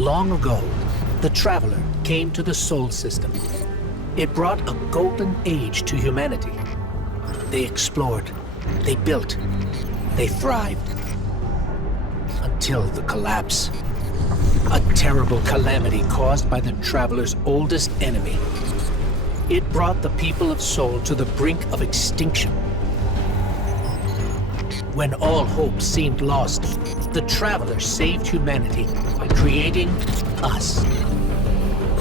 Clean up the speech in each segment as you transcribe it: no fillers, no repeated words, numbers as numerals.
Long ago, the Traveler came to the Sol system. It brought a golden age to humanity. They explored, they built, they thrived. Until the collapse. A terrible calamity caused by the Traveler's oldest enemy. It brought the people of Sol to the brink of extinction. When all hope seemed lost, the Traveler saved humanity by creating us.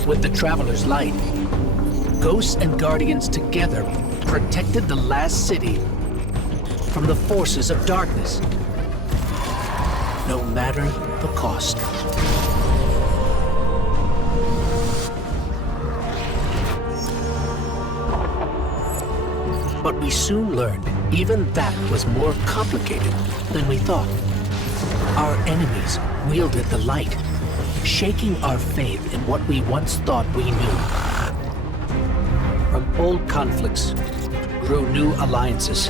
With the Traveler's light, Ghosts and Guardians together protected the last city from the forces of darkness, no matter the cost. But we soon learned even that was more complicated than we thought. Our enemies wielded the light, shaking our faith in what we once thought we knew. From old conflicts grew new alliances.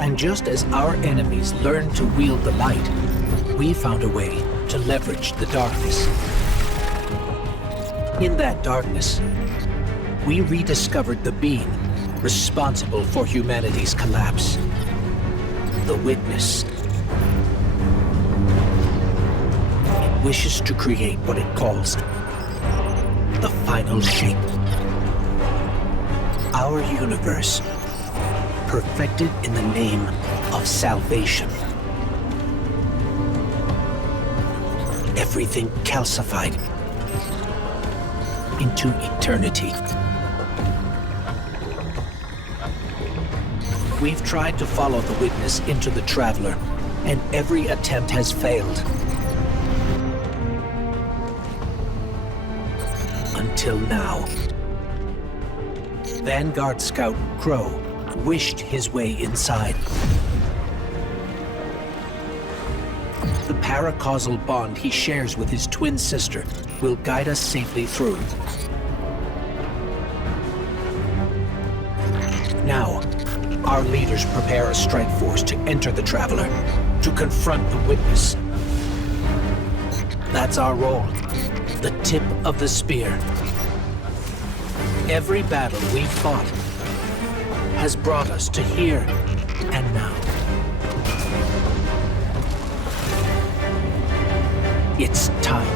And just as our enemies learned to wield the light, we found a way to leverage the darkness. In that darkness, we rediscovered the being responsible for humanity's collapse. The Witness. It wishes to create what it calls the final shape. Our universe, perfected in the name of salvation. Everything calcified into eternity. We've tried to follow the Witness into the Traveler, and every attempt has failed. Until now. Vanguard Scout Crow wished his way inside. The paracausal bond he shares with his twin sister will guide us safely through. Now, our leaders prepare a strike force to enter the Traveler, to confront the Witness. That's our role, the tip of the spear. Every battle we've fought has brought us to here and now. It's time.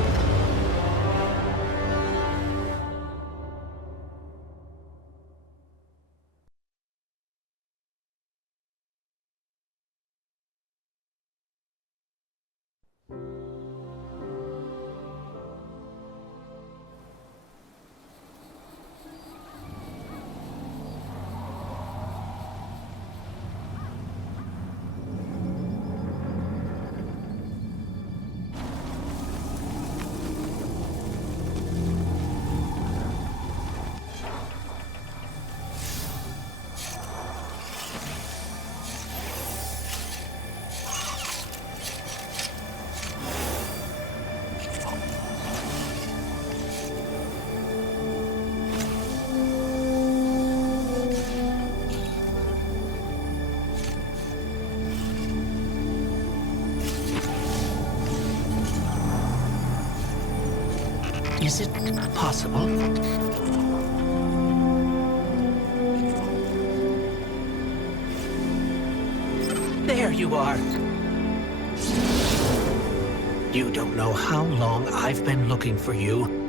Is it possible? There you are! You don't know how long I've been looking for you.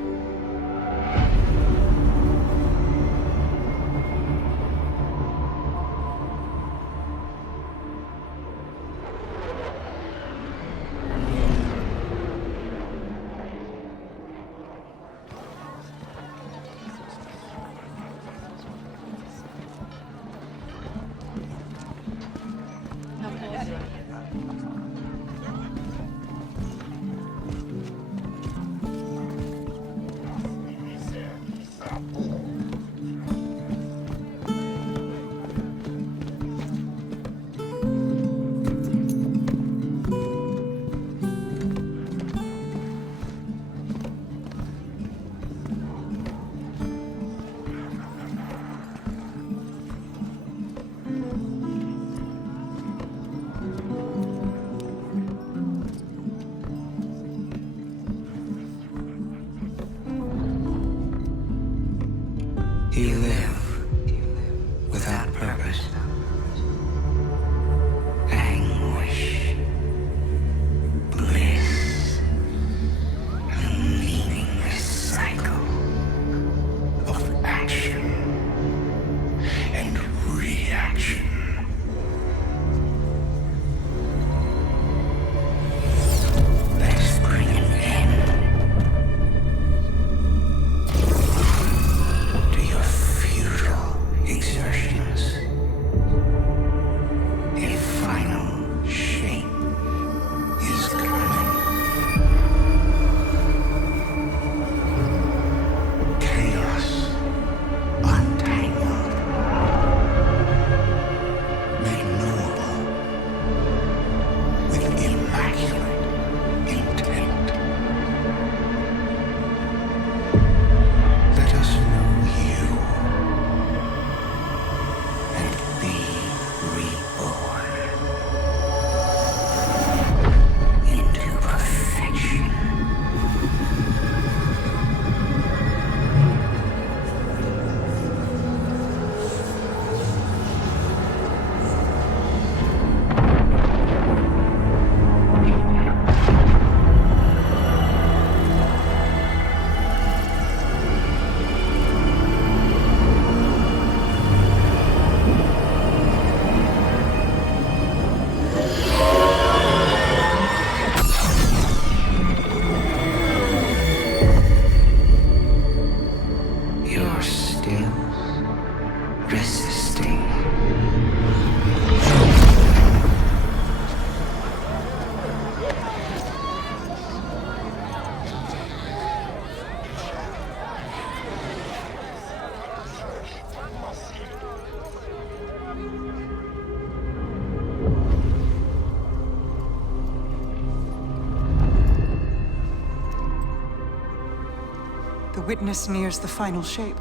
The witness nears the final shape.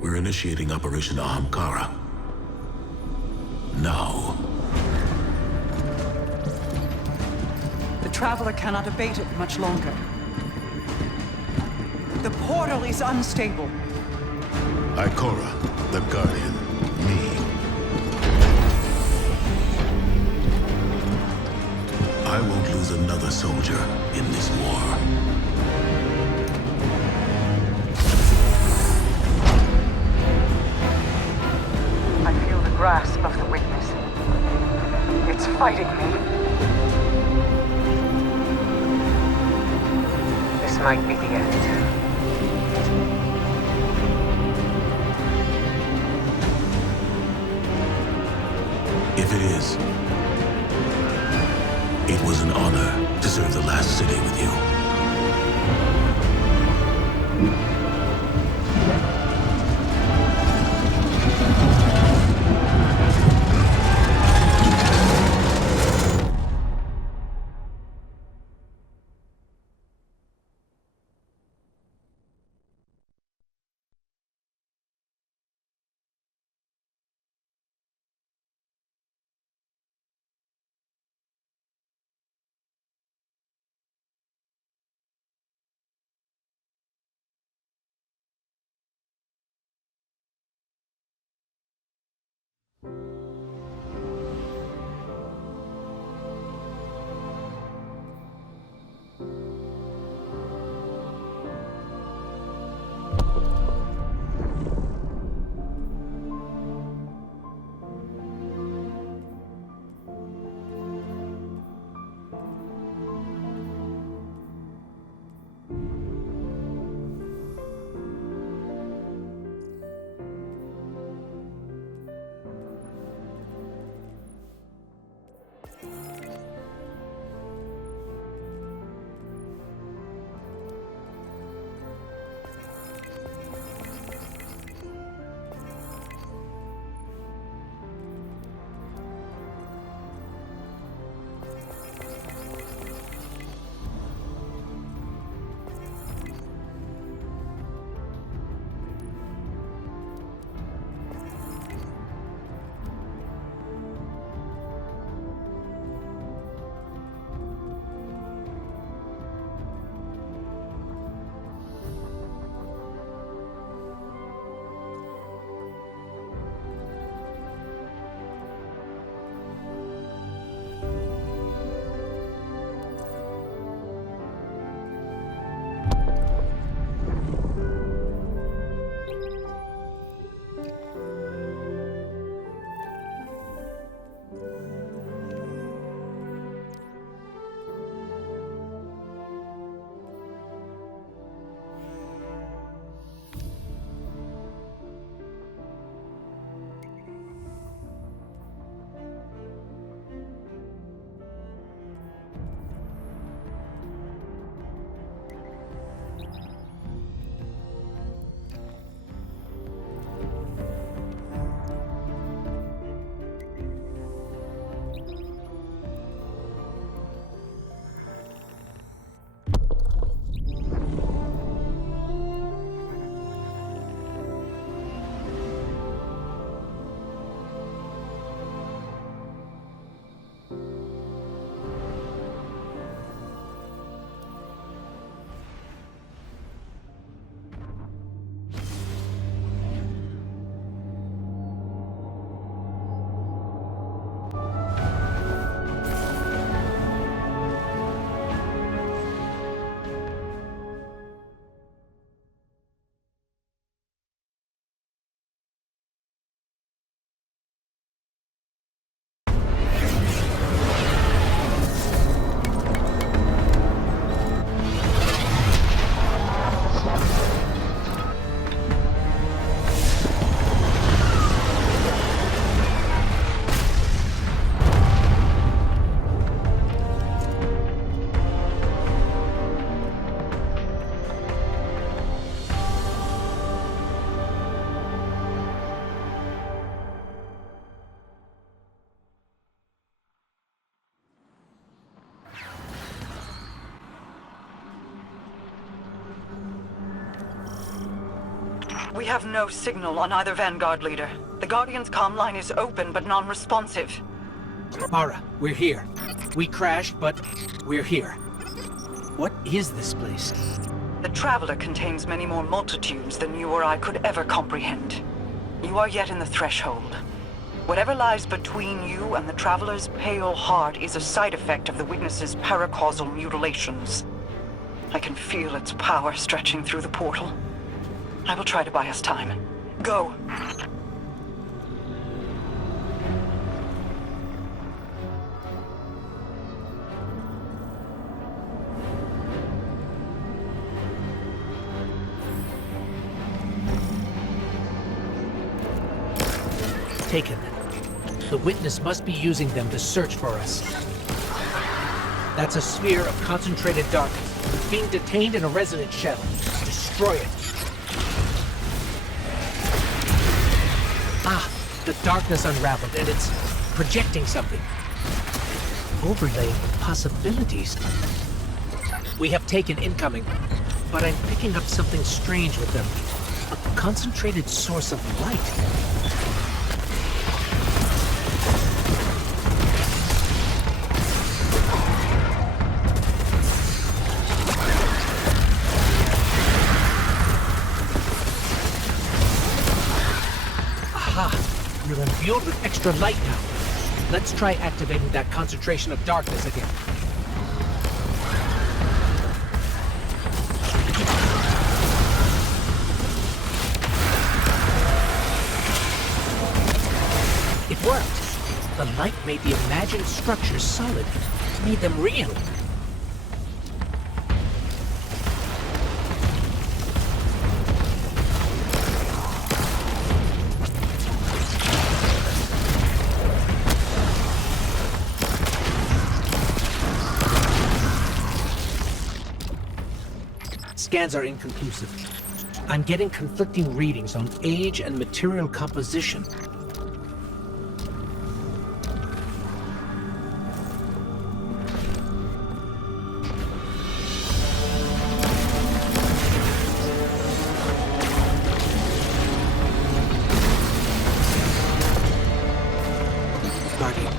We're initiating Operation Ahamkara. Now. The Traveler cannot abate it much longer. The portal is unstable. Ikora, the Guardian, me. I won't lose another soldier in this war. I feel the grasp of the witness. It's fighting me. This might be the end. If it is, it was an honor to serve the last city with you. We have no signal on either Vanguard leader. The Guardian's comm line is open but non-responsive. Mara, we're here. We crashed, but we're here. What is this place? The Traveler contains many more multitudes than you or I could ever comprehend. You are yet in the threshold. Whatever lies between you and the Traveler's pale heart is a side effect of the Witness's paracausal mutilations. I can feel its power stretching through the portal. I will try to buy us time. Go! Taken. The Witness must be using them to search for us. That's a sphere of concentrated darkness. It's being detained in a resonance shell. Destroy it. Ah, the darkness unraveled and it's projecting something. Overlaying possibilities. We have taken incoming, but I'm picking up something strange with them. A concentrated source of light. We're imbued with extra light now. Let's try activating that concentration of darkness again. It worked. The light made the imagined structures solid, made them real. Scans are inconclusive. I'm getting conflicting readings on age and material composition. Guardian,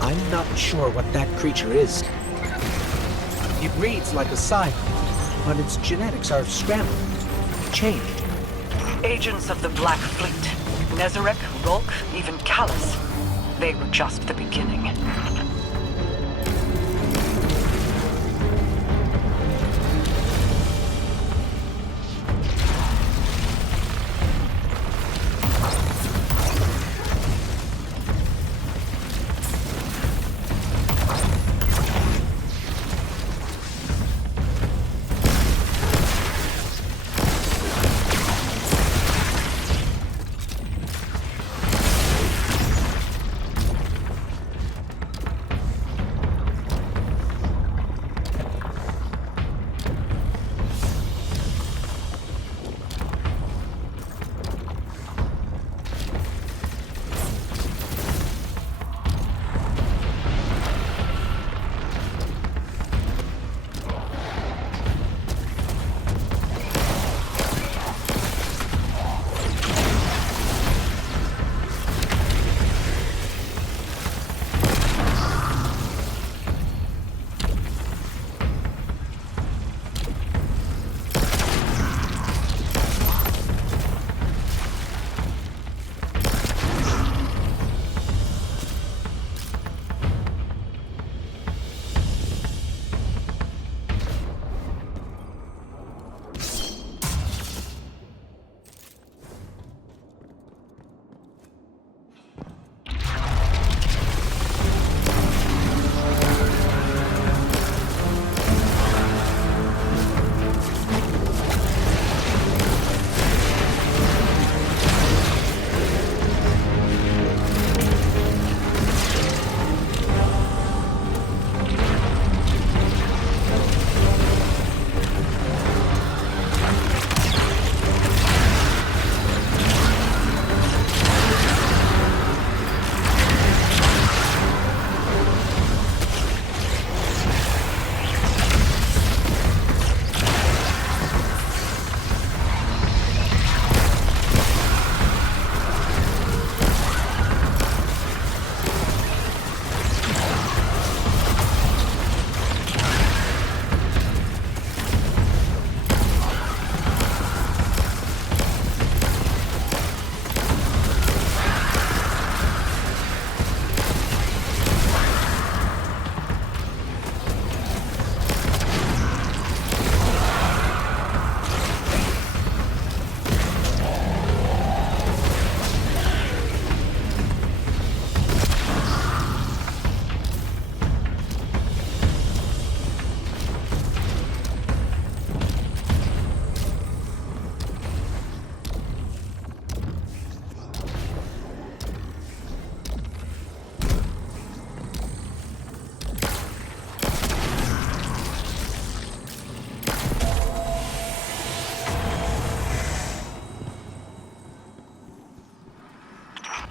I'm not sure what that creature is. It reads like a cyber, but its genetics are scrambled, changed. Agents of the Black Fleet. Nezarec, Rolk, even Callus. They were just the beginning.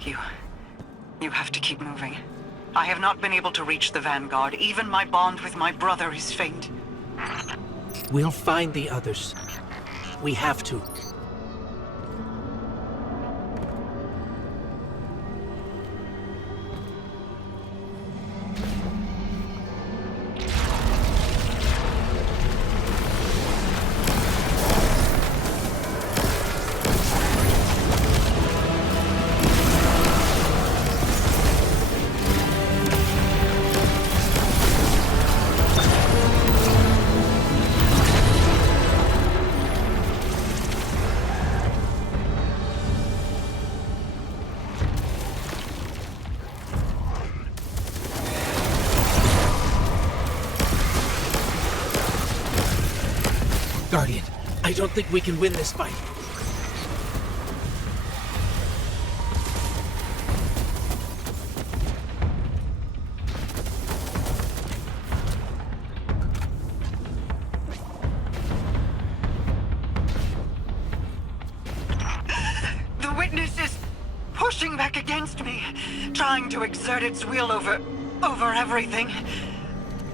You have to keep moving. I have not been able to reach the Vanguard. Even my bond with my brother is faint. We'll find the others. We have to. Guardian, I don't think we can win this fight. The Witness is pushing back against me, trying to exert its will over everything.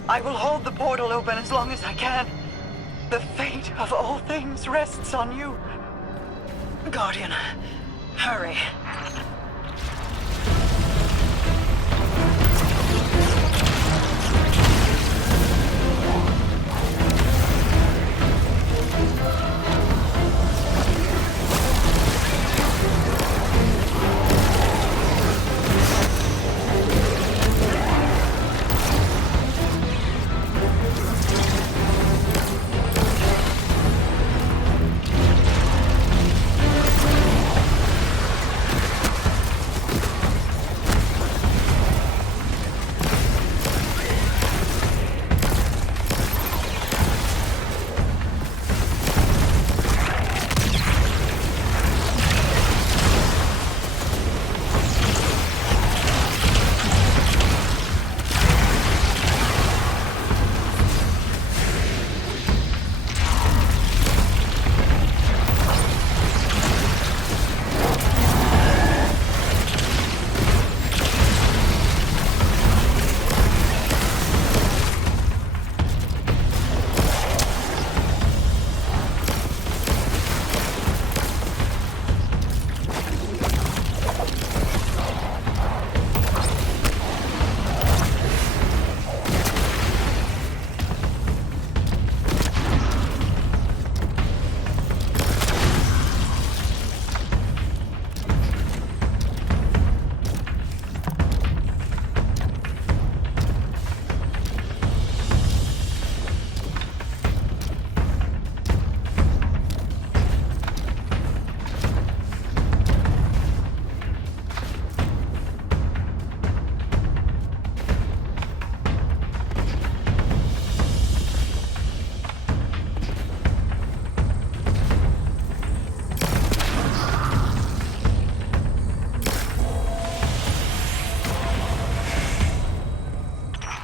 I will hold the portal open as long as I can. The fate of all things rests on you. Guardian, hurry.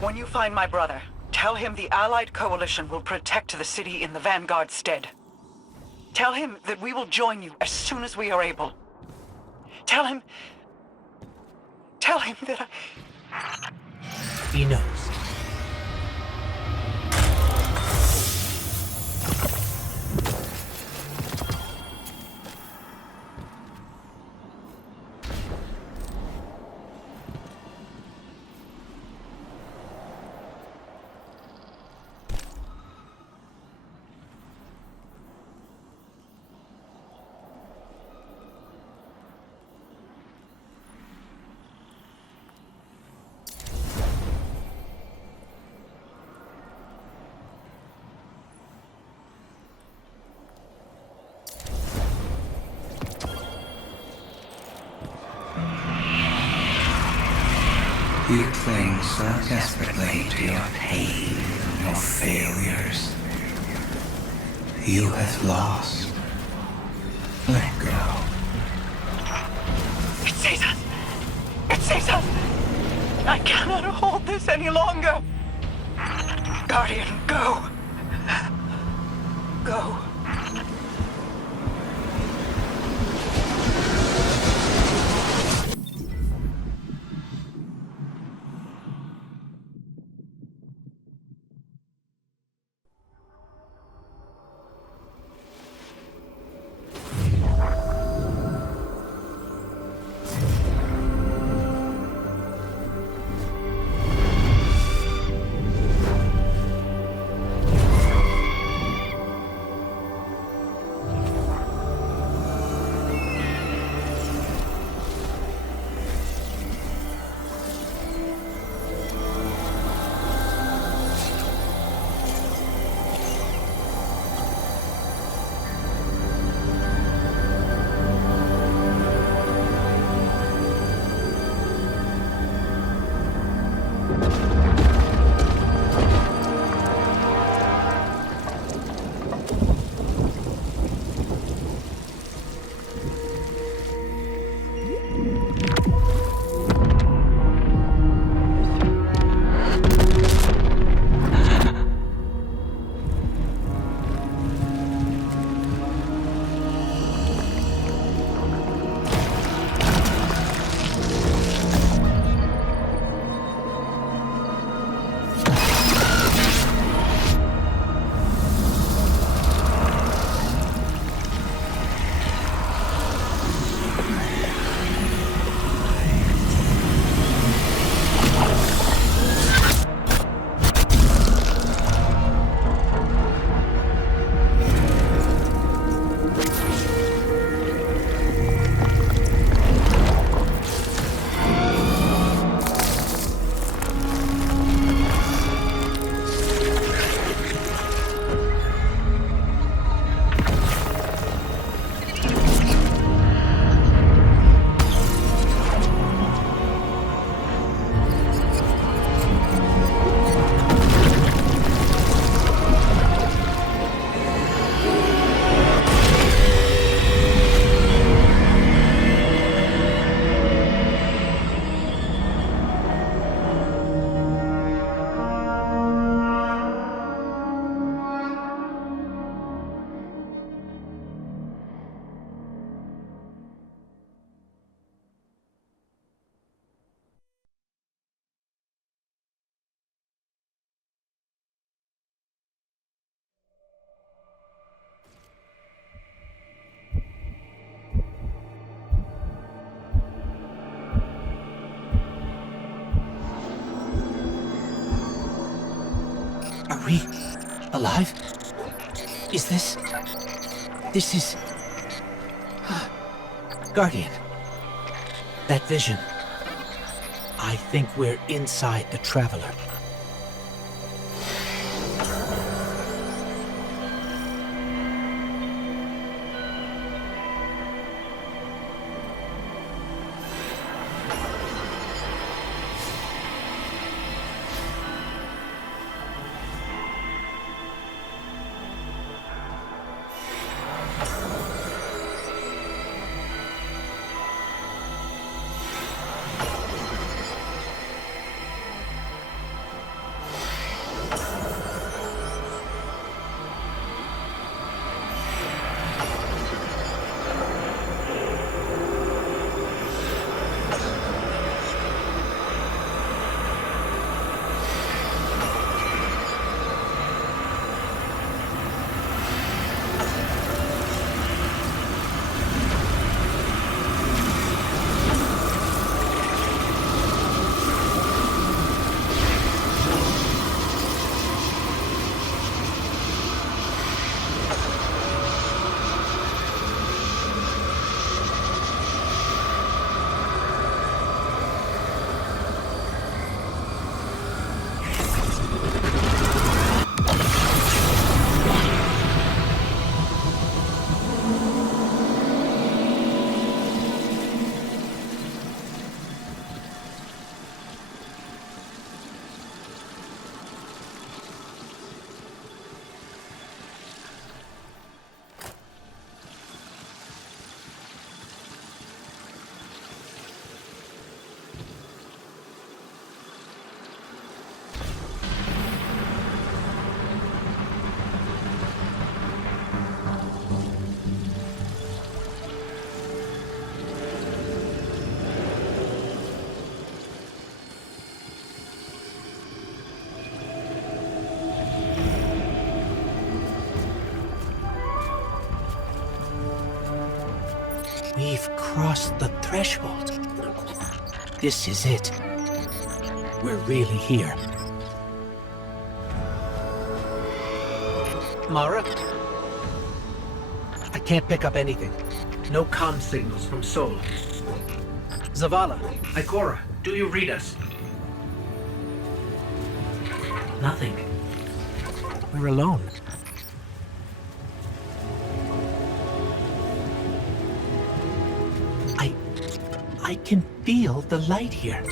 When you find my brother, tell him the Allied Coalition will protect the city in the Vanguard's stead. Tell him that we will join you as soon as we are able. Tell him that He knows. You cling so desperately to your pain, your failures. You have lost. Let go. It sees us! It sees us! I cannot hold this any longer! Guardian, go! Go. Are we alive? Is this... This is... Guardian. That vision. I think we're inside the Traveler. We've crossed the threshold. This is it. We're really here. Mara? I can't pick up anything. No comm signals from Sol. Zavala, Ikora, do you read us? Nothing. We're alone. I can feel the light here.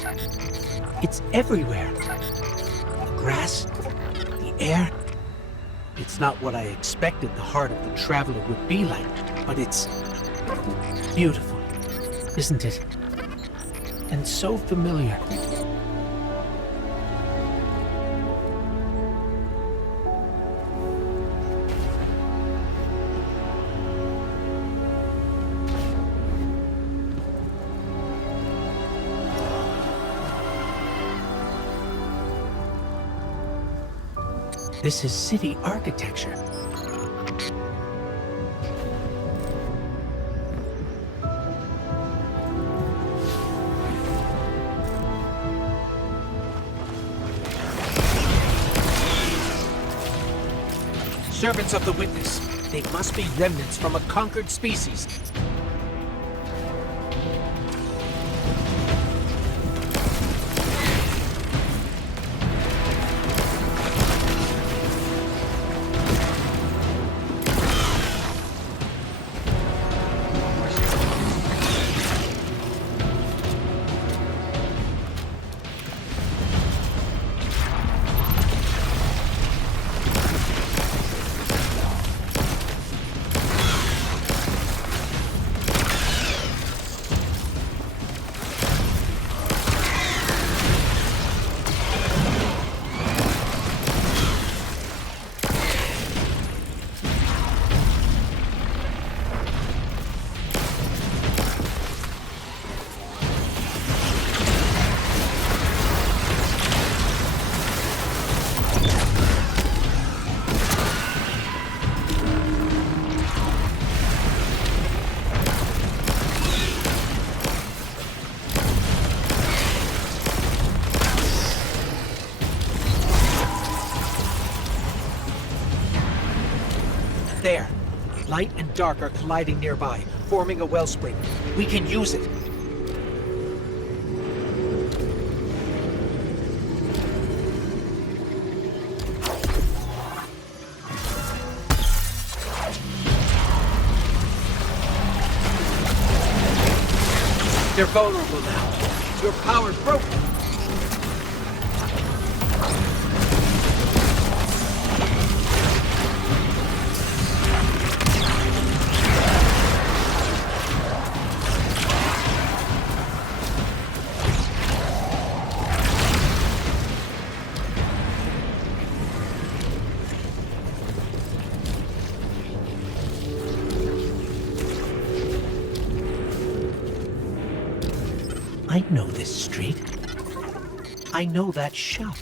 It's everywhere. The grass, the air. It's not what I expected the heart of the Traveler would be like, but it's beautiful, isn't it? And so familiar. This is city architecture. Servants of the Witness. They must be remnants from a conquered species. Light and dark are colliding nearby, forming a wellspring. We can use it. They're vulnerable now. Your power's broken. I know this street. I know that shop.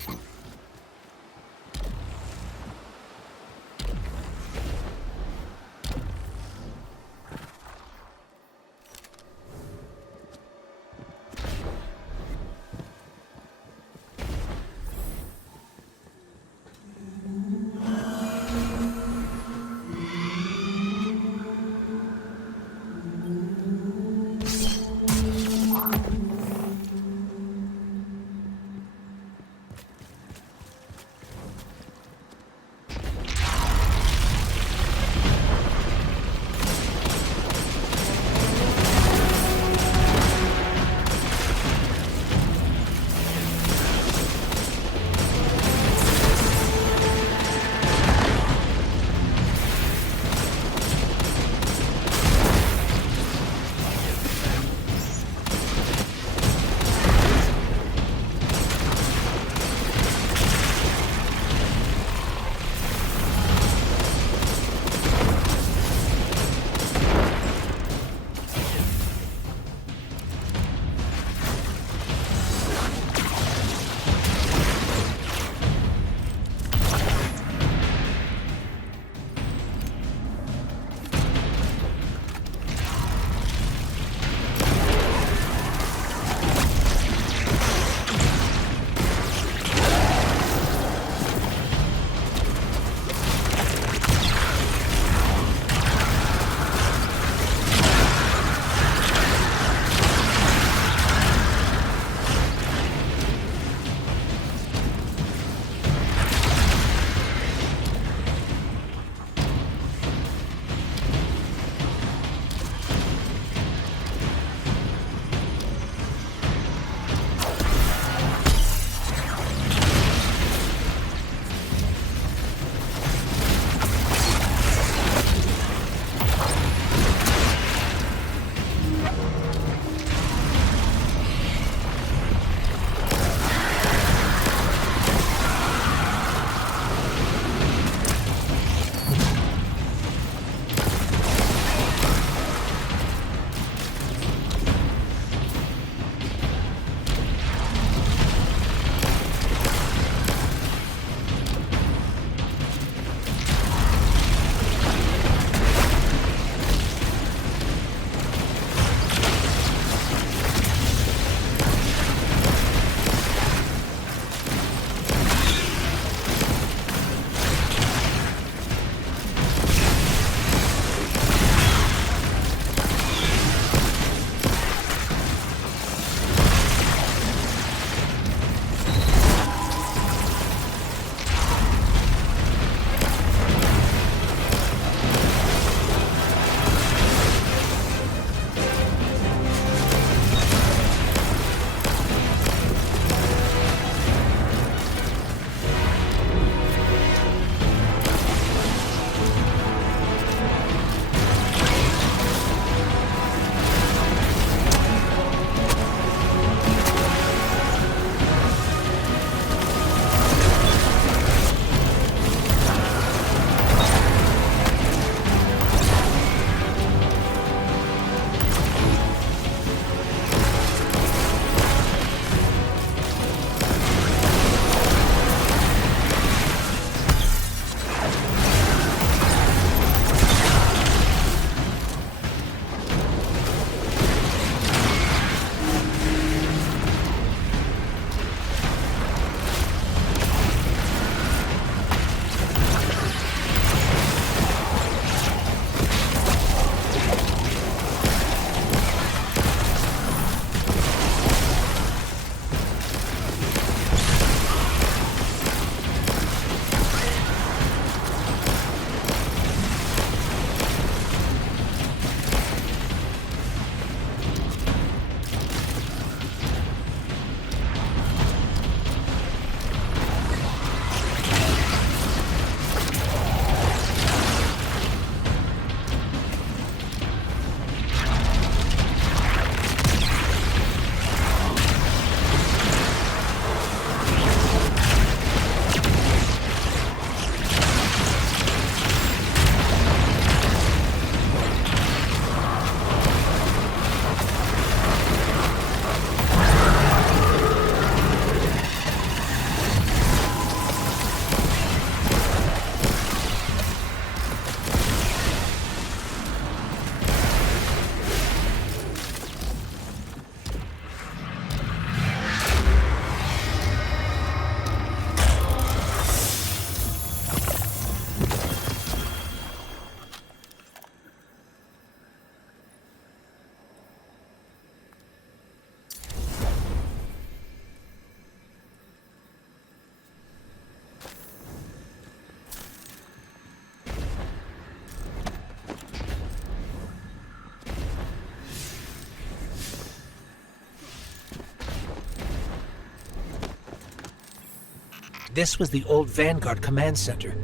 This was the old Vanguard command center,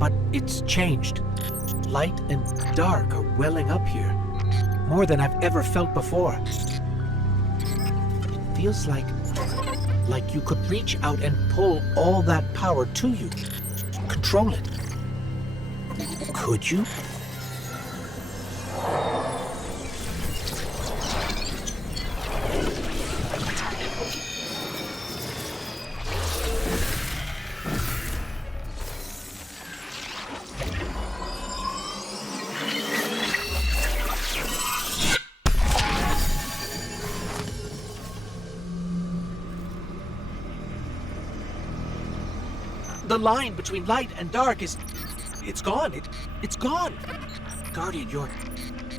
but it's changed. Light and dark are welling up here, more than I've ever felt before. It feels like you could reach out and pull all that power to you, control it. Could you? The line between light and dark it's gone. It's gone. Guardian,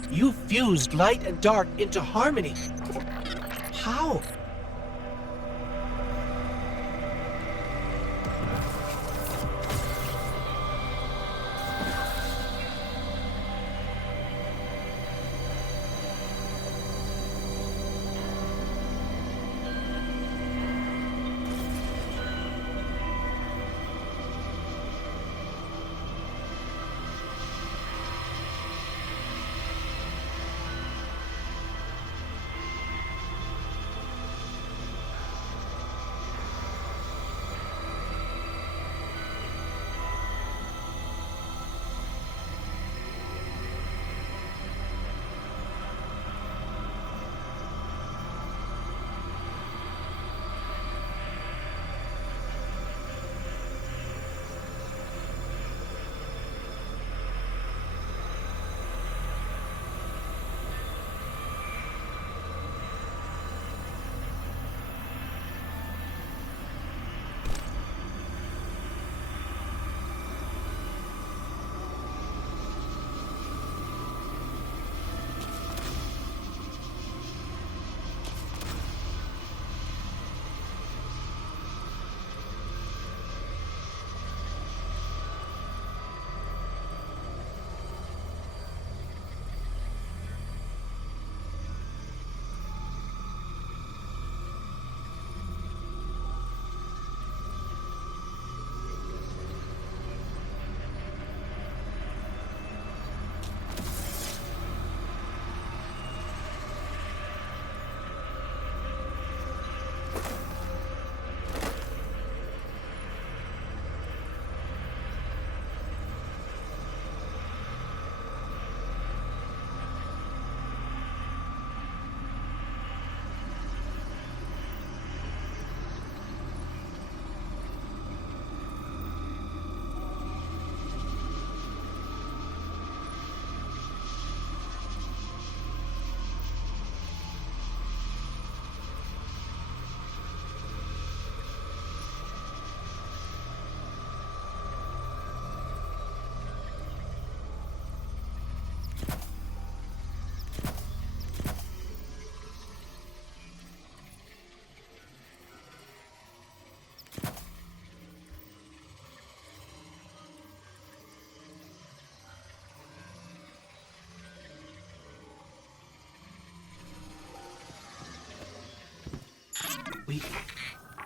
you fused light and dark into harmony. How?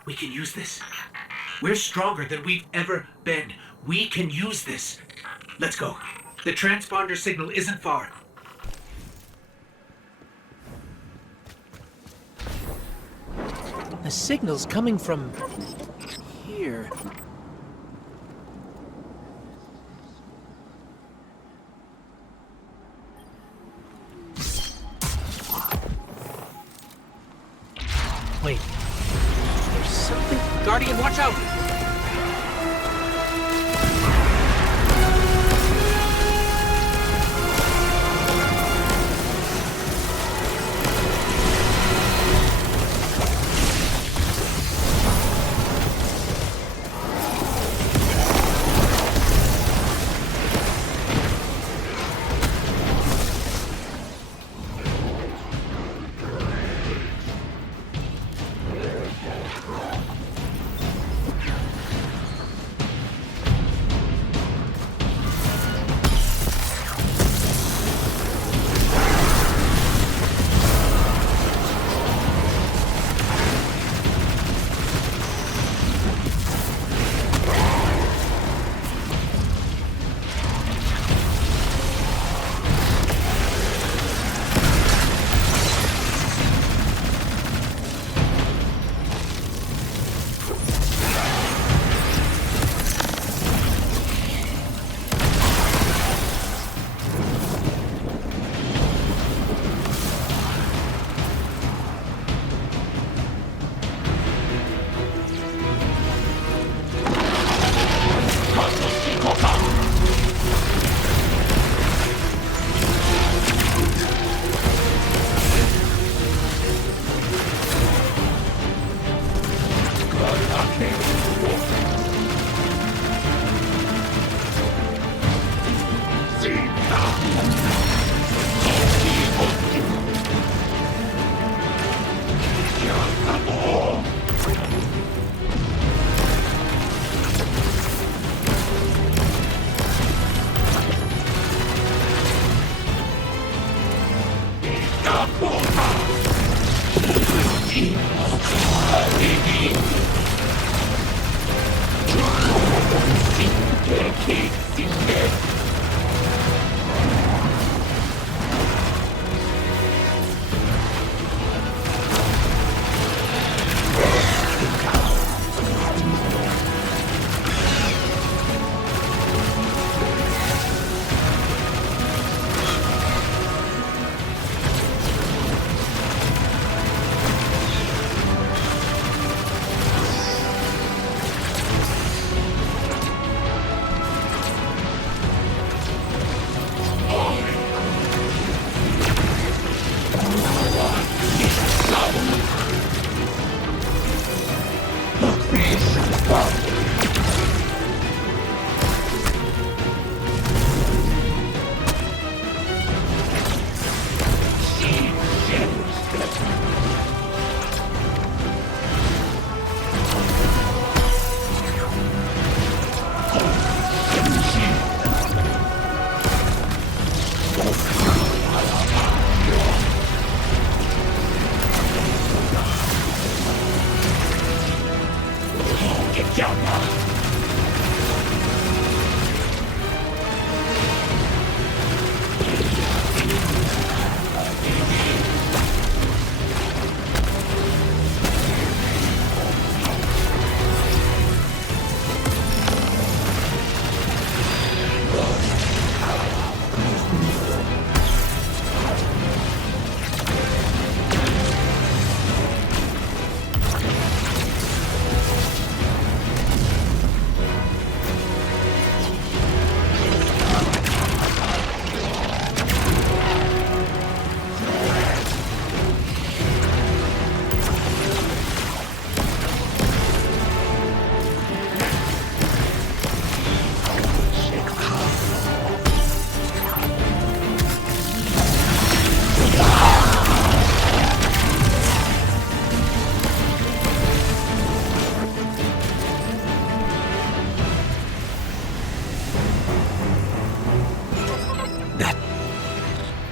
We can use this. We're stronger than we've ever been. We can use this. Let's go. The transponder signal isn't far. The signal's coming from here. Wait. There's something. Guardian, watch out!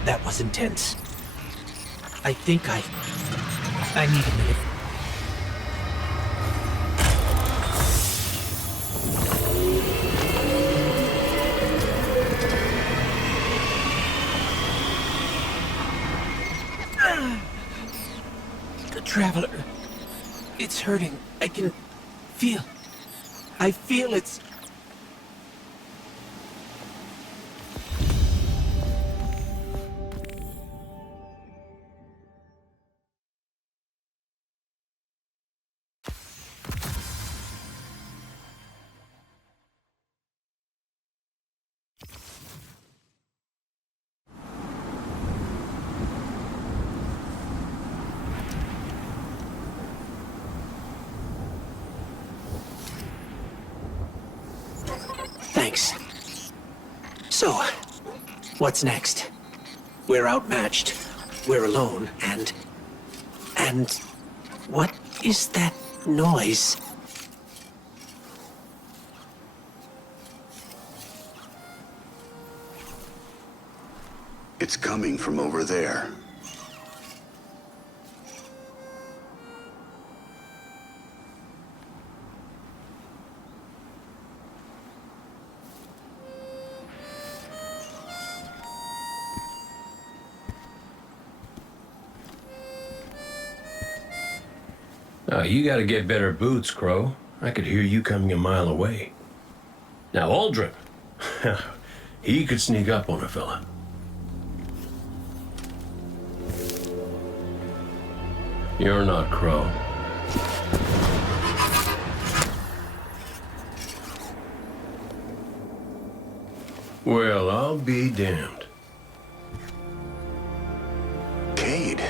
That was intense. I think I need a minute. The Traveler. It's hurting. I can feel. I feel it's... Thanks. So, what's next? We're outmatched. We're alone, and what is that noise? It's coming from over there. You gotta get better boots, Crow. I could hear you coming a mile away. Now, Aldrin, he could sneak up on a fella. You're not Crow. Well, I'll be damned. Cayde.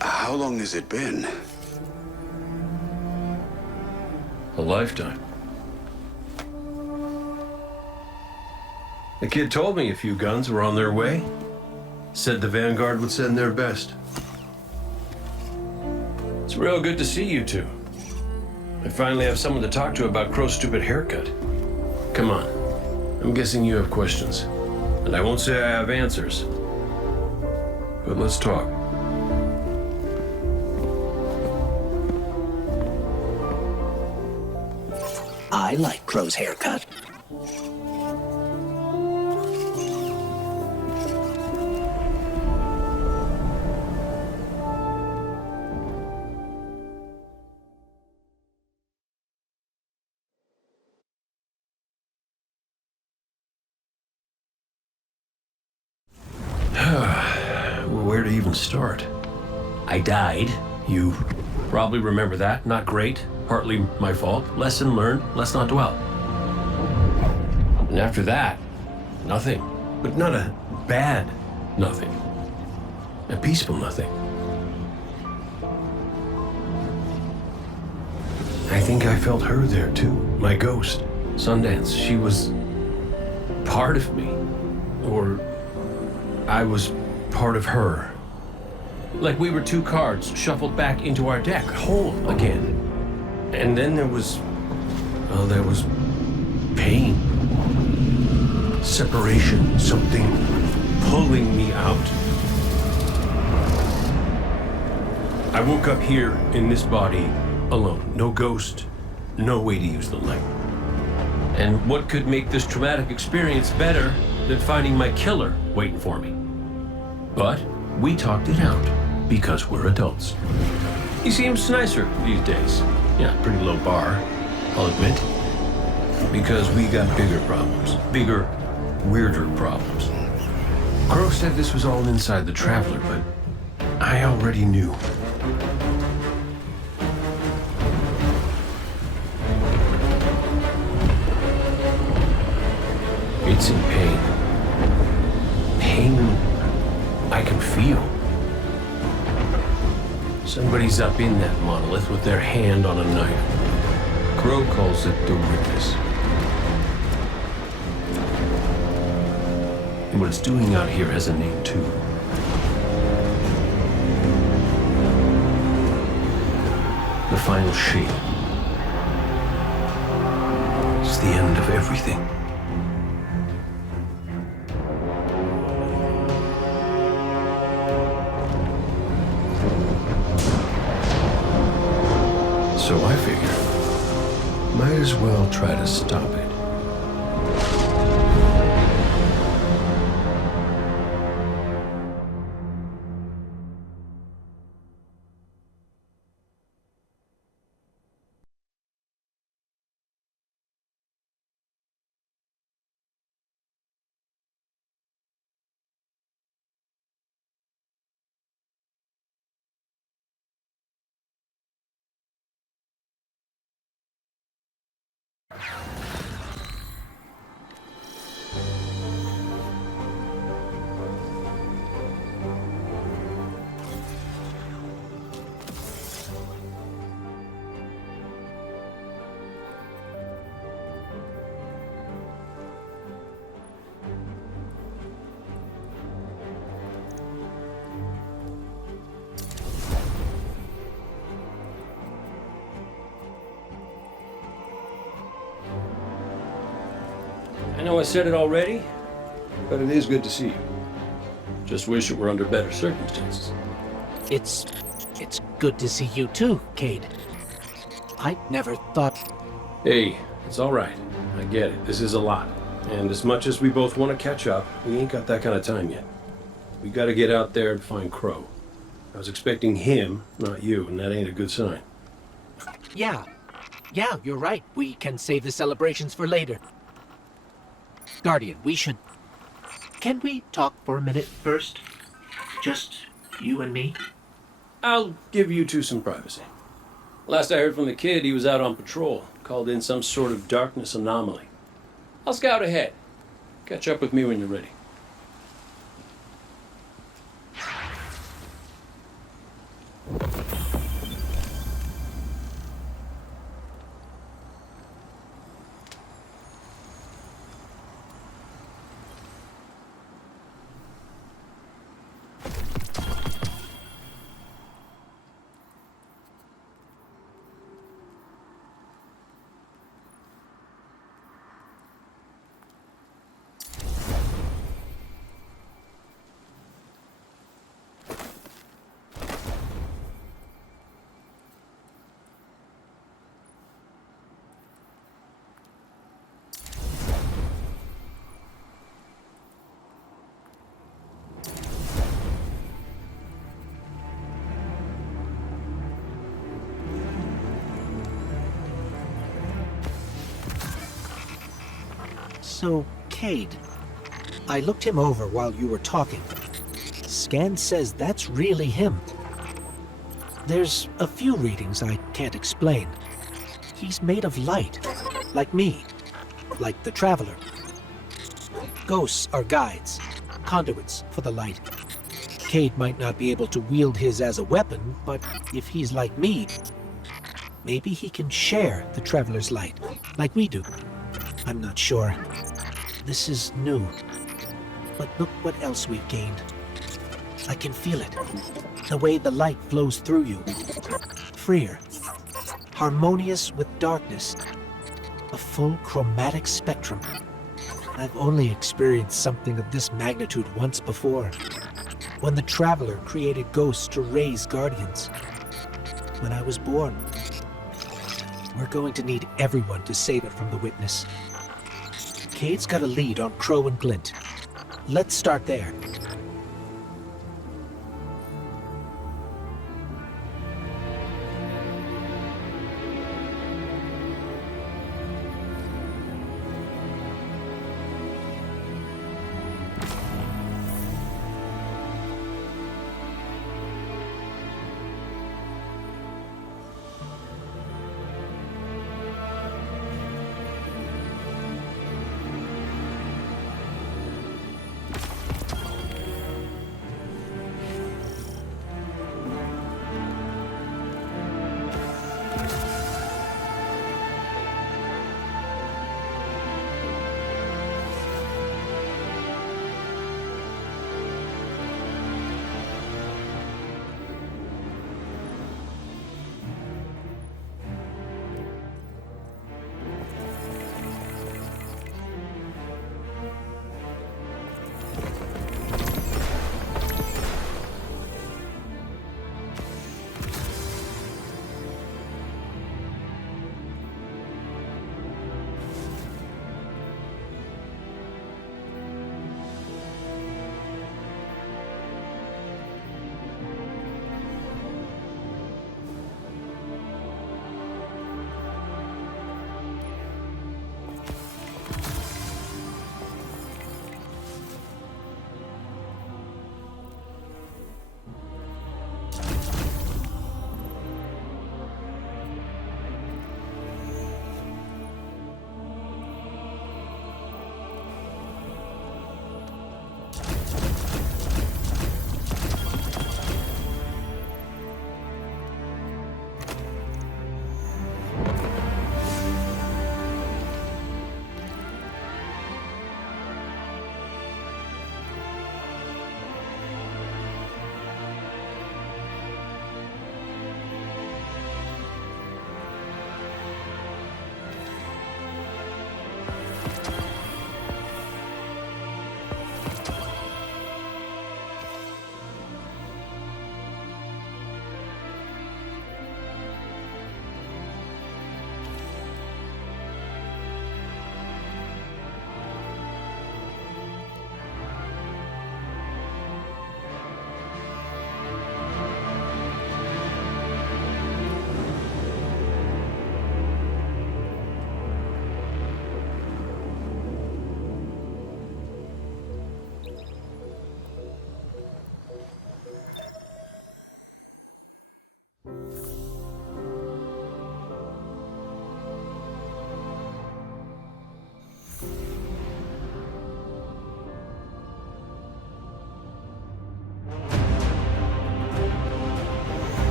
How long has it been? A lifetime. The kid told me a few guns were on their way. Said the Vanguard would send their best. It's real good to see you two. I finally have someone to talk to about Crow's stupid haircut. Come on. I'm guessing you have questions. And I won't say I have answers. But let's talk. I like Crow's haircut. Where to even start? I died. You probably remember that. Not great. Partly my fault. Lesson learned. Let's not dwell. And after that, nothing. But not a bad nothing. A peaceful nothing. I think I felt her there too. My ghost. Sundance. She was part of me. Or I was part of her. Like we were two cards shuffled back into our deck, whole again. And then there was pain. Separation, something pulling me out. I woke up here in this body alone. No ghost, no way to use the light. And what could make this traumatic experience better than finding my killer waiting for me? But we talked it out because we're adults. He seems nicer these days. Yeah, pretty low bar, I'll admit. Because we got bigger problems. Bigger, weirder problems. Crow said this was all inside the Traveler, but I already knew. It's in pain. Pain I can feel. Somebody's up in that monolith with their hand on a knife. Crow calls it the Witness. And what it's doing out here has a name too. The final shape. It's the end of everything. So I figure, might as well try to stop it. I know I said it already, but it is good to see you. Just wish it were under better circumstances. It's good to see you too, Cade. I never thought... Hey, it's all right. I get it. This is a lot. And as much as we both want to catch up, we ain't got that kind of time yet. We got to get out there and find Crow. I was expecting him, not you, and that ain't a good sign. Yeah, you're right. We can save the celebrations for later. Guardian, we should... Can we talk for a minute first? Just you and me? I'll give you two some privacy. Last I heard from the kid, he was out on patrol, called in some sort of darkness anomaly. I'll scout ahead. Catch up with me when you're ready. So, Cade, I looked him over while you were talking. Scan says that's really him. There's a few readings I can't explain. He's made of light, like me, like the Traveler. Ghosts are guides, conduits for the light. Cade might not be able to wield his as a weapon, but if he's like me, maybe he can share the Traveler's light, like we do. I'm not sure. This is new. But look what else we've gained. I can feel it. The way the light flows through you. Freer. Harmonious with darkness. A full chromatic spectrum. I've only experienced something of this magnitude once before. When the Traveler created ghosts to raise guardians. When I was born. We're going to need everyone to save it from the Witness. Cade's got a lead on Crow and Glint. Let's start there.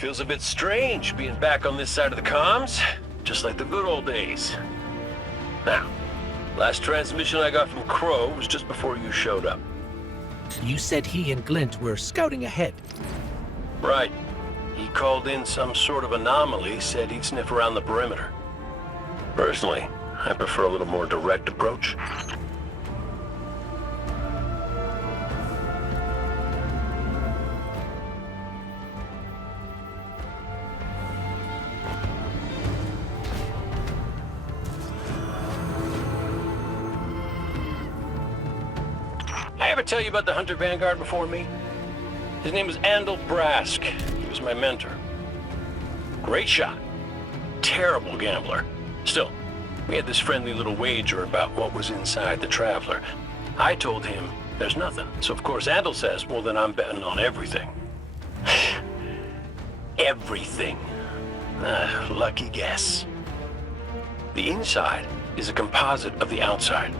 Feels a bit strange being back on this side of the comms, just like the good old days. Now, last transmission I got from Crow was just before you showed up. You said he and Glint were scouting ahead. Right. He called in some sort of anomaly, said he'd sniff around the perimeter. Personally, I prefer a little more direct approach. I ever tell you about the Hunter Vanguard before me? His name was Andal Brask. He was my mentor. Great shot. Terrible gambler. Still, we had this friendly little wager about what was inside the Traveler. I told him there's nothing. So of course Andal says, well then I'm betting on everything. Everything. Lucky guess. The inside is a composite of the outside.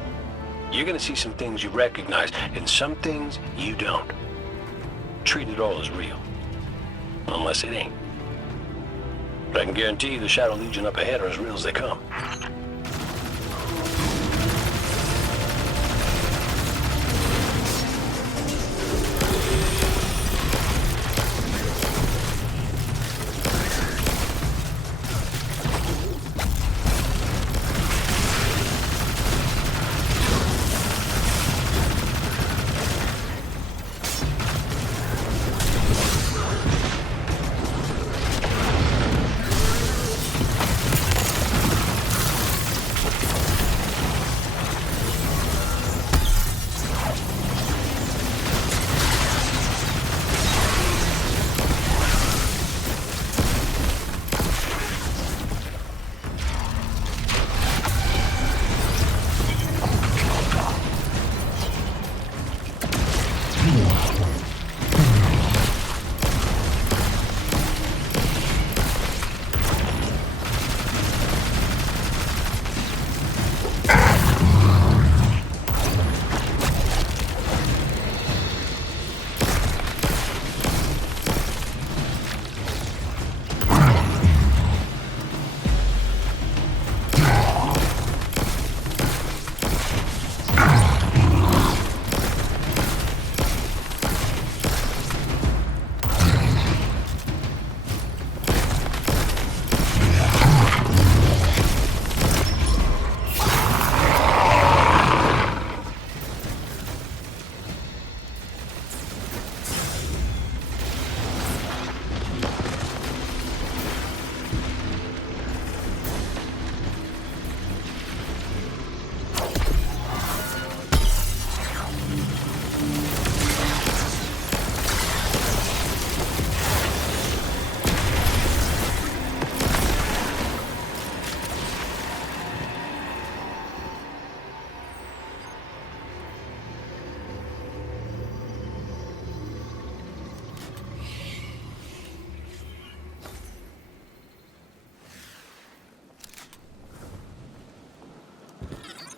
You're gonna see some things you recognize and some things you don't. Treat it all as real. Unless it ain't. But I can guarantee you the Shadow Legion up ahead are as real as they come.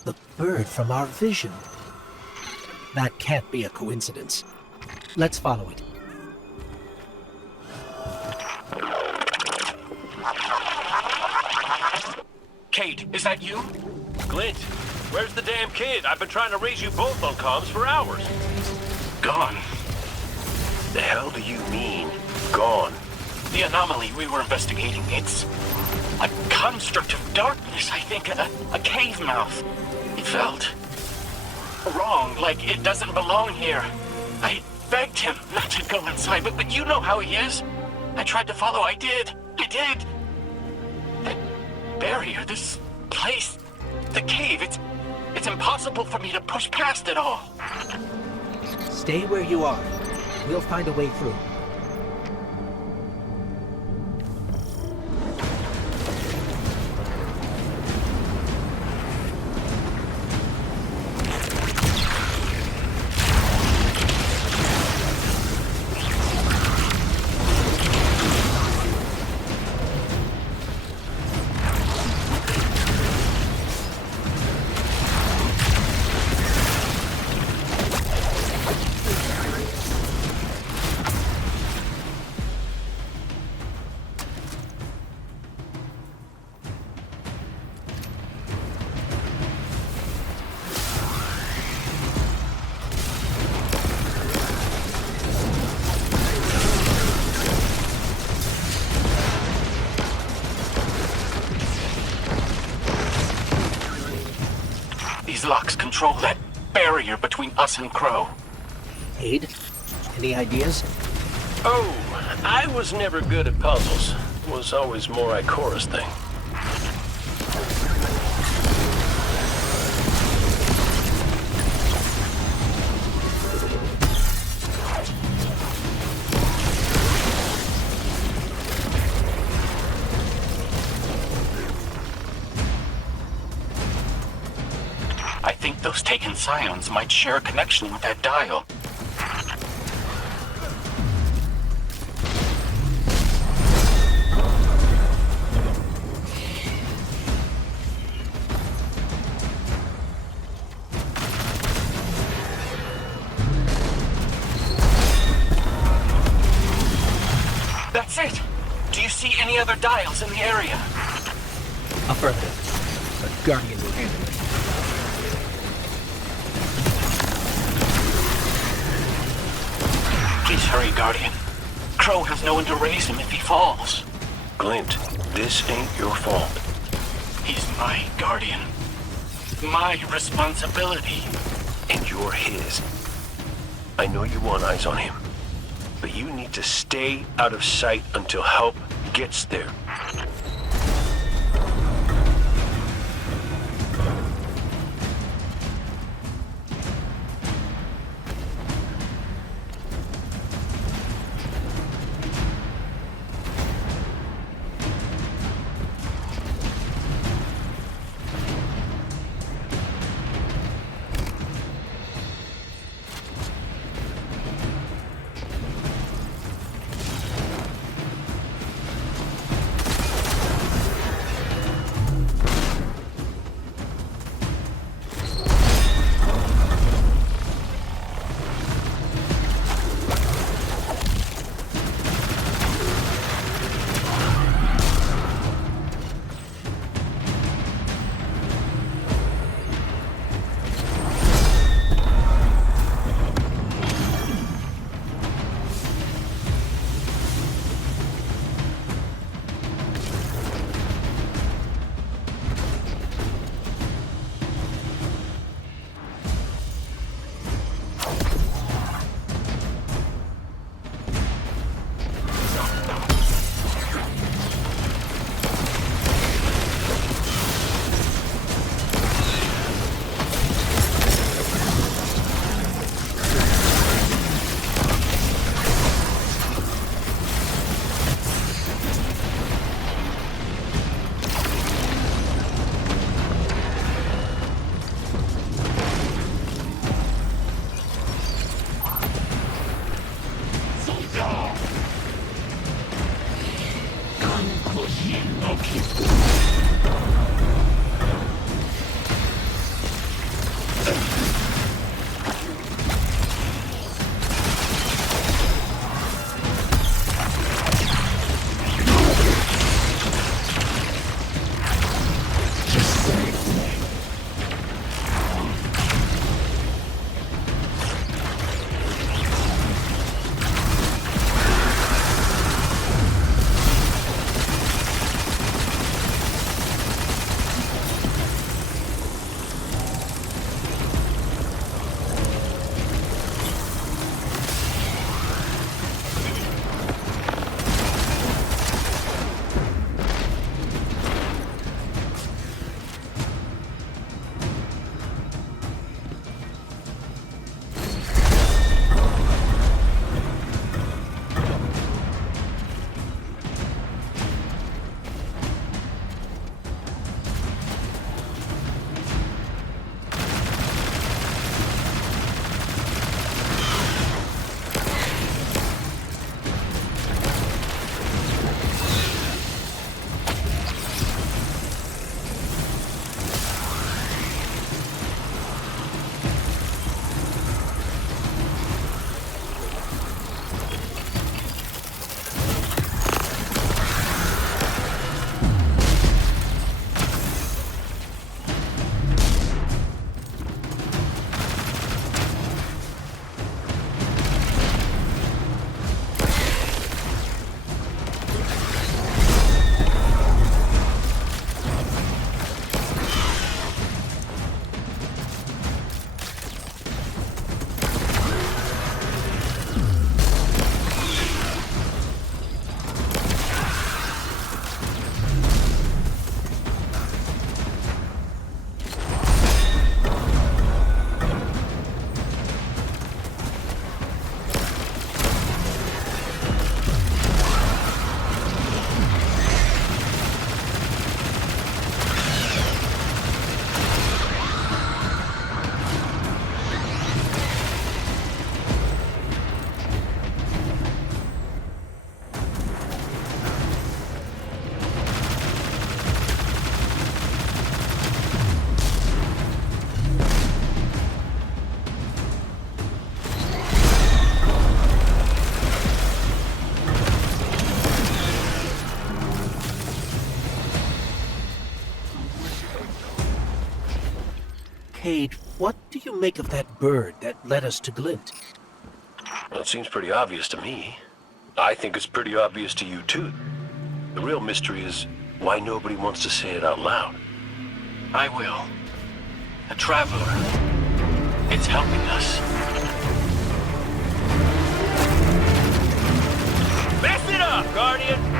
The bird from our vision. That can't be a coincidence. Let's follow it. Cade, is that you? Glint, where's the damn kid? I've been trying to raise you both on comms for hours. Gone. The hell do you mean, gone? The anomaly we were investigating, it's a construct of darkness, I think. A cave mouth. It felt wrong, like it doesn't belong here. I begged him not to go inside, but you know how he is. I tried to follow, I did. That barrier, this place, the cave, it's impossible for me to push past it all. Stay where you are. We'll find a way through. These locks control that barrier between us and Crow. Cade, any ideas? Oh, I was never good at puzzles. Was always more Ikora's thing. and Scions might share a connection with that dial. That's it! Do you see any other dials in the area? Affirmative. But Guardian will handle it. Please hurry, Guardian. Crow has no one to raise him if he falls. Glint, this ain't your fault. He's my Guardian. My responsibility. And you're his. I know you want eyes on him, but you need to stay out of sight until help gets there. Cade, what do you make of that bird that led us to Glint? Well, it seems pretty obvious to me. I think it's pretty obvious to you, too. The real mystery is why nobody wants to say it out loud. I will. A traveler. It's helping us. Mess it up, Guardian!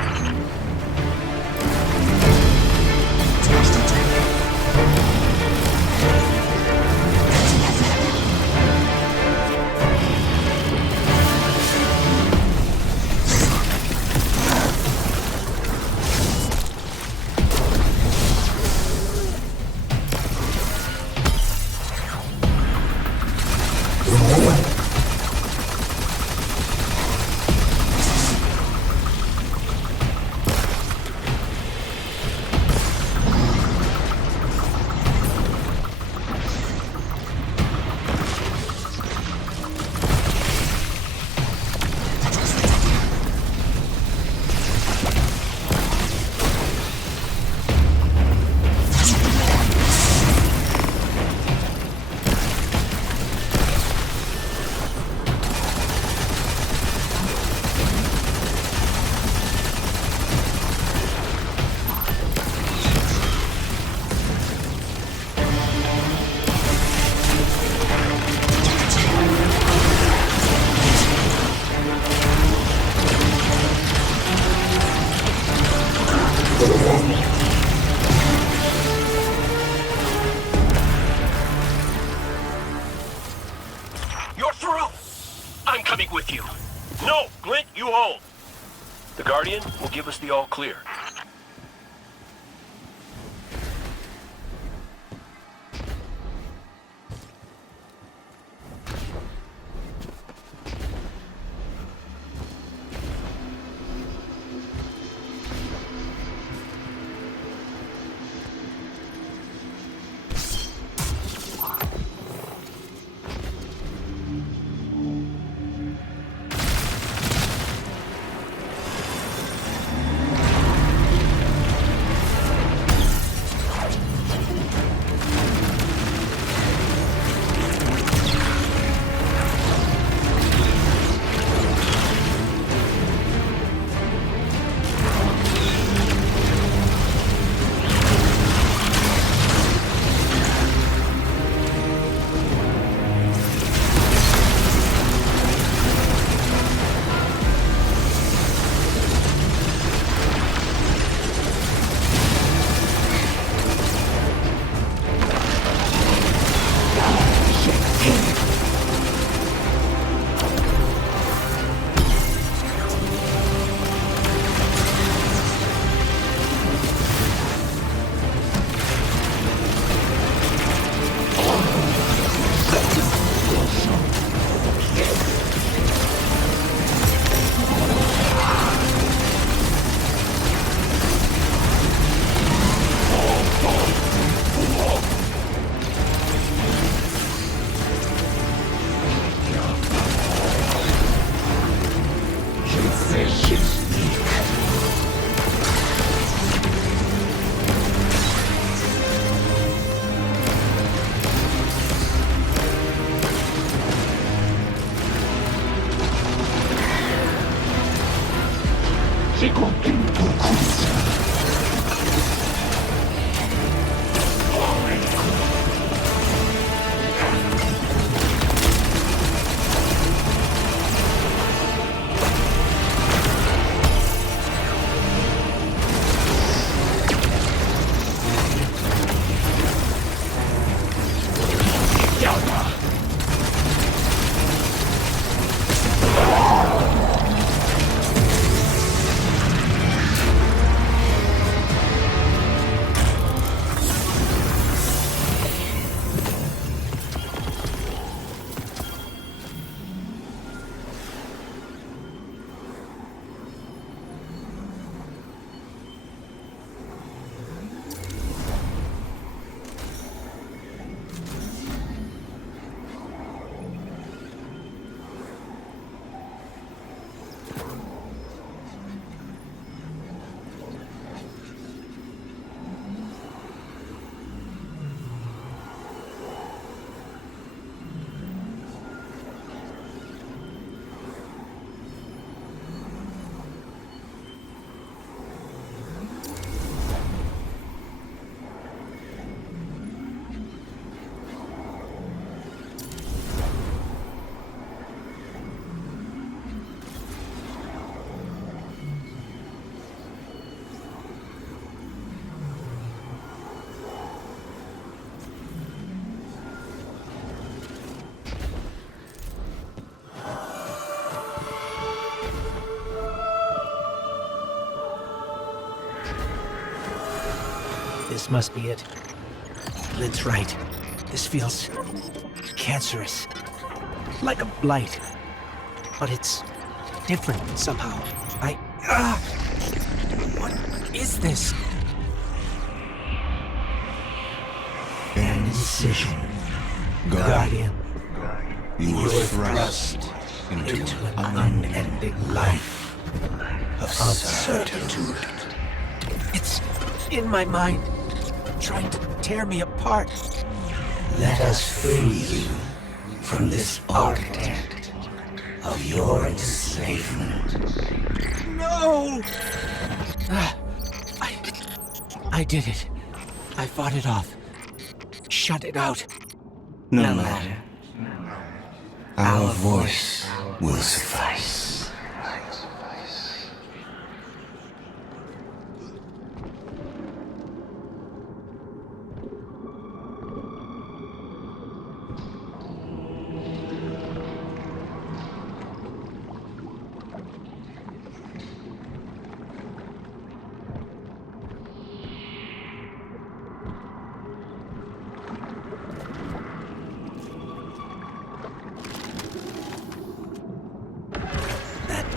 You're through! I'm coming with you. No, Glint, you hold. The Guardian will give us the all clear. This must be it. Lynn's right. This feels cancerous. Like a blight. But it's different somehow. What is this? An incision. Guardian. You were thrust into an unending life of certitude. It's in my mind, trying to tear me apart. Let us free you from this architect of your enslavement. No! I did it. I fought it off. Shut it out. No matter. Our voice will suffice.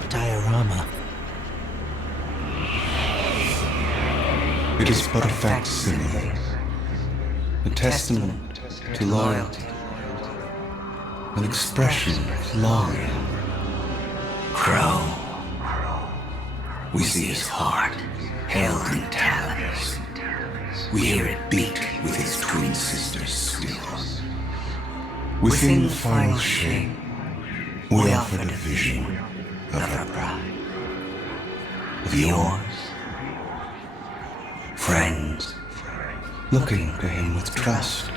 Diorama. It is but a facsimile, a testament to loyalty, an expression of longing. Crow. We see his heart held in talons. We hear it beat with his twin sister's squeal. Within the final shape, we offered a vision of her bride, of yours, friends, looking to him with trust.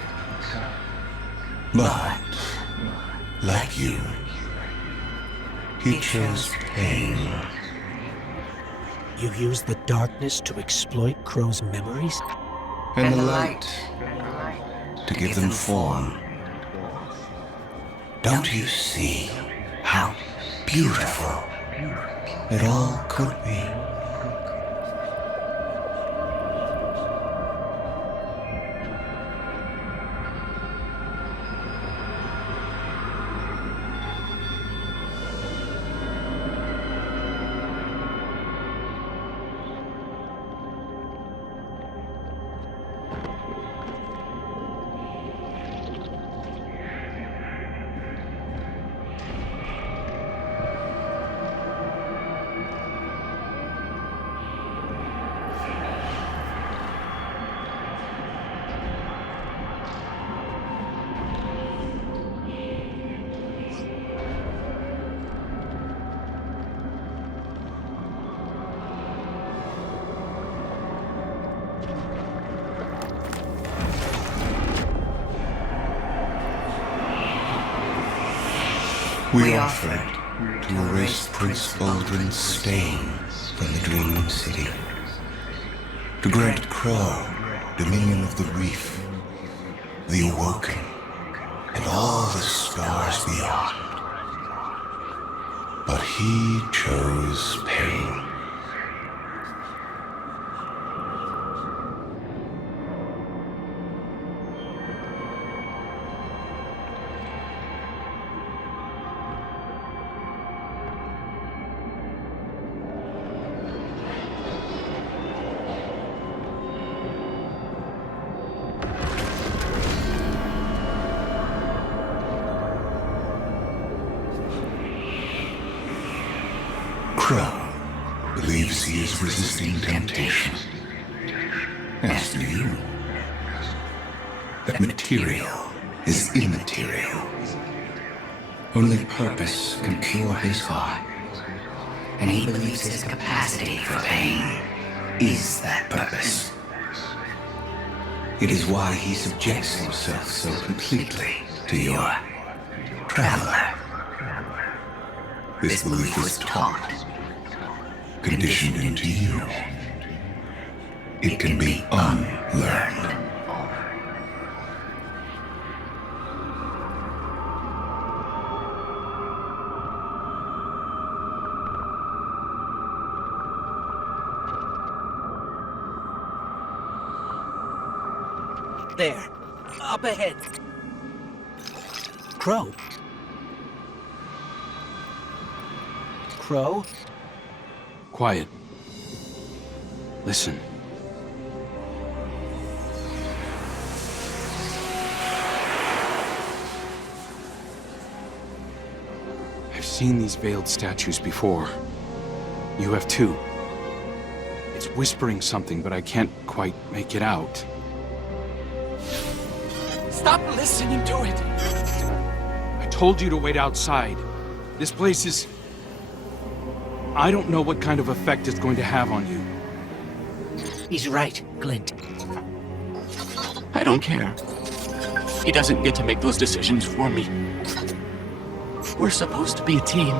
But, like you, he chose pain. You use the darkness to exploit Crow's memories? And the light to give them form. Don't you see how beautiful it all could be? We offered to erase Prince Baldrin's stain from the Dreaming City, to grant Crow dominion of the Reef, the Awoken, and all the stars beyond. But he chose pain. Crow believes he is resisting temptation. As do you. That material is immaterial. Only purpose can cure his heart. And he believes his capacity for pain is that purpose. It is why he subjects himself so completely to your traveler. This belief was taught, conditioned into you. It can be unlearned. There. Up ahead. Crow? Crow? Quiet. Listen. I've seen these veiled statues before. You have too. It's whispering something, but I can't quite make it out. Stop listening to it! I told you to wait outside. This place is... I don't know what kind of effect it's going to have on you. He's right, Glint. I don't care. He doesn't get to make those decisions for me. We're supposed to be a team.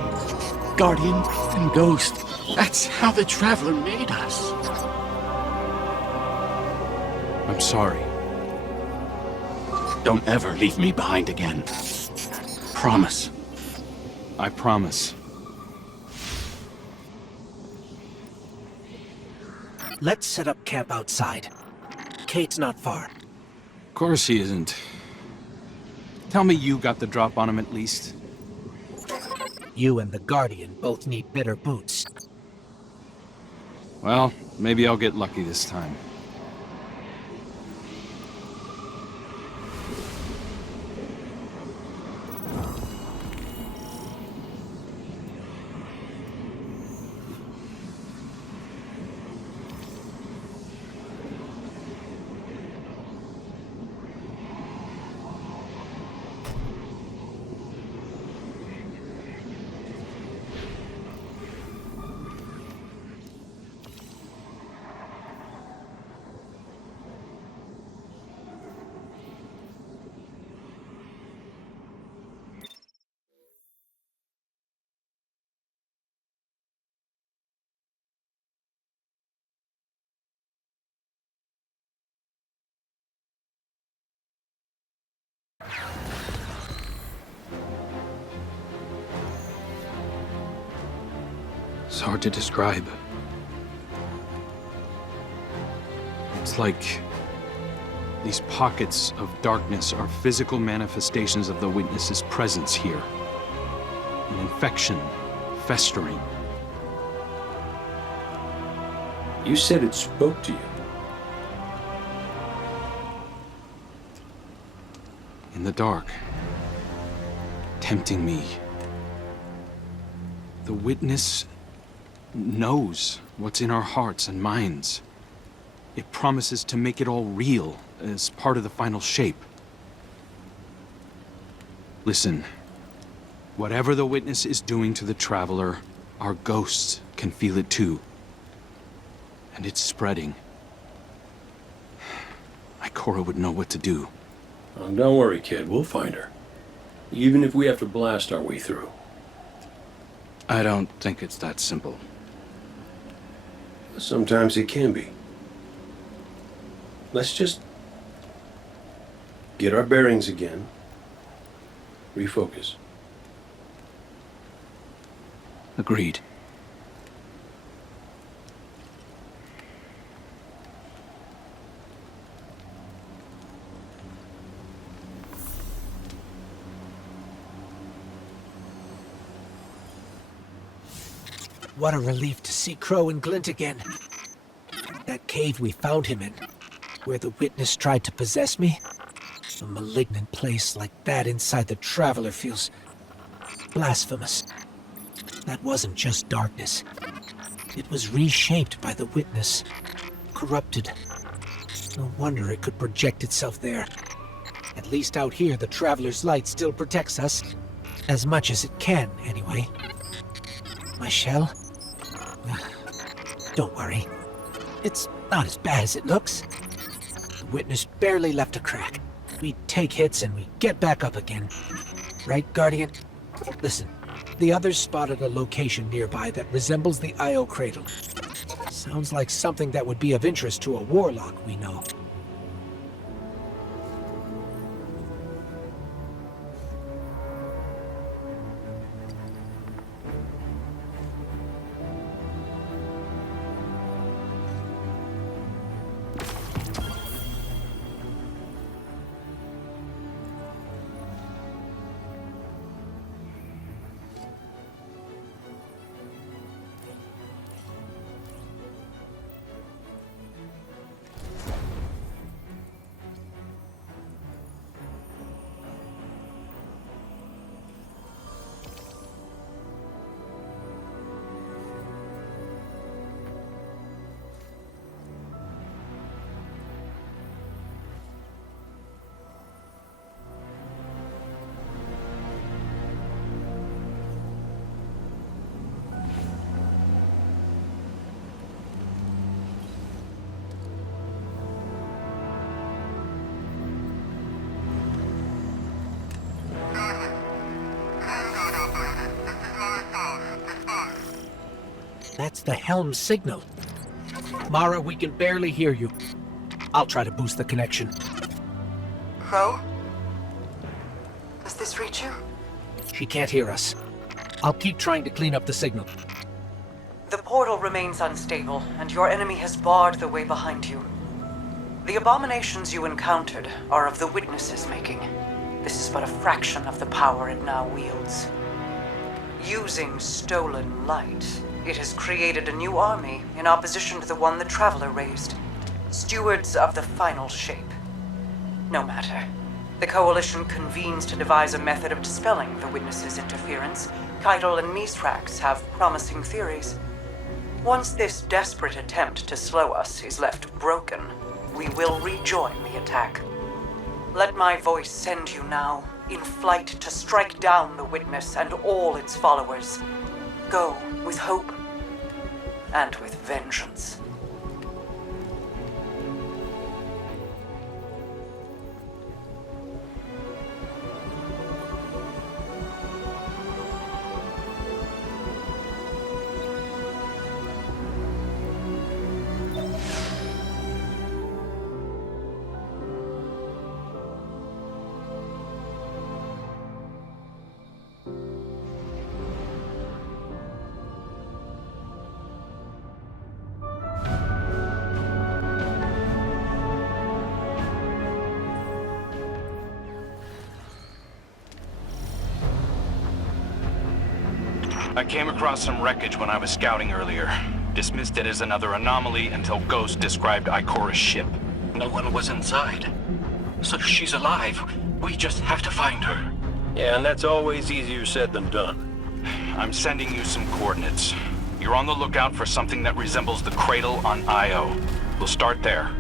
Guardian and Ghost. That's how the Traveler made us. I'm sorry. Don't ever leave me behind again. Promise. I promise. Let's set up camp outside. Kate's not far. Of course he isn't. Tell me you got the drop on him at least. You and the Guardian both need better boots. Well, maybe I'll get lucky this time. It's hard to describe. It's like these pockets of darkness are physical manifestations of the Witness's presence here. An infection, festering. You said it spoke to you. In the dark. Tempting me. The Witness knows what's in our hearts and minds. It promises to make it all real as part of the final shape. Listen, whatever the Witness is doing to the Traveler, our ghosts can feel it too. And it's spreading. Ikora would know what to do. Oh, don't worry, kid. We'll find her. Even if we have to blast our way through. I don't think it's that simple. Sometimes it can be. Let's just get our bearings again. Refocus. Agreed. What a relief to see Crow and Glint again. That cave we found him in, where the Witness tried to possess me. A malignant place like that inside the Traveler feels blasphemous. That wasn't just darkness. It was reshaped by the Witness. Corrupted. No wonder it could project itself there. At least out here, the Traveler's light still protects us. As much as it can, anyway. My shell? Don't worry. It's not as bad as it looks. The Witness barely left a crack. We take hits and we get back up again. Right, Guardian? Listen, the others spotted a location nearby that resembles the Io Cradle. Sounds like something that would be of interest to a warlock we know. That's the helm signal. Mara, we can barely hear you. I'll try to boost the connection. Crow? Does this reach you? She can't hear us. I'll keep trying to clean up the signal. The portal remains unstable, and your enemy has barred the way behind you. The abominations you encountered are of the Witness's making. This is but a fraction of the power it now wields. Using stolen light, it has created a new army in opposition to the one the Traveler raised. Stewards of the final shape. No matter. The Coalition convenes to devise a method of dispelling the Witness's interference. Keitel and Mithrax have promising theories. Once this desperate attempt to slow us is left broken, we will rejoin the attack. Let my voice send you now, in flight to strike down the Witness and all its followers. Go with hope and with vengeance. I came across some wreckage when I was scouting earlier. Dismissed it as another anomaly until Ghost described Ikora's ship. No one was inside. So she's alive. We just have to find her. Yeah, and that's always easier said than done. I'm sending you some coordinates. You're on the lookout for something that resembles the cradle on Io. We'll start there.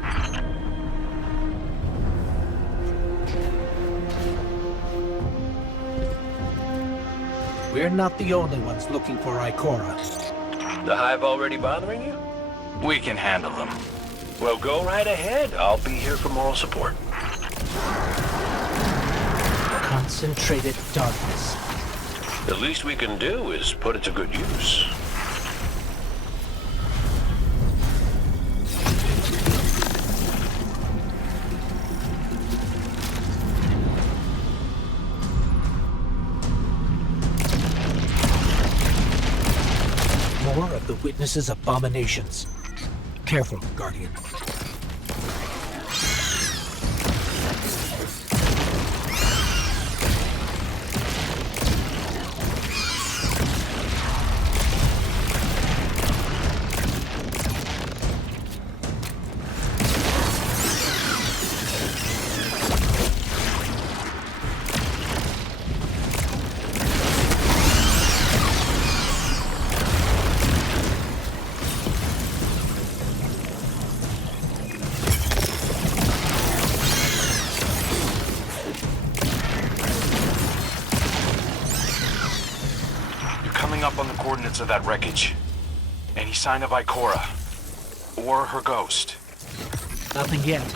We're not the only ones looking for Ikora. The Hive already bothering you? We can handle them. Well, go right ahead. I'll be here for moral support. Concentrated darkness. The least we can do is put it to good use. More of the Witness's abominations. Careful, Guardian. Up on the coordinates of that wreckage. Any sign of Ikora? Or her ghost? Nothing yet.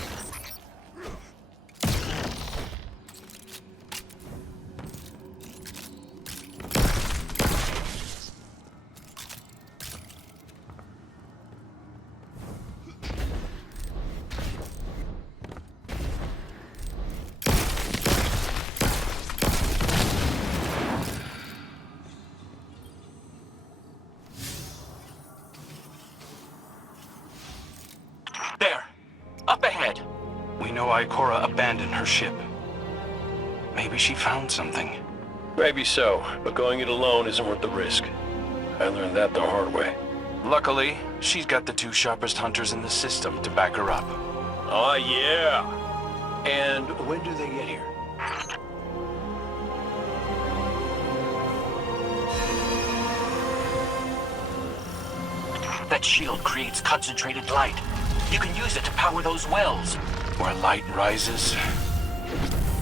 Ikora abandoned her ship. Maybe she found something. Maybe so, but going it alone isn't worth the risk. I learned that the hard way. Luckily, she's got the two sharpest hunters in the system to back her up. Oh, yeah. And when do they get here? That shield creates concentrated light. You can use it to power those wells. Where light rises,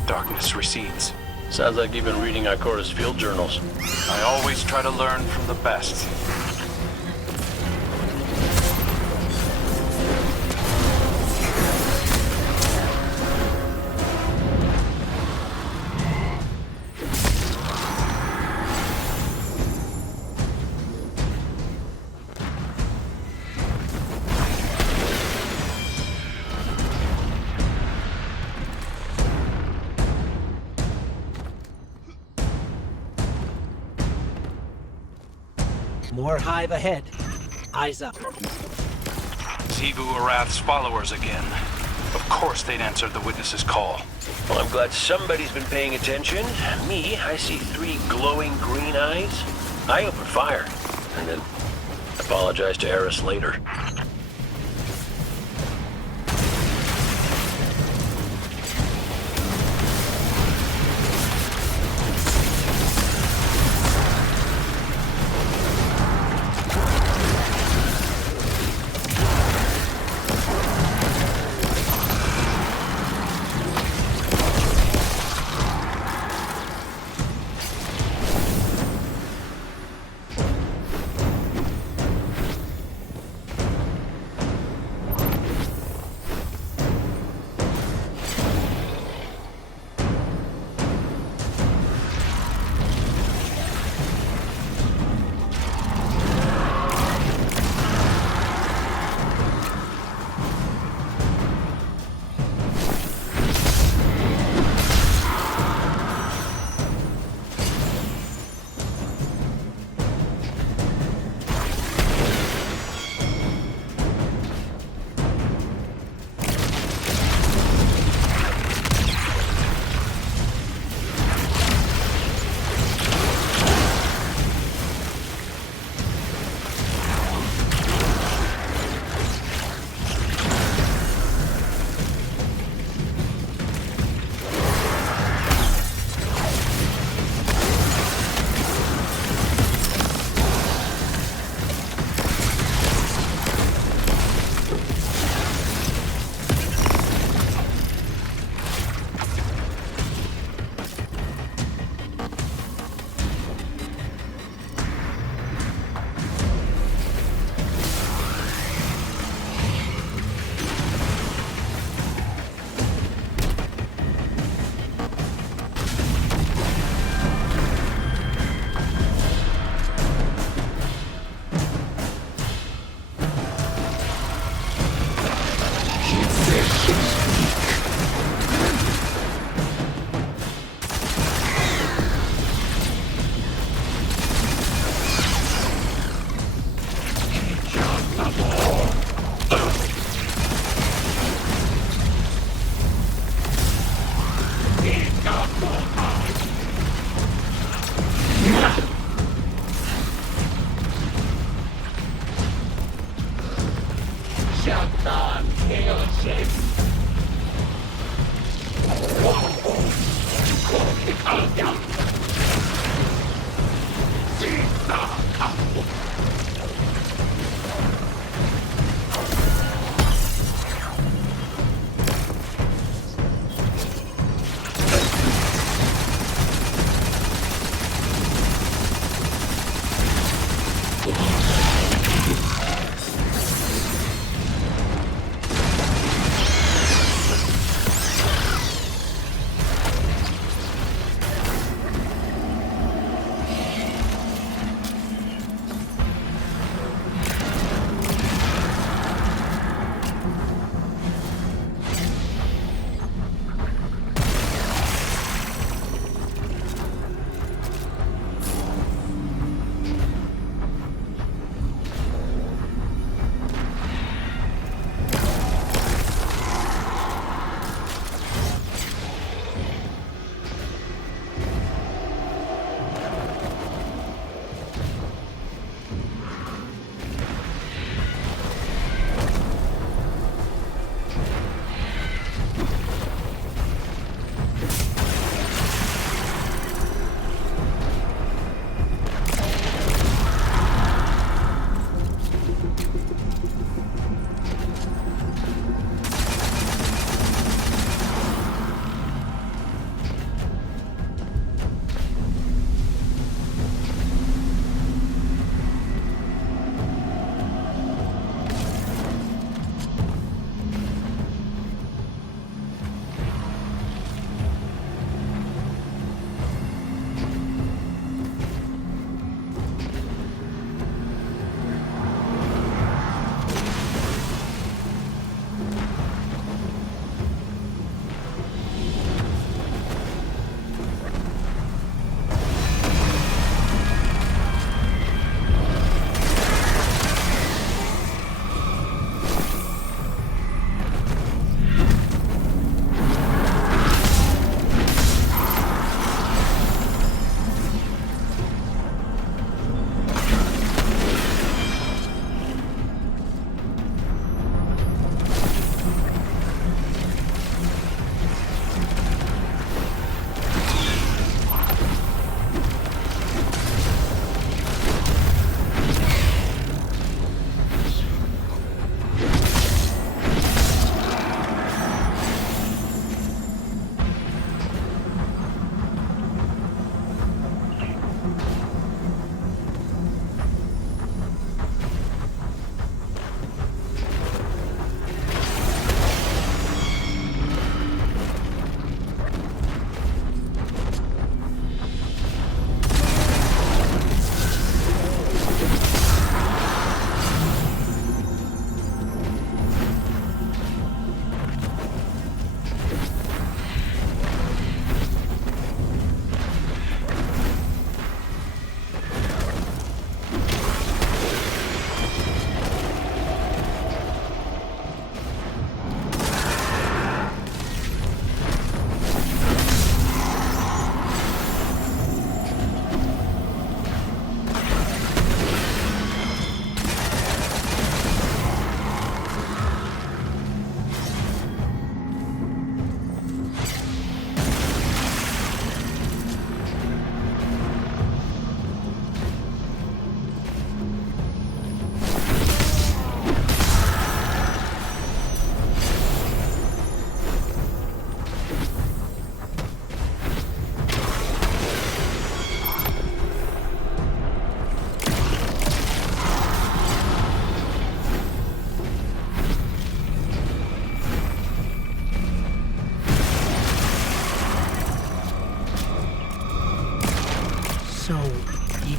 darkness recedes. Sounds like you've been reading Ikora's field journals. I always try to learn from the best. More hive ahead. Eyes up. Xivu Arath's followers again. Of course they'd answered the witness's call. Well, I'm glad somebody's been paying attention. Me, I see 3 glowing green eyes. I open fire, and then apologize to Eris later.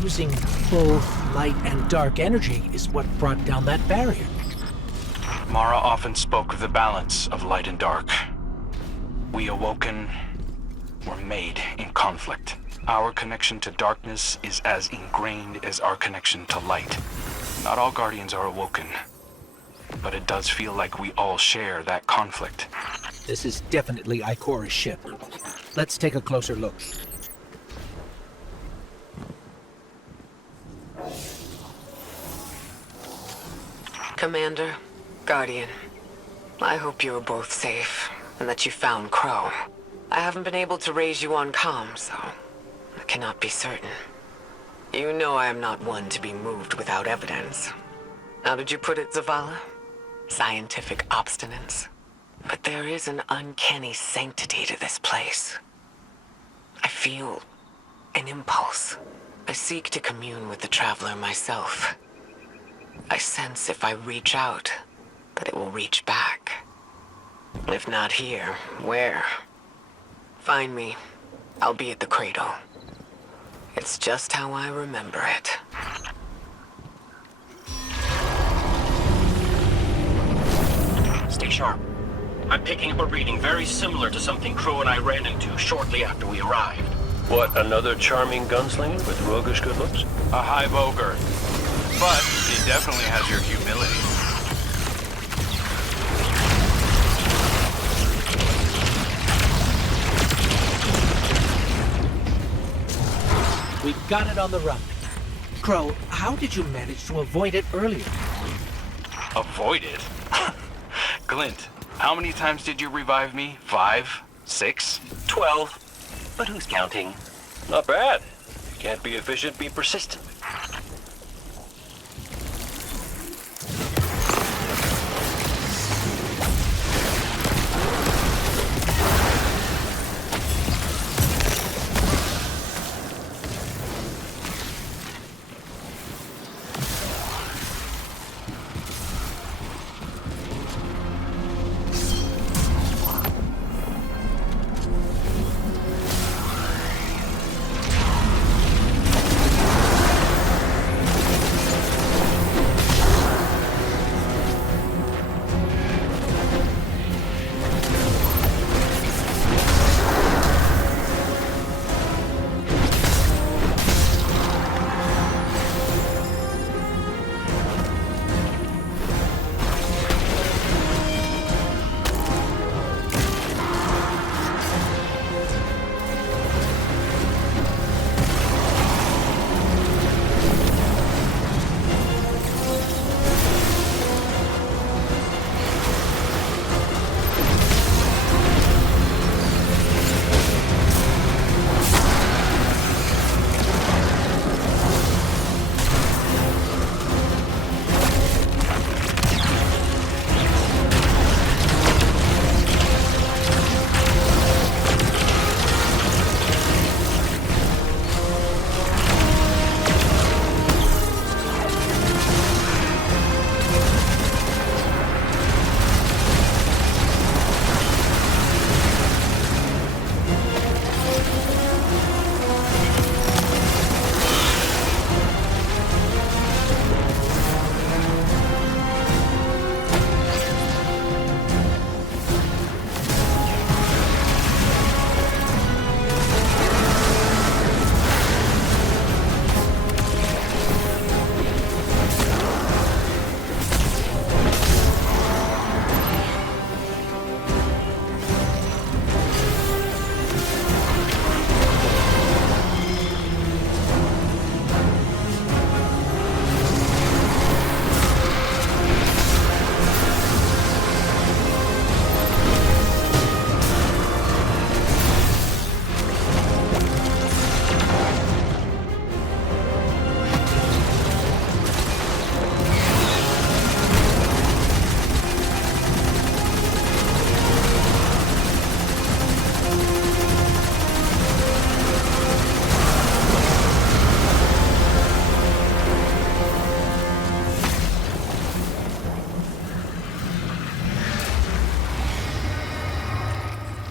using both light and dark energy is what brought down that barrier. Mara often spoke of the balance of light and dark. We Awoken were made in conflict. Our connection to darkness is as ingrained as our connection to light. Not all Guardians are Awoken, but it does feel like we all share that conflict. This is definitely Ikora's ship. Let's take a closer look. Commander, Guardian, I hope you are both safe, and that you found Crow. I haven't been able to raise you on comm, so I cannot be certain. You know I am not one to be moved without evidence. How did you put it, Zavala? Scientific obstinance. But there is an uncanny sanctity to this place. I feel an impulse. I seek to commune with the Traveler myself. I sense if I reach out, that it will reach back. If not here, where? Find me. I'll be at the cradle. It's just how I remember it. Stay sharp. I'm picking up a reading very similar to something Crow and I ran into shortly after we arrived. What, another charming gunslinger with roguish good looks? A hive ogre. But he definitely has your humility. We got it on the run. Crow, how did you manage to avoid it earlier? Avoid it? Glint, how many times did you revive me? 5? 6? 12. But who's counting? Not bad. If you can't be efficient, be persistent.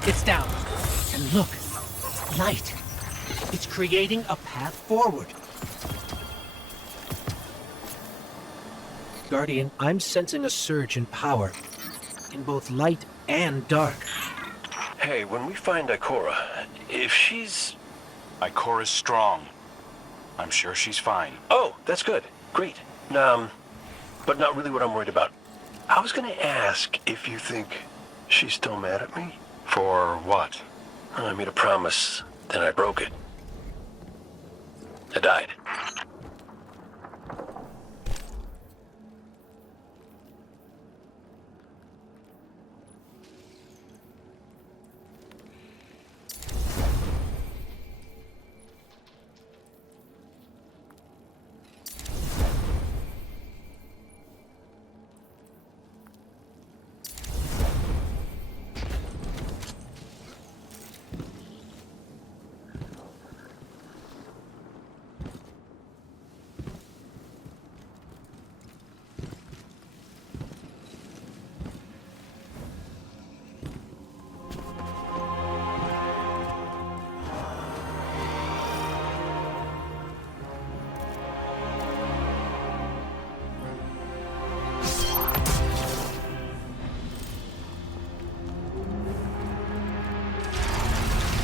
It's down. And look, light. It's creating a path forward. Guardian, I'm sensing a surge in power. In both light and dark. Hey, when we find Ikora, if she's... Ikora's strong. I'm sure she's fine. Oh, that's good. Great. But not really what I'm worried about. I was gonna ask if you think she's still mad at me? For what? I made a promise, then I broke it. I died.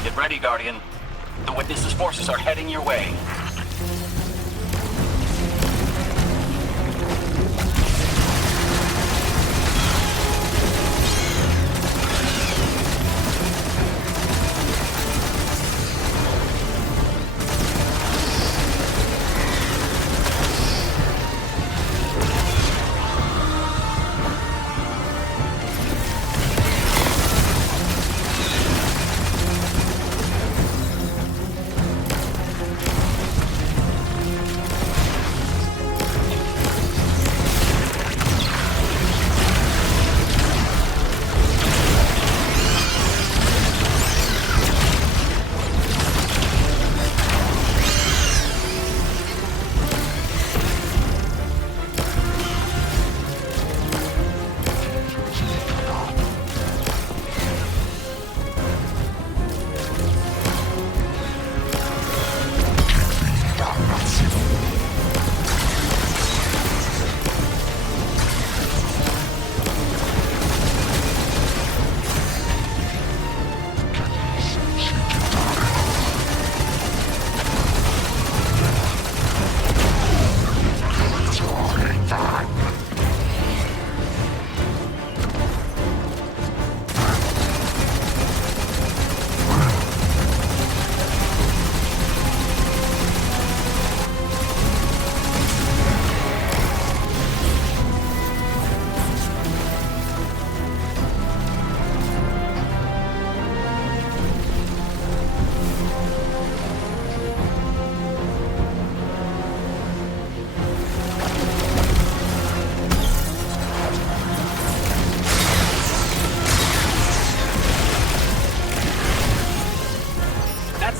Get ready, Guardian. The Witness's forces are heading your way.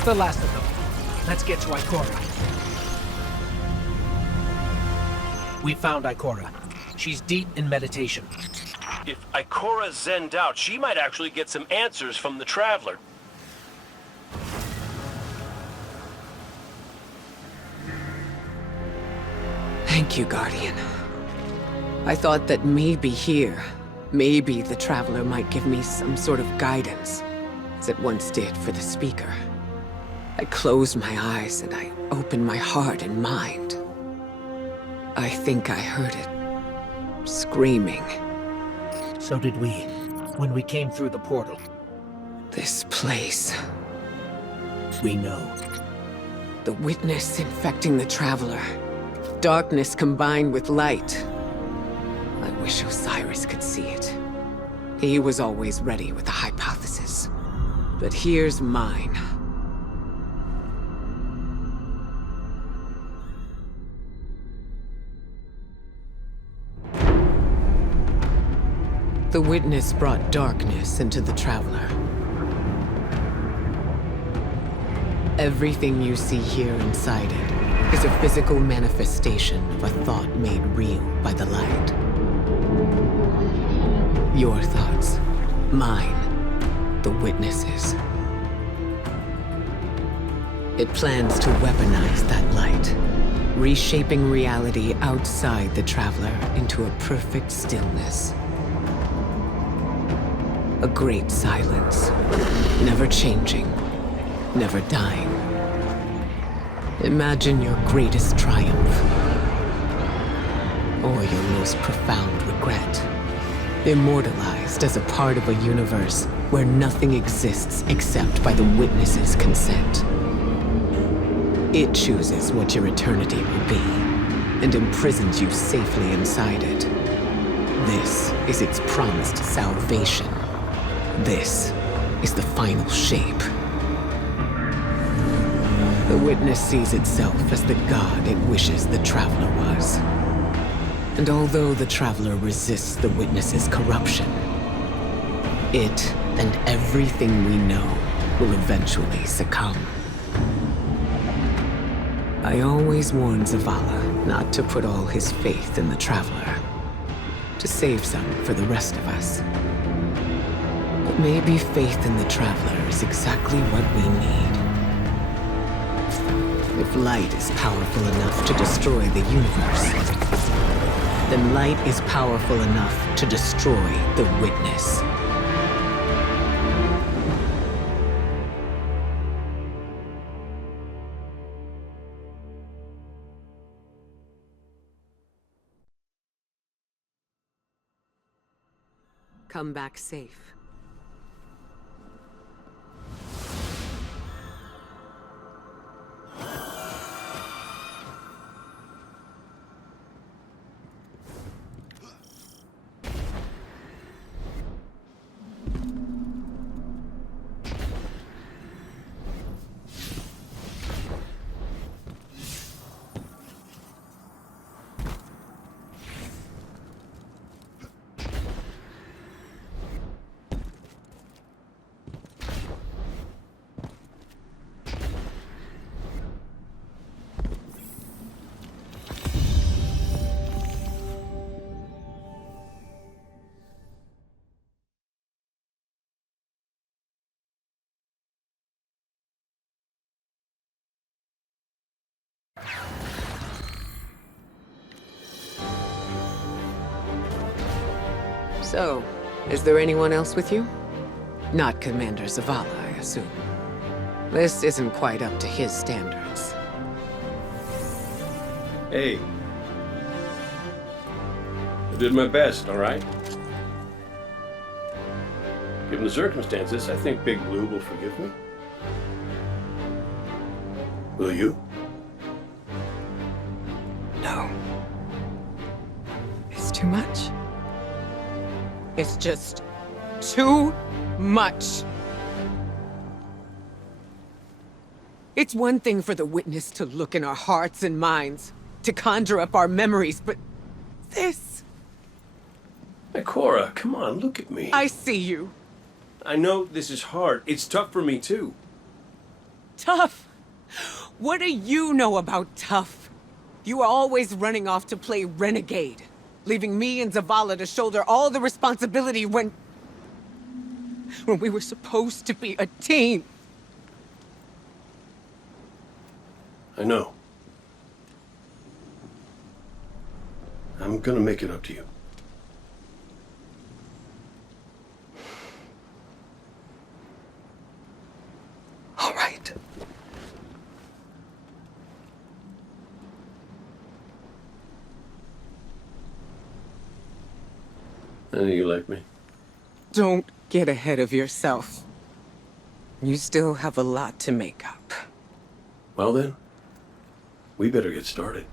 The last of them. Let's get to Ikora. We found Ikora. She's deep in meditation. If Ikora zenned out, she might actually get some answers from the Traveler. Thank you, Guardian. I thought that maybe here, maybe the Traveler might give me some sort of guidance, as it once did for the Speaker. I closed my eyes and I opened my heart and mind. I think I heard it screaming. So did we, when we came through the portal. This place. We know. The Witness infecting the Traveler. Darkness combined with light. I wish Osiris could see it. He was always ready with a hypothesis. But here's mine. The Witness brought darkness into the Traveler. Everything you see here inside it is a physical manifestation of a thought made real by the light. Your thoughts, mine, the Witness's. It plans to weaponize that light, reshaping reality outside the Traveler into a perfect stillness. A great silence, never changing, never dying. Imagine your greatest triumph, or your most profound regret, immortalized as a part of a universe where nothing exists except by the witness's consent. It chooses what your eternity will be, and imprisons you safely inside it. This is its promised salvation. This is the final shape. The Witness sees itself as the god it wishes the Traveler was. And although the Traveler resists the Witness's corruption, it and everything we know will eventually succumb. I always warned Zavala not to put all his faith in the Traveler, to save some for the rest of us. But maybe faith in the Traveler is exactly what we need. If light is powerful enough to destroy the universe, then light is powerful enough to destroy the Witness. Come back safe. So, is there anyone else with you? Not Commander Zavala, I assume. This isn't quite up to his standards. Hey. I did my best, all right? Given the circumstances, I think Big Blue will forgive me. Will you? No. It's too much. It's just too much. It's one thing for the Witness to look in our hearts and minds, to conjure up our memories, but this... Ikora, come on, look at me. I see you. I know this is hard. It's tough for me, too. Tough? What do you know about tough? You are always running off to play renegade, leaving me and Zavala to shoulder all the responsibility when we were supposed to be a team. I know. I'm gonna make it up to you. All right. I know you like me. Don't get ahead of yourself. You still have a lot to make up. Well then, we better get started.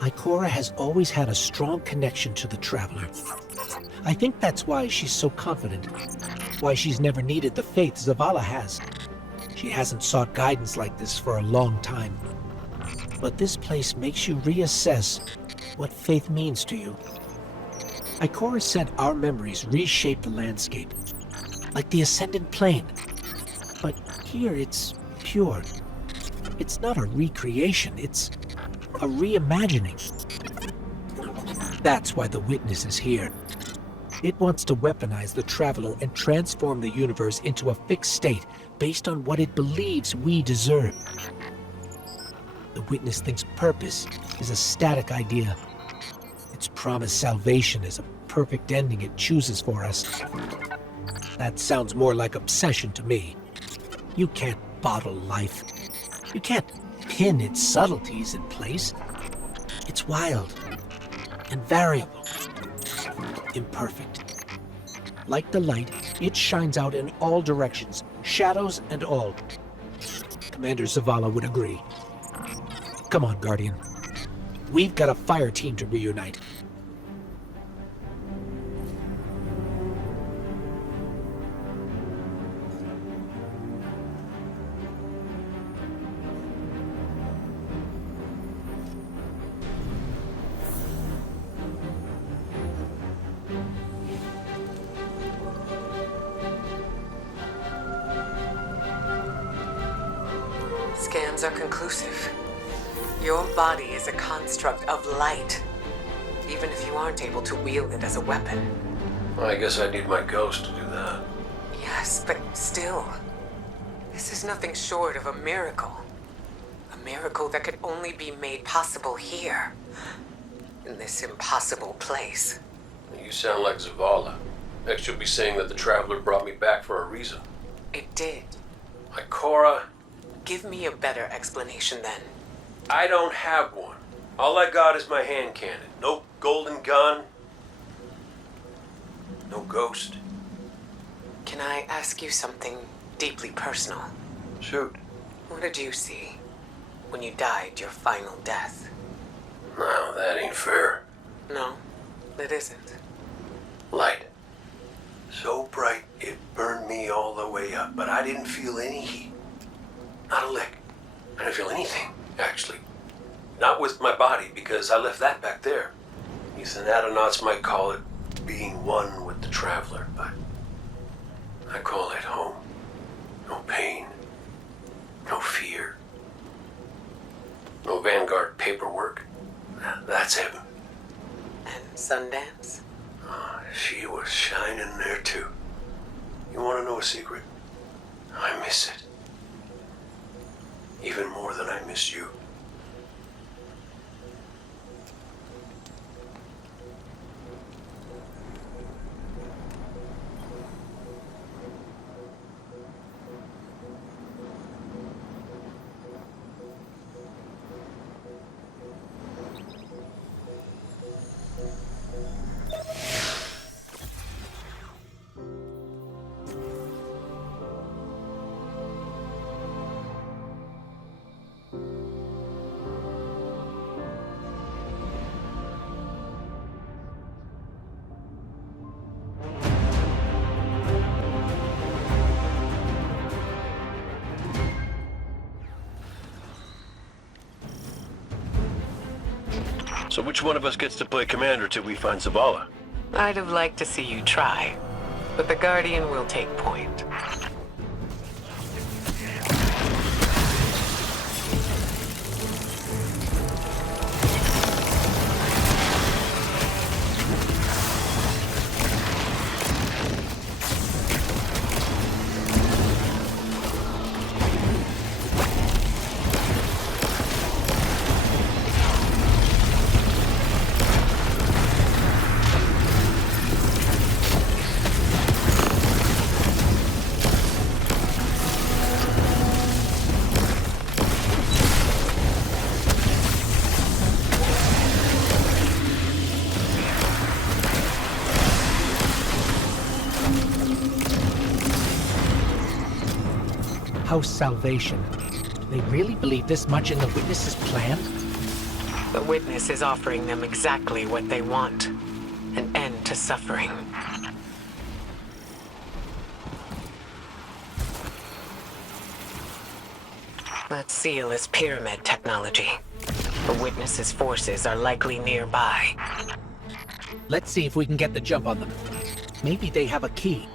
Ikora has always had a strong connection to the Traveler. I think that's why she's so confident. Why she's never needed the faith Zavala has. She hasn't sought guidance like this for a long time. But this place makes you reassess what faith means to you. Ikora said our memories reshape the landscape, like the Ascendant Plane. But here it's pure. It's not a recreation, it's a reimagining. That's why the Witness is here. It wants to weaponize the Traveler and transform the universe into a fixed state based on what it believes we deserve. The Witness thinks purpose is a static idea. Its promised salvation is a perfect ending it chooses for us. That sounds more like obsession to me. You can't bottle life. You can't pin its subtleties in place. It's wild and variable, imperfect. Like the light, it shines out in all directions, shadows and all. Commander Zavala would agree. Come on, Guardian. We've got a fire team to reunite. Scans are conclusive. Your body is a construct of light, even if you aren't able to wield it as a weapon. I guess I need my ghost to do that. Yes, but still, this is nothing short of a miracle. A miracle that could only be made possible here, in this impossible place. You sound like Zavala. Next you'll be saying that the Traveler brought me back for a reason. It did. Ikora, Give me a better explanation then. I don't have one. All I got is my hand cannon. No golden gun. No ghost. Can I ask you something deeply personal? Shoot. What did you see when you died your final death? No, that ain't fair. No, it isn't. Light. So bright it burned me all the way up, but I didn't feel any heat. Not a lick. I didn't feel anything, actually. Not with my body, because I left that back there. You Thanatonauts might call it being one with the Traveler, but I call it home. No pain. No fear. No Vanguard paperwork. That's heaven. And Sundance? Oh, she was shining there too. You want to know a secret? I miss it. Even more than I miss you. So which one of us gets to play commander till we find Zavala? I'd have liked to see you try, but the Guardian will take point. House Salvation. They really believe this much in the Witness's plan? The Witness is offering them exactly what they want. An end to suffering. That seal is pyramid technology. The Witness's forces are likely nearby. Let's see if we can get the jump on them. Maybe they have a key.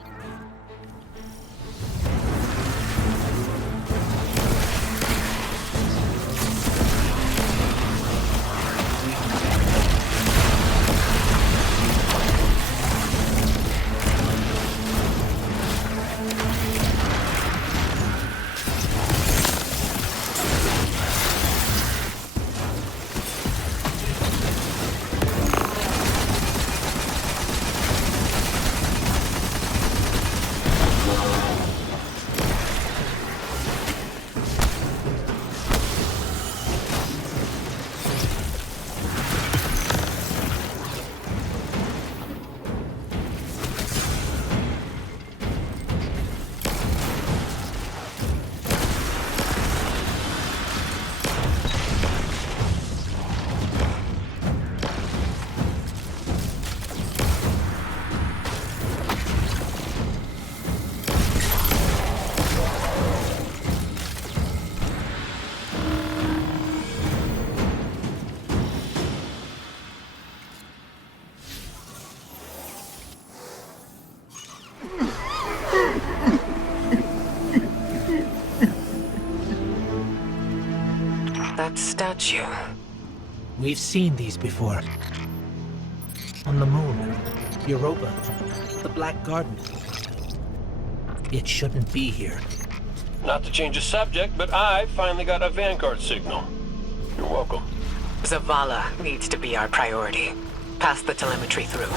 That statue. We've seen these before. On the moon, Europa, the Black Garden. It shouldn't be here. Not to change the subject, but I finally got a Vanguard signal. You're welcome. Zavala needs to be our priority. Pass the telemetry through.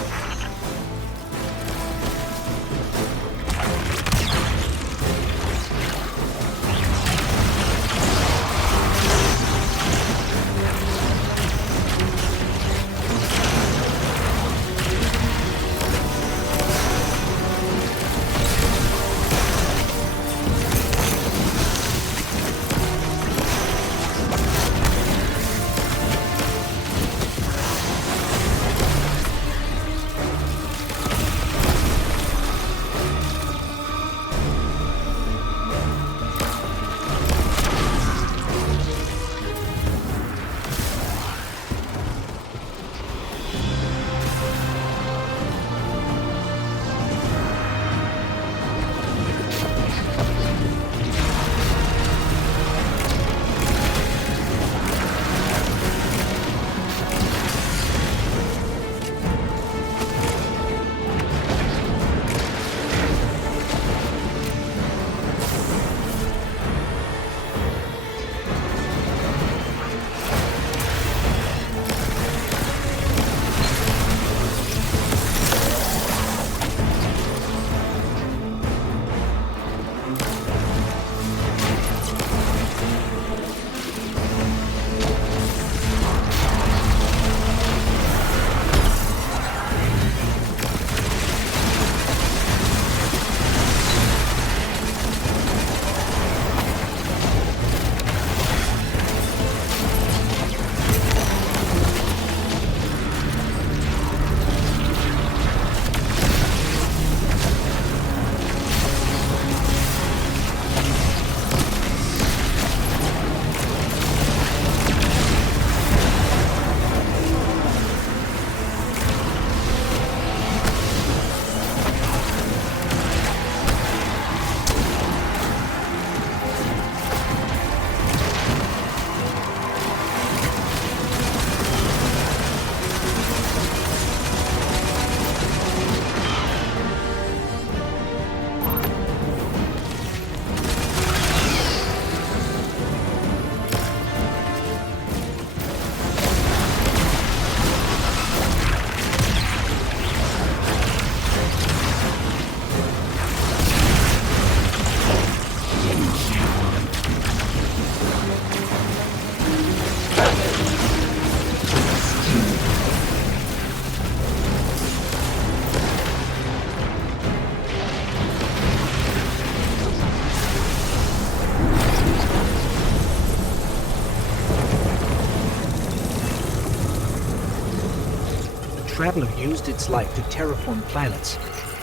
Traveler used its light to terraform planets,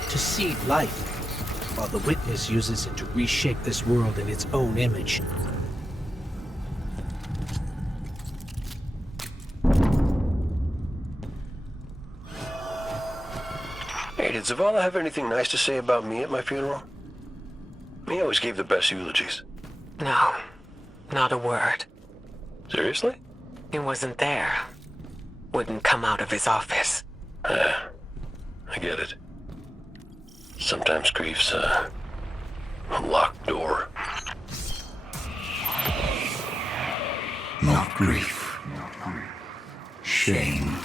to seed life, while the Witness uses it to reshape this world in its own image. Hey, did Zavala have anything nice to say about me at my funeral? He always gave the best eulogies. No, not a word. Seriously? He wasn't there. Wouldn't come out of his office. I get it. Sometimes grief's a locked door. Not grief. Shame.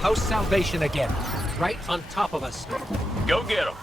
House Salvation again, right on top of us. Go get him.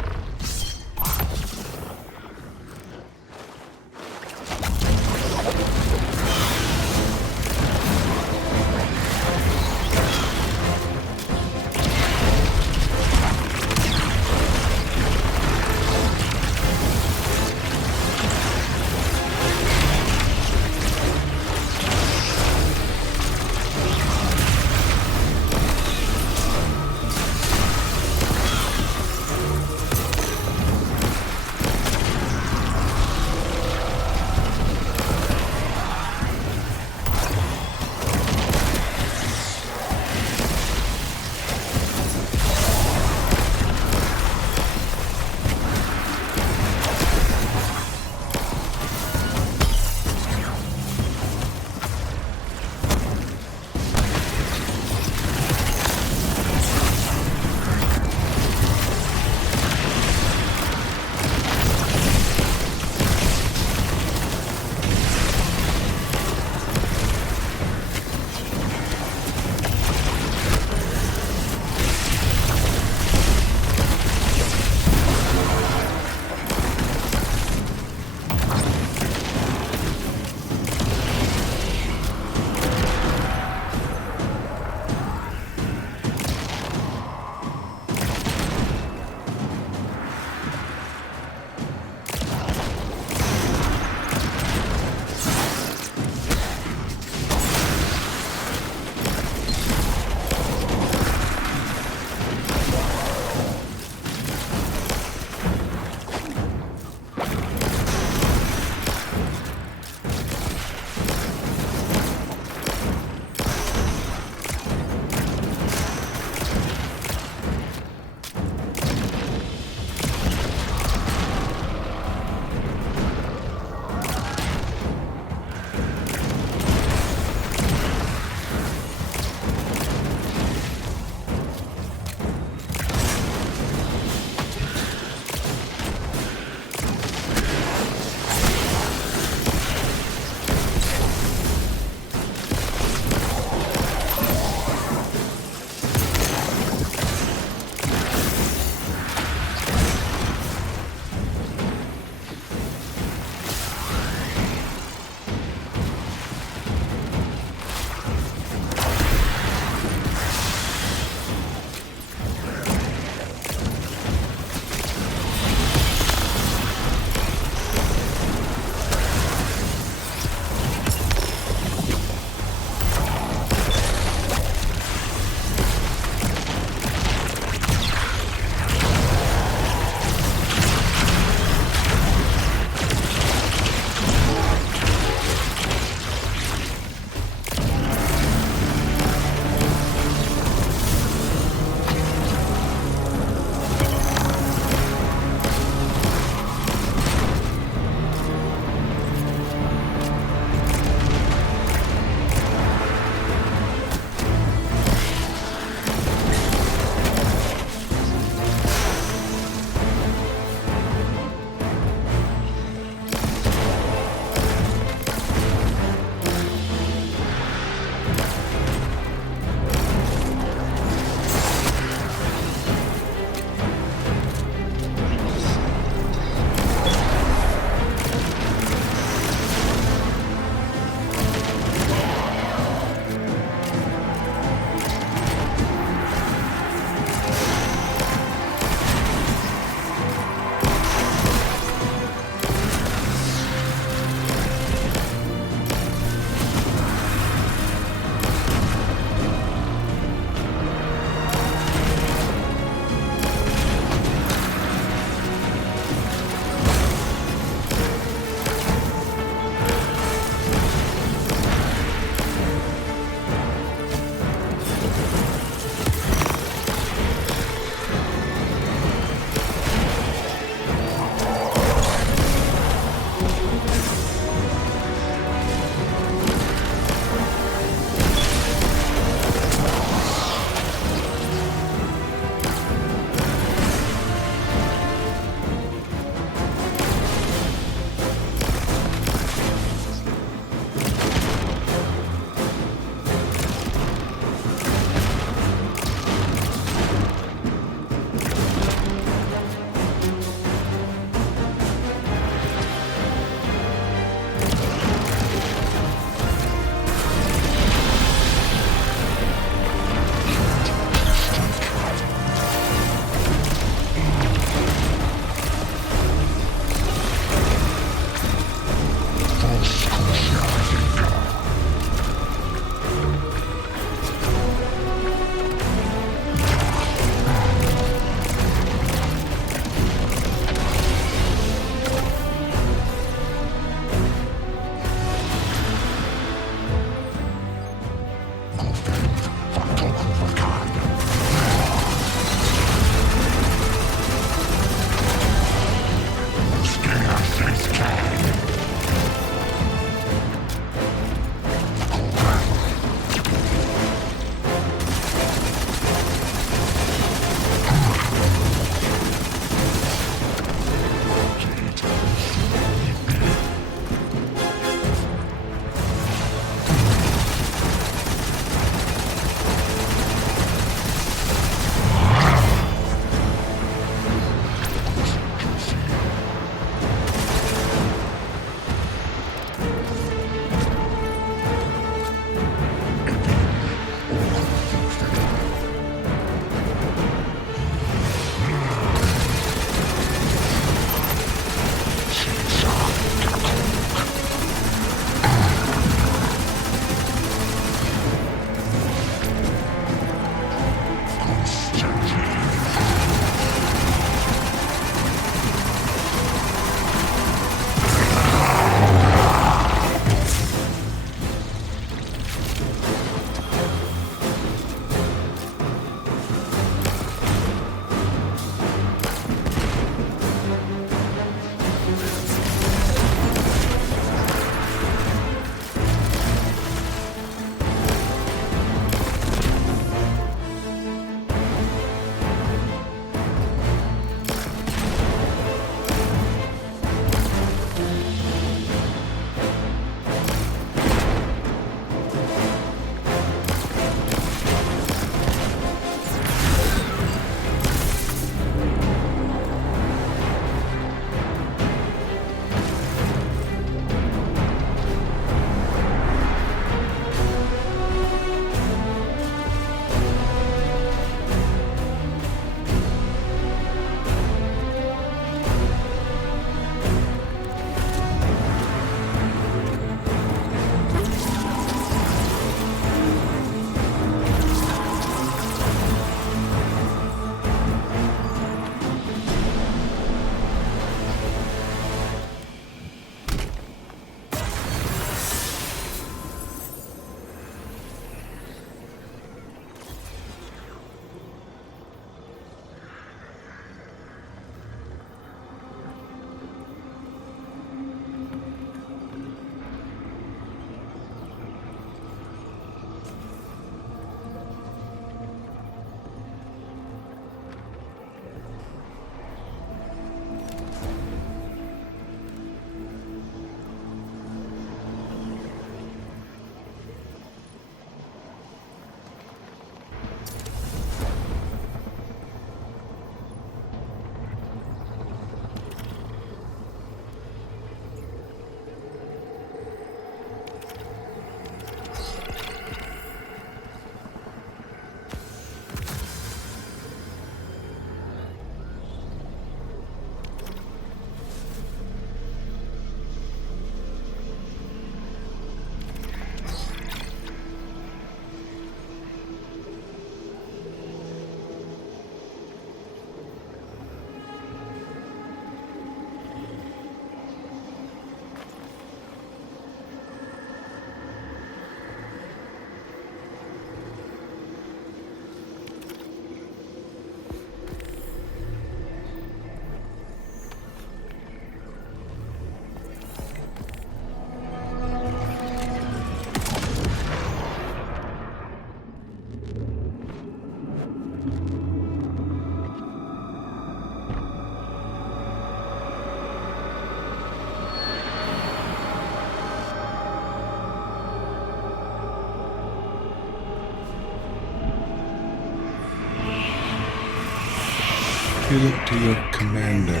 You look to your commander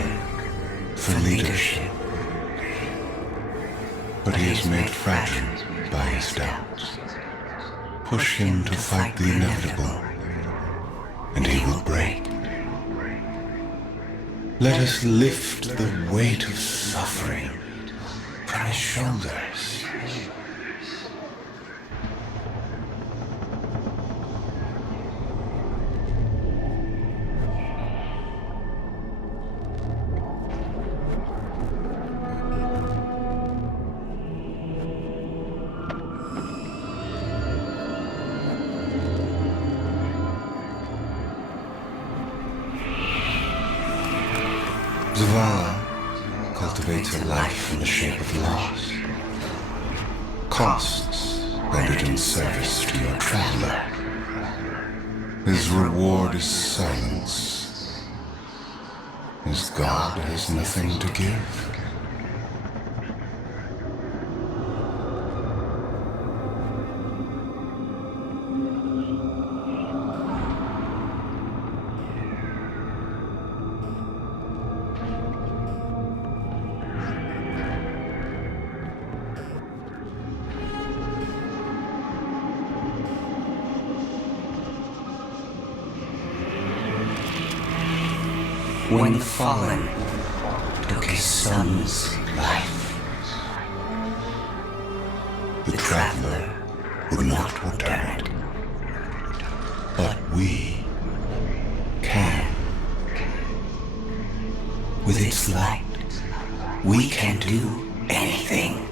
for leadership. But he is made fragile by his doubts. Push him to fight the inevitable, and he will break. Let us lift the weight of suffering from his shoulders. Zavala cultivates a life in the shape of loss. Costs rendered in service to your traveler. His reward is silence. His God has nothing to give. When the Fallen took his son's life, the Traveler would not return it. But we Can. With its light, we can do anything.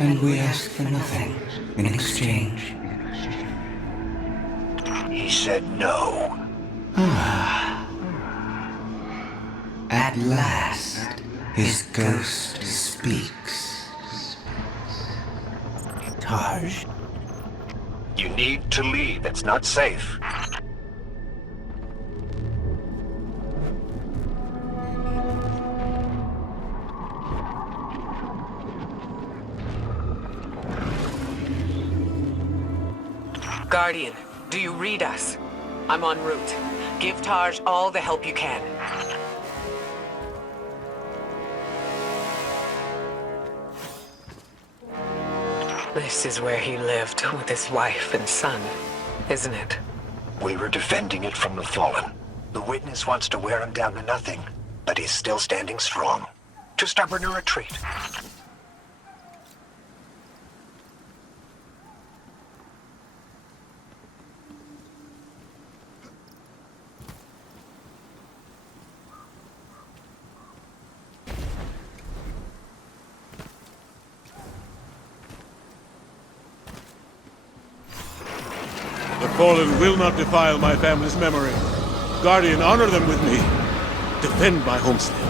And we ask for nothing in exchange. He said no. At last, his ghost speaks. Taj, You need to leave. It's not safe. Guardian, do you read us? I'm en route. Give Taj all the help you can. This is where he lived with his wife and son, isn't it? We were defending it from the Fallen. The Witness wants to wear him down to nothing, but he's still standing strong. Too stubborn to retreat. The Fallen will not defile my family's memory. Guardian, honor them with me. Defend my homestead.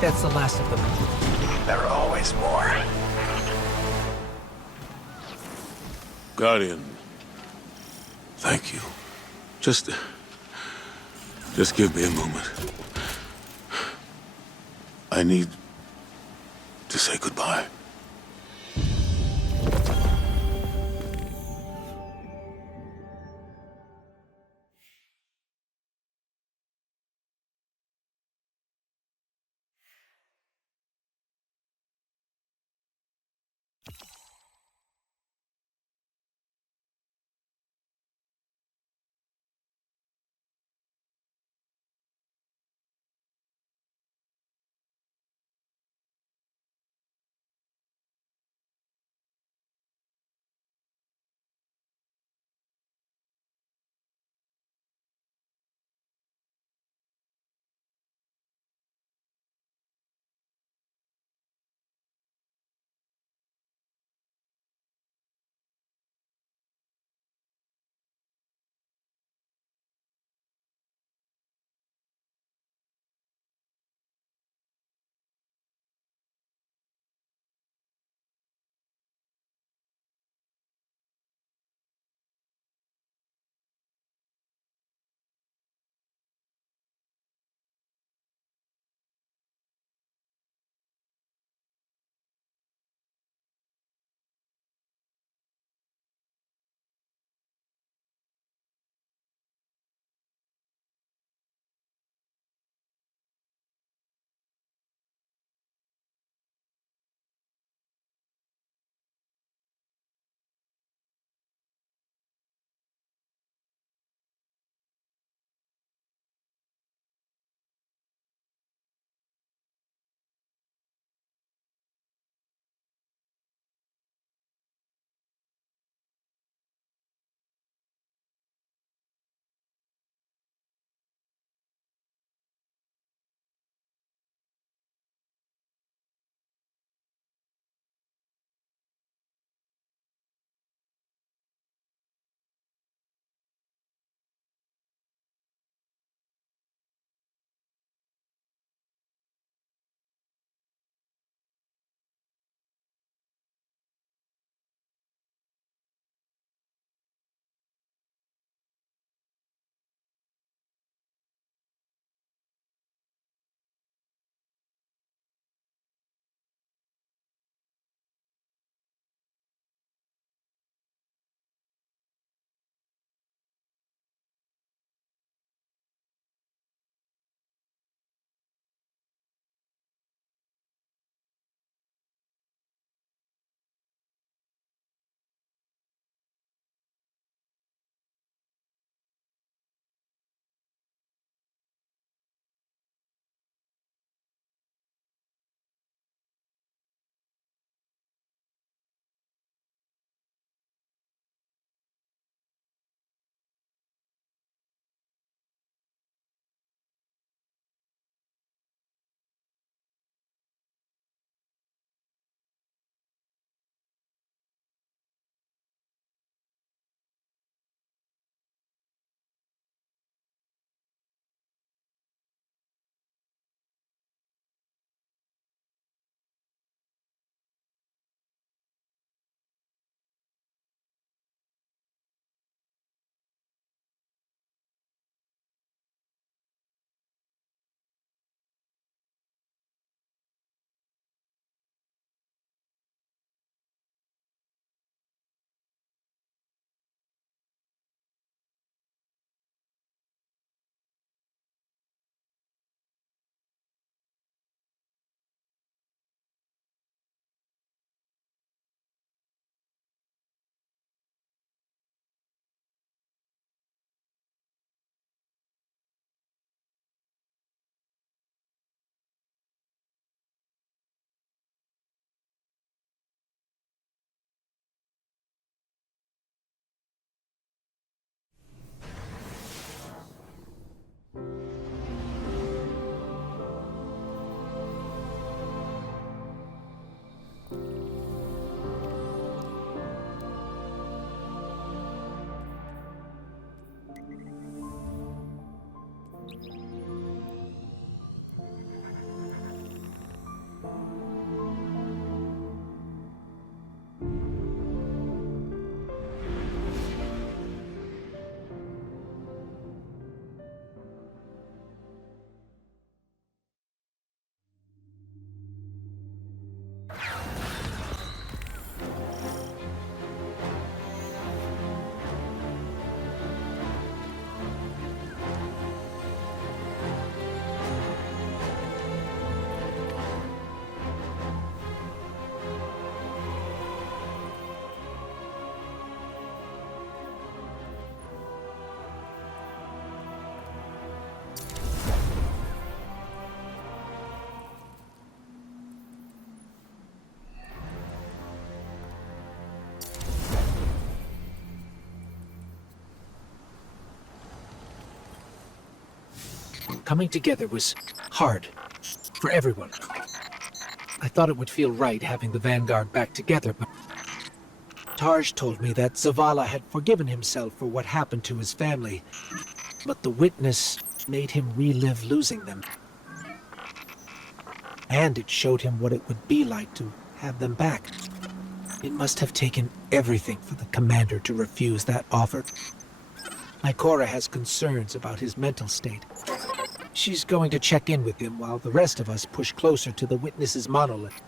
That's the last of them. There are always more. Guardian, thank you. Just give me a moment. I need to say goodbye. Coming together was hard for everyone. I thought it would feel right having the Vanguard back together, but Tarj told me that Zavala had forgiven himself for what happened to his family, but the witness made him relive losing them. And it showed him what it would be like to have them back. It must have taken everything for the commander to refuse that offer. Ikora has concerns about his mental state. She's going to check in with him while the rest of us push closer to the witness's monolith.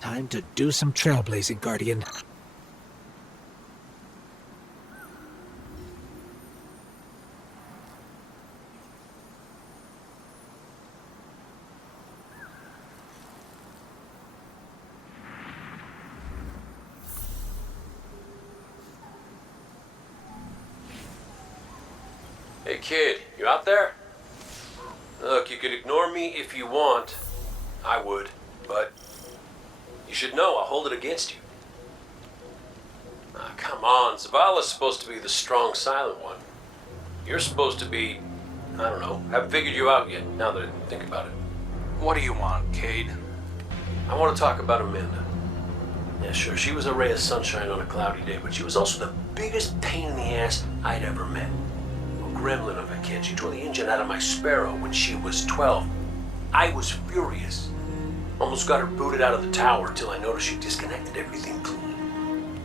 Time to do some trailblazing, Guardian. Hey kid, you out there? Look, you could ignore me if you want. I would, but you should know I'll hold it against you. Come on, Zavala's supposed to be the strong, silent one. You're supposed to be, I don't know, haven't figured you out yet, now that I think about it. What do you want, Cade? I want to talk about Amanda. Yeah, sure, she was a ray of sunshine on a cloudy day, but she was also the biggest pain in the ass I'd ever met. Gremlin of a kid. She tore the engine out of my Sparrow when she was 12. I was furious. Almost got her booted out of the tower till I noticed she disconnected everything clean.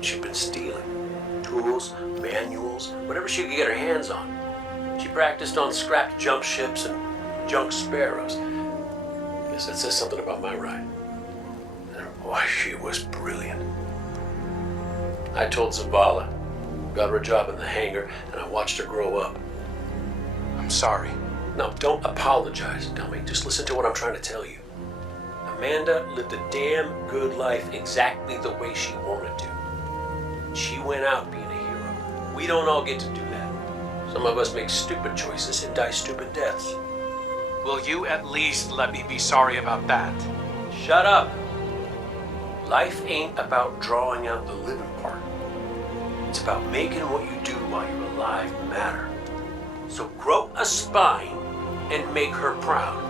She'd been stealing. Tools, manuals, whatever she could get her hands on. She practiced on scrapped jump ships and junk Sparrows. Guess that says something about my ride. And boy, she was brilliant. I told Zavala. Got her a job in the hangar, and I watched her grow up. I'm sorry. No, don't apologize, dummy. Just listen to what I'm trying to tell you. Amanda lived a damn good life exactly the way she wanted to. She went out being a hero. We don't all get to do that. Some of us make stupid choices and die stupid deaths. Will you at least let me be sorry about that? Shut up. Life ain't about drawing out the living part. It's about making what you do while you're alive matter. So grow a spine and make her proud.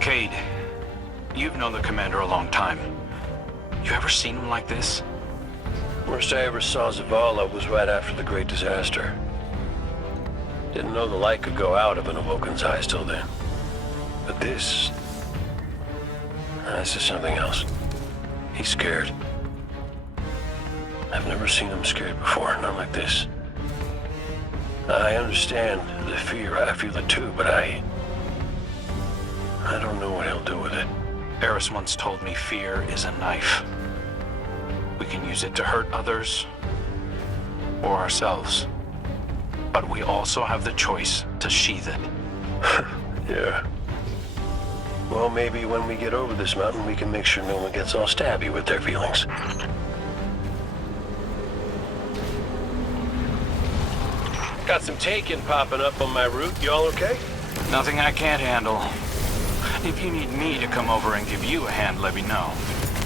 Cade, you've known the commander a long time. You ever seen him like this? Worst I ever saw Zavala was right after the Great Disaster. Didn't know the light could go out of an Awoken's eyes till then. But this is something else. He's scared. I've never seen him scared before, not like this. I understand the fear, I feel it too, but I don't know what he'll do with it. Eris once told me fear is a knife. We can use it to hurt others or ourselves. But we also have the choice to sheath it. Yeah. Well, maybe when we get over this mountain, we can make sure no one gets all stabby with their feelings. Got some taken popping up on my route. You all okay? Nothing I can't handle. If you need me to come over and give you a hand, let me know.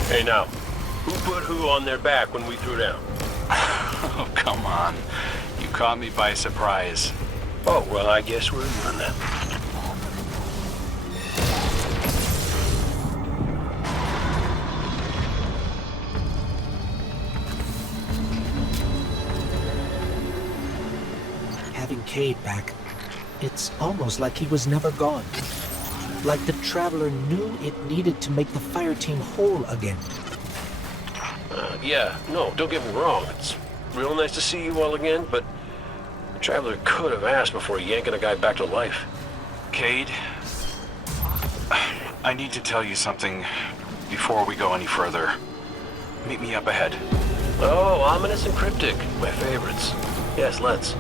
Hey now, who put who on their back when we threw down? Oh, come on. You caught me by surprise. Oh, well, I guess we're on that. Having Cade back, it's almost like he was never gone. Like the Traveler knew it needed to make the fire team whole again. Yeah, no, don't get me wrong. It's real nice to see you all again, but the Traveler could have asked before yanking a guy back to life. Cade, I need to tell you something before we go any further. Meet me up ahead. Oh, ominous and cryptic. My favorites. Yes, let's.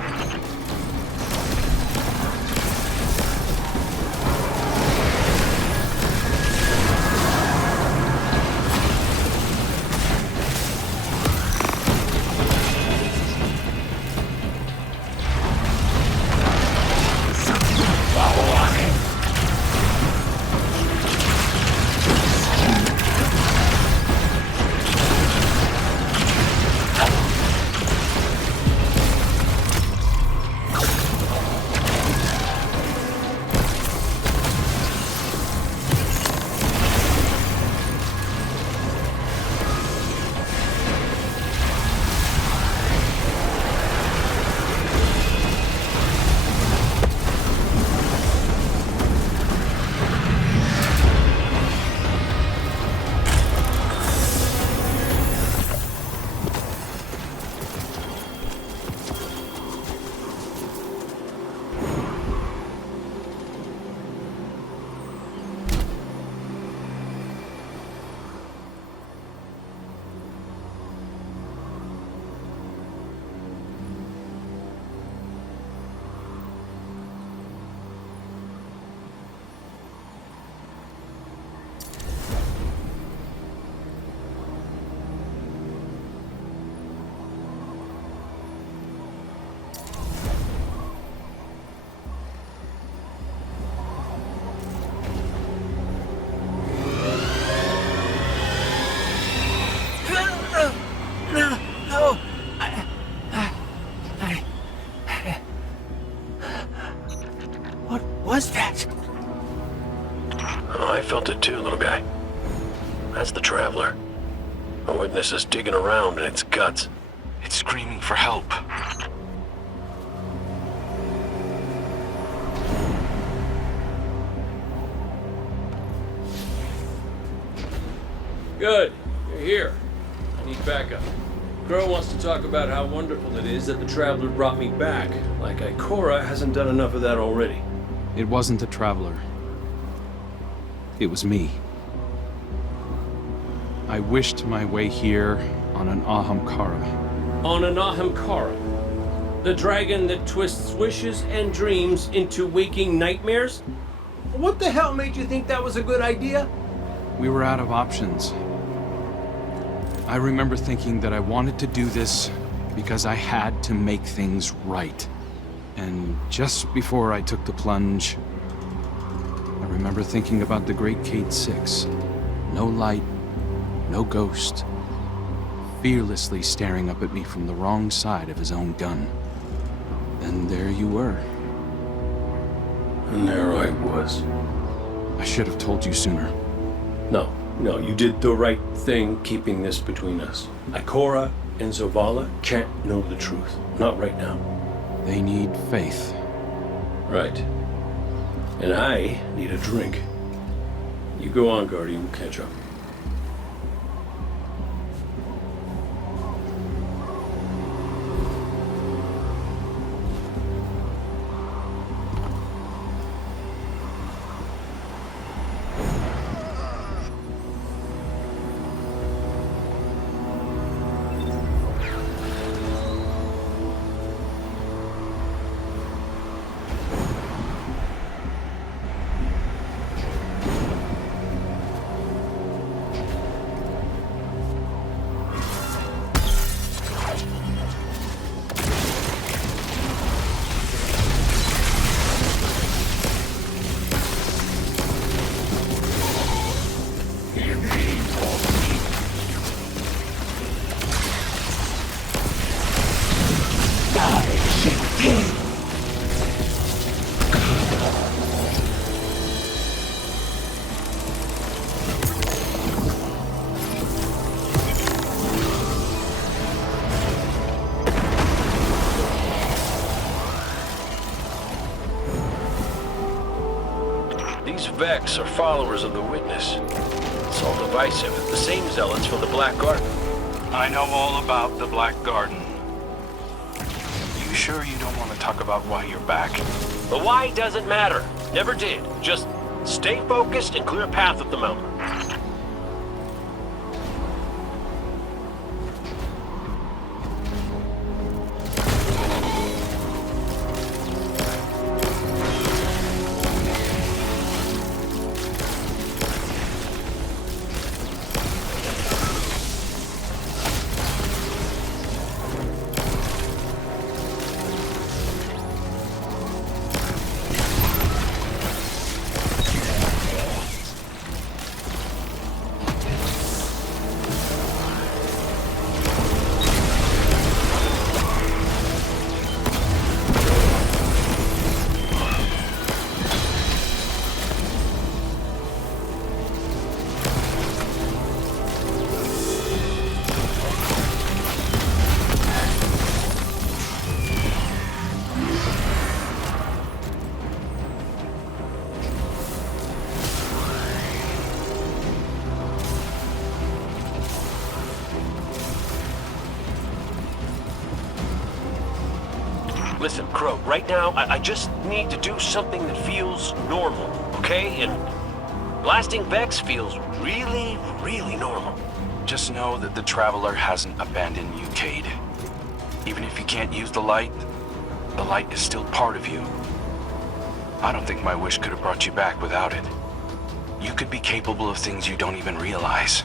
Was that? Oh, I felt it too, little guy. That's the Traveler. A witness is digging around in its guts. It's screaming for help. Good. You're here. I need backup. Crow wants to talk about how wonderful it is that the Traveler brought me back. Like Ikora hasn't done enough of that already. It wasn't the Traveler. It was me. I wished my way here on an Ahamkara. On an Ahamkara? The dragon that twists wishes and dreams into waking nightmares? What the hell made you think that was a good idea? We were out of options. I remember thinking that I wanted to do this because I had to make things right. And just before I took the plunge, I remember thinking about the Great Cade 6. No light, no ghost, fearlessly staring up at me from the wrong side of his own gun. And there you were. And there I was. I should have told you sooner. No, you did the right thing keeping this between us. Ikora and Zavala can't know the truth. Not right now. They need faith. Right. And I need a drink. You go on, Guardian. We'll catch up. Vex are followers of the Witness. It's all divisive. The same zealots from the Black Garden. I know all about the Black Garden. You sure you don't want to talk about why you're back? The why doesn't matter. Never did. Just Stay focused and clear a path up the mountain. Listen, Crow, right now, I just need to do something that feels normal, okay? And blasting Vex feels really, really normal. Just know that the Traveler hasn't abandoned you, Cade. Even if you can't use the light is still part of you. I don't think my wish could have brought you back without it. You could be capable of things you don't even realize.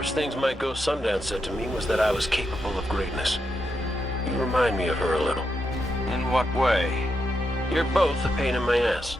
first things my ghost Sundance said to me was that I was capable of greatness. You remind me of her a little. In what way? You're both a pain in my ass.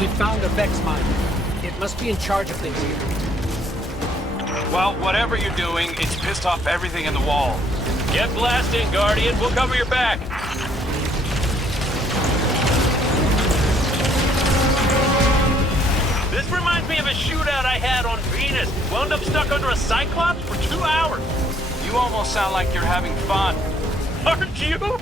We found a Vex mine. It must be in charge of things here. Well, whatever you're doing, it's pissed off everything in the wall. Get blasting, Guardian. We'll cover your back. This reminds me of a shootout I had on Venus. Wound up stuck under a Cyclops for 2 hours. You almost sound like you're having fun. Aren't you?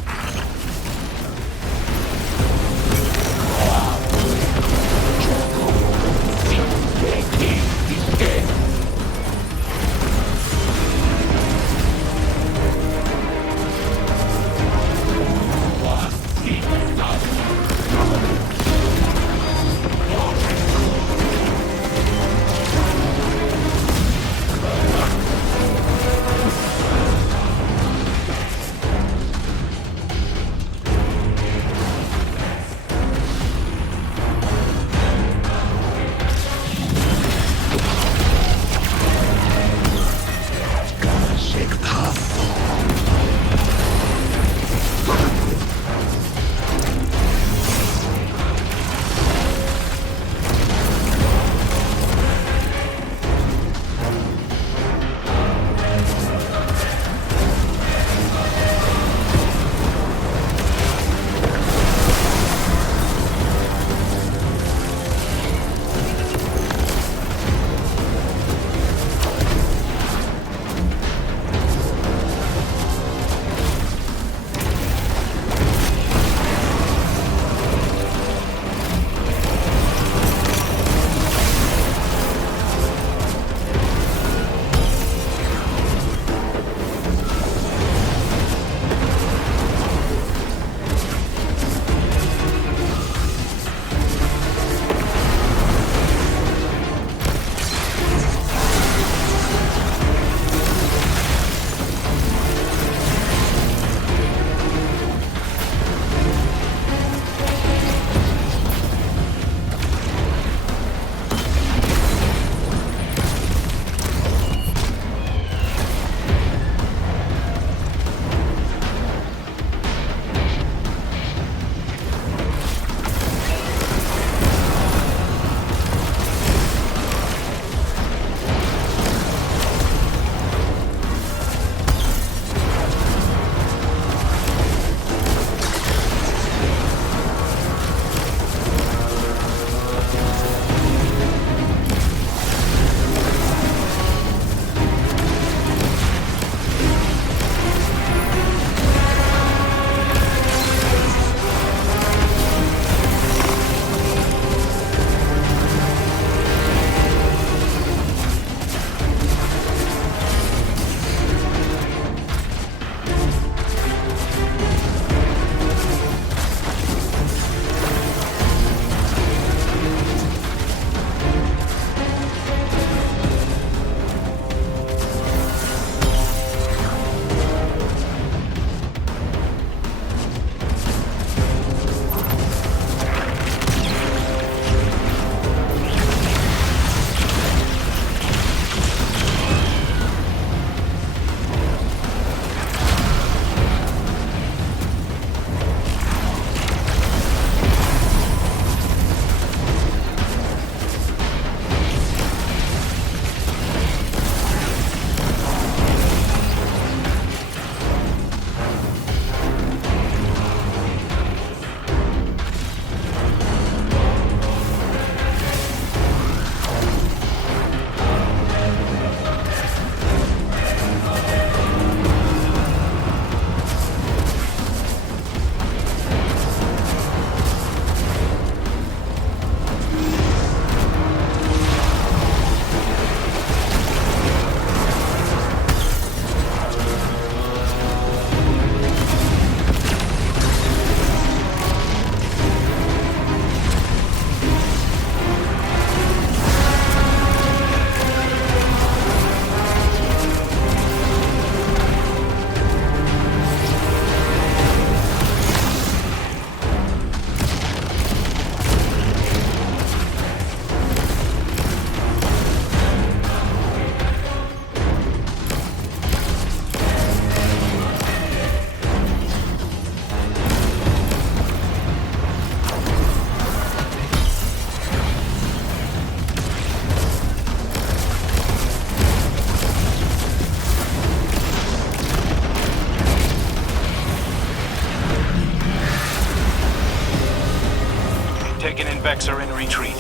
Taken and Vex are in retreat.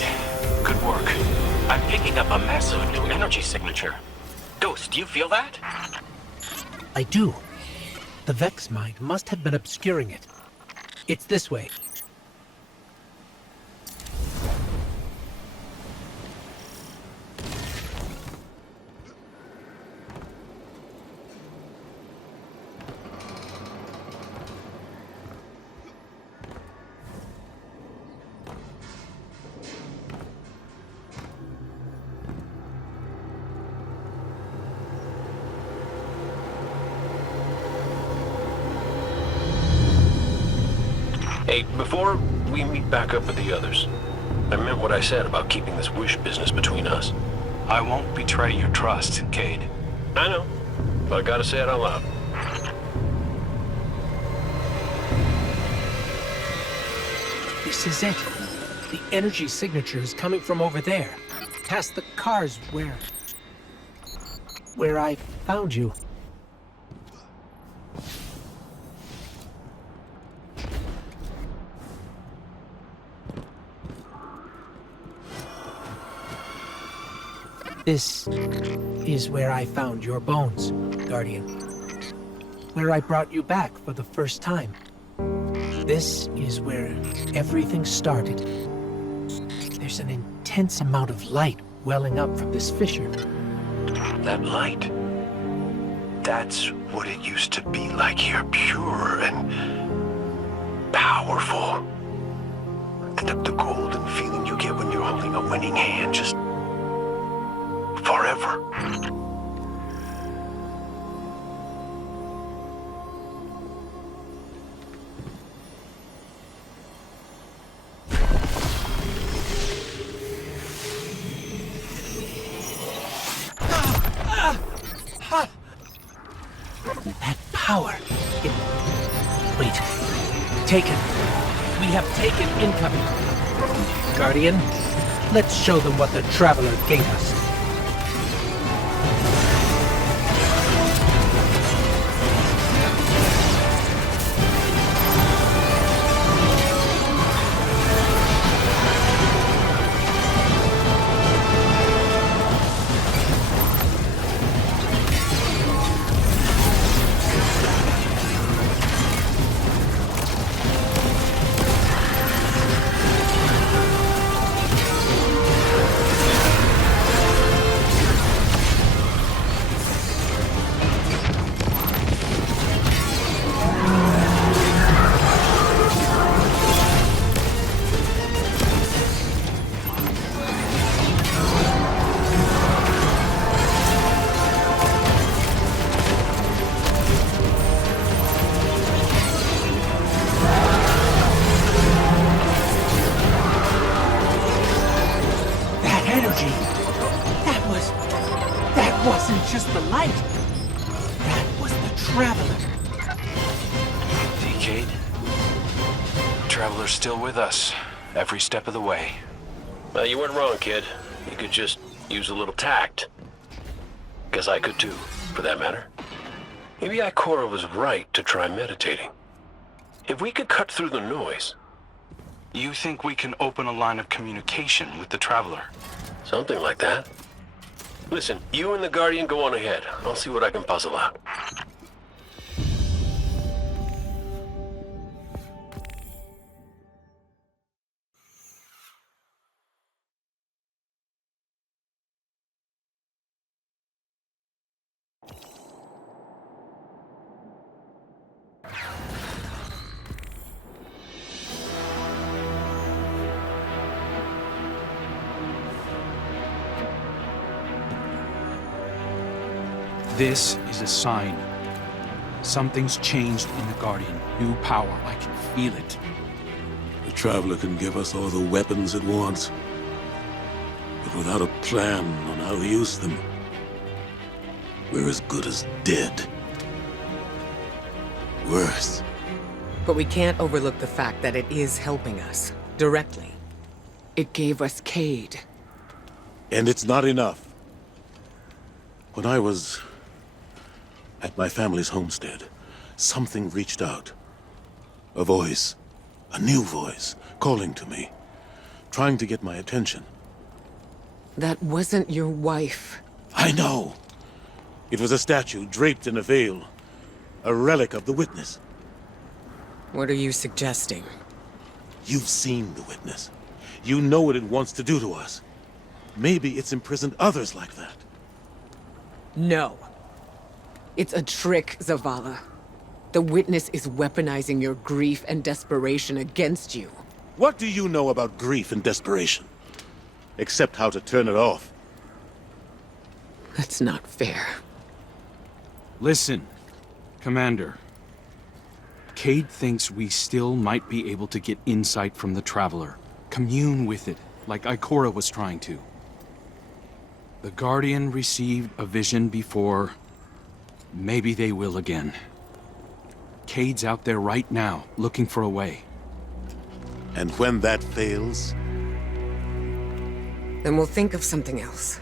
Good work. I'm picking up a massive new energy signature. Ghost, do you feel that? I do. The Vex mind must have been obscuring it. It's this way. Hey, before we meet back up with the others, I meant what I said about keeping this Wish business between us. I won't betray your trust, Cade. I know, but I gotta say it out loud. This is it. The energy signature is coming from over there, past the cars where I found you. This is where I found your bones, Guardian. Where I brought you back for the first time. This is where everything started. There's an intense amount of light welling up from this fissure. That light. That's what it used to be like here, pure and powerful. The golden feeling you get when you're holding a winning hand, just forever. That power. Wait. Taken. We have taken incoming. Guardian, let's show them what the Traveler gave us. That wasn't just the light. That was the Traveler. Decade. Traveler's still with us, every step of the way. Well, you weren't wrong, kid. You could just use a little tact. Guess I could too, for that matter. Maybe Ikora was right to try meditating. If we could cut through the noise... You think we can open a line of communication with the Traveler? Something like that. Listen, you and the Guardian go on ahead. I'll see what I can puzzle out. This is a sign. Something's changed in the Guardian. New power. I can feel it. The Traveler can give us all the weapons it wants, but without a plan on how to use them, we're as good as dead. Worse. But we can't overlook the fact that it is helping us, directly. It gave us Cade. And it's not enough. When I was at my family's homestead, something reached out. A voice, a new voice, calling to me. trying to get my attention. That wasn't your wife. I know! It was a statue draped in a veil. A relic of the Witness. What are you suggesting? You've seen the Witness. You know what it wants to do to us. Maybe it's imprisoned others like that. No. It's a trick, Zavala. The Witness is weaponizing your grief and desperation against you. What do you know about grief and desperation? Except how to turn it off. That's not fair. Listen, Commander. Cade thinks we still might be able to get insight from the Traveler. Commune with it, like Ikora was trying to. The Guardian received a vision before. Maybe they will again. Cade's out there right now, looking for a way. And when that fails? Then we'll think of something else.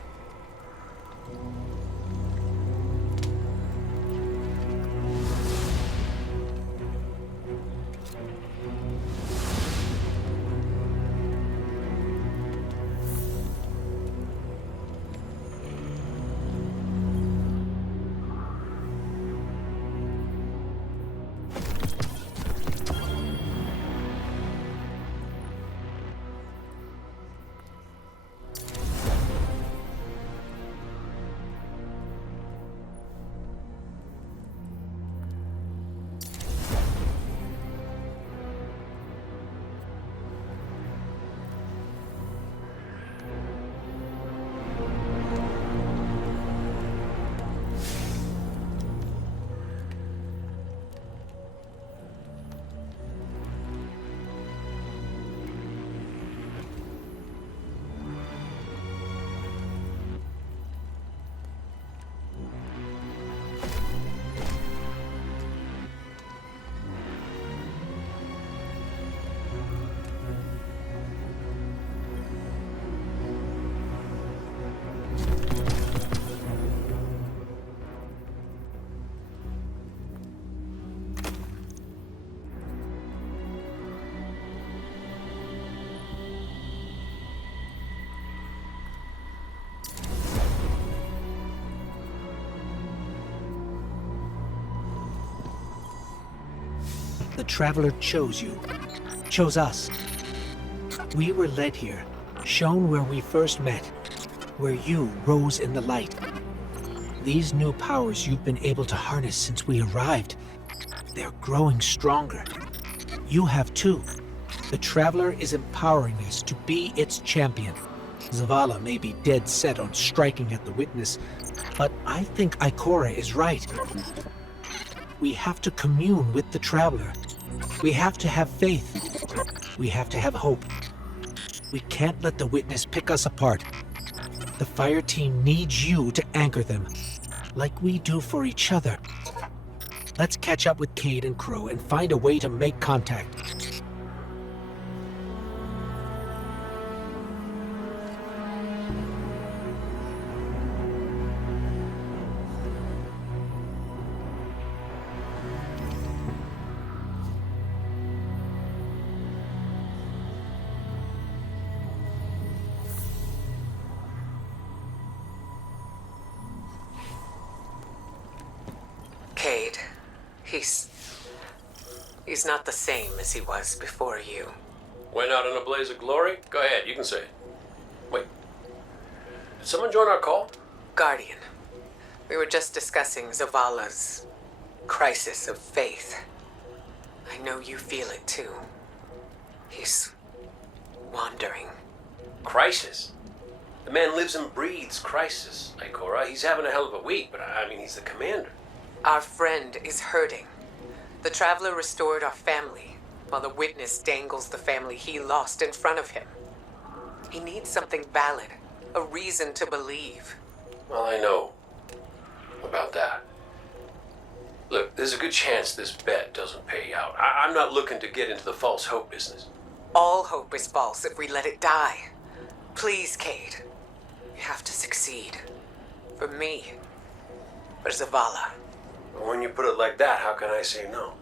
The Traveler chose you, chose us. We were led here, shown where we first met, where you rose in the light. These new powers you've been able to harness since we arrived, they're growing stronger. You have too. The Traveler is empowering us to be its champion. Zavala may be dead set on striking at the Witness, but I think Ikora is right. We have to commune with the Traveler. We have to have faith. We have to have hope. We can't let the Witness pick us apart. The fire team needs you to anchor them, like we do for each other. Let's catch up with Cade and Crow and find a way to make contact. Cade, he's not the same as he was before you. Went out in a blaze of glory? Go ahead, you can say it. Wait. Did someone join our call? Guardian, we were just discussing Zavala's crisis of faith. I know you feel it too. He's wandering. Crisis? The man lives and breathes crisis, Ikora. He's having a hell of a week, but I mean, he's the commander. Our friend is hurting. The Traveler restored our family, while the Witness dangles the family he lost in front of him. He needs something valid, a reason to believe. Well, I know about that. Look, there's a good chance this bet doesn't pay out. I'm not looking to get into the false hope business. All hope is false if we let it die. Please, Cade. You have to succeed. For me. For Zavala. When you put it like that, how can I say no?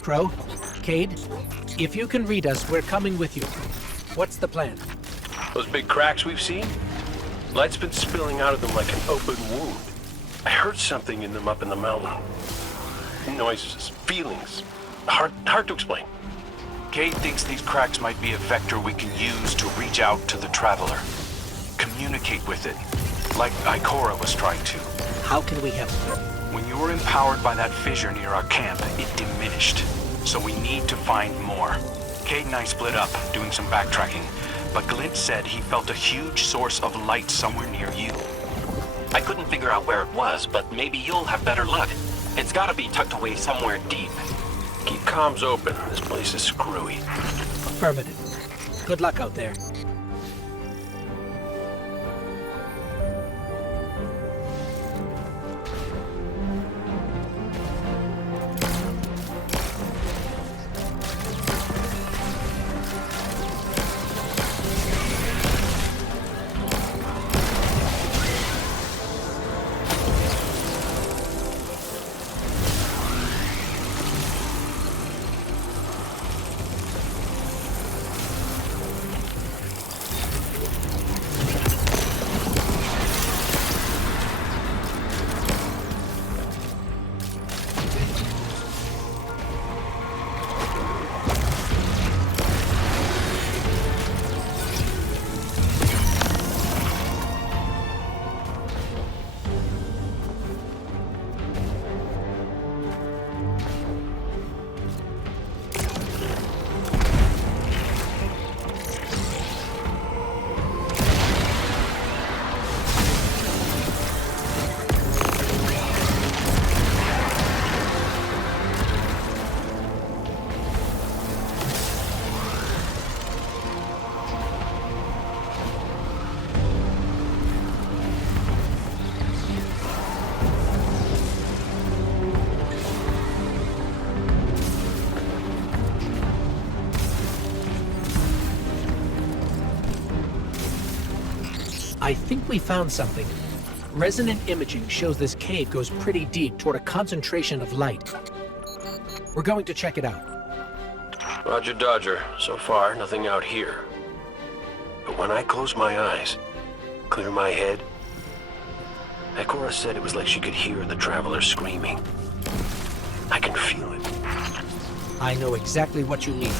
Crow, Cade, if you can read us, we're coming with you. What's the plan? Those big cracks we've seen? Light's been spilling out of them like an open wound. I heard something in them up in the mountain. Noises, feelings. Hard to explain. Cade thinks these cracks might be a vector we can use to reach out to the Traveler. Communicate with it, like Ikora was trying to. How can we help? When you were empowered by that fissure near our camp, it diminished. So we need to find more. Cade and I split up, doing some backtracking, but Glint said he felt a huge source of light somewhere near you. I couldn't figure out where it was, but maybe you'll have better luck. It's gotta be tucked away somewhere deep. Keep comms open. This place is screwy. Affirmative. Good luck out there. I think we found something. Resonant imaging shows this cave goes pretty deep toward a concentration of light. We're going to check it out. Roger Dodger. So far, nothing out here. But when I close my eyes, clear my head, Ikora said it was like she could hear the Traveler screaming. I can feel it. I know exactly what you mean.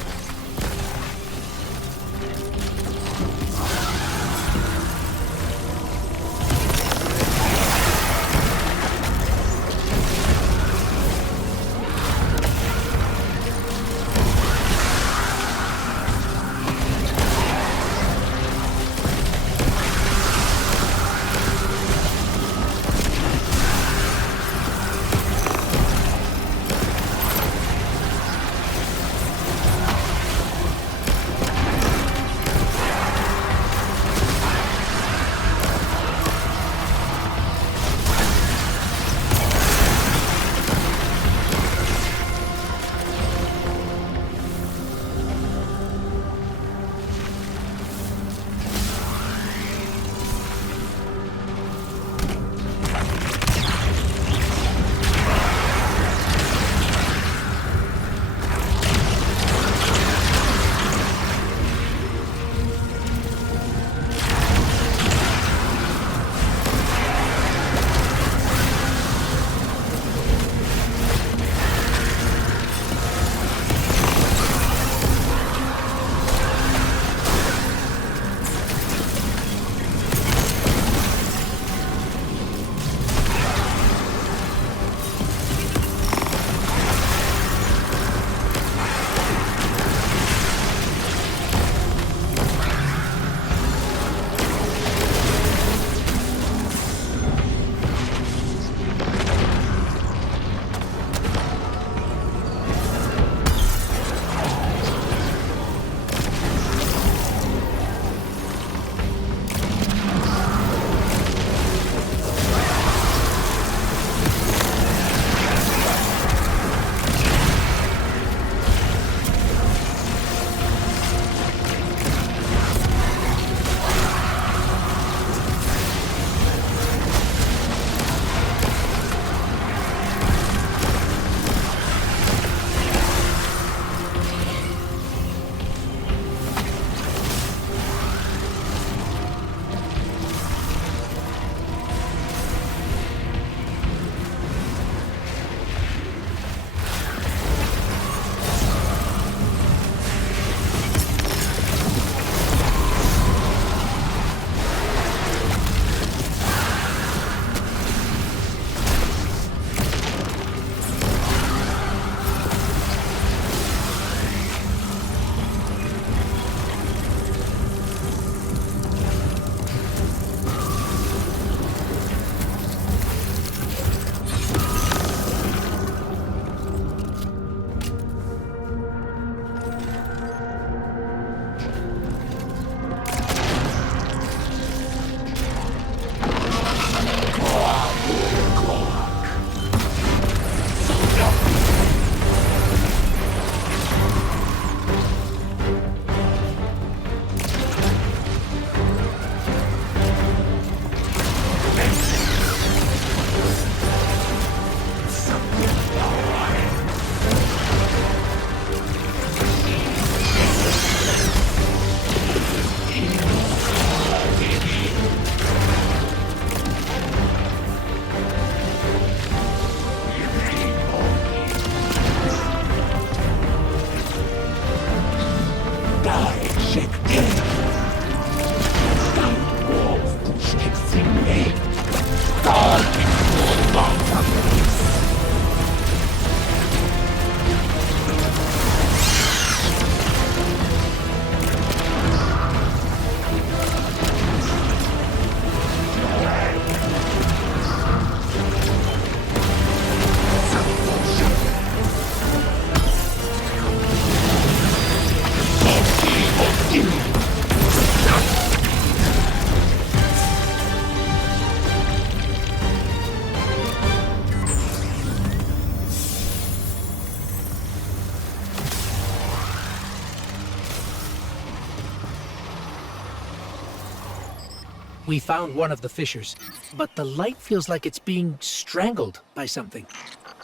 We found one of the fissures, but the light feels like it's being strangled by something.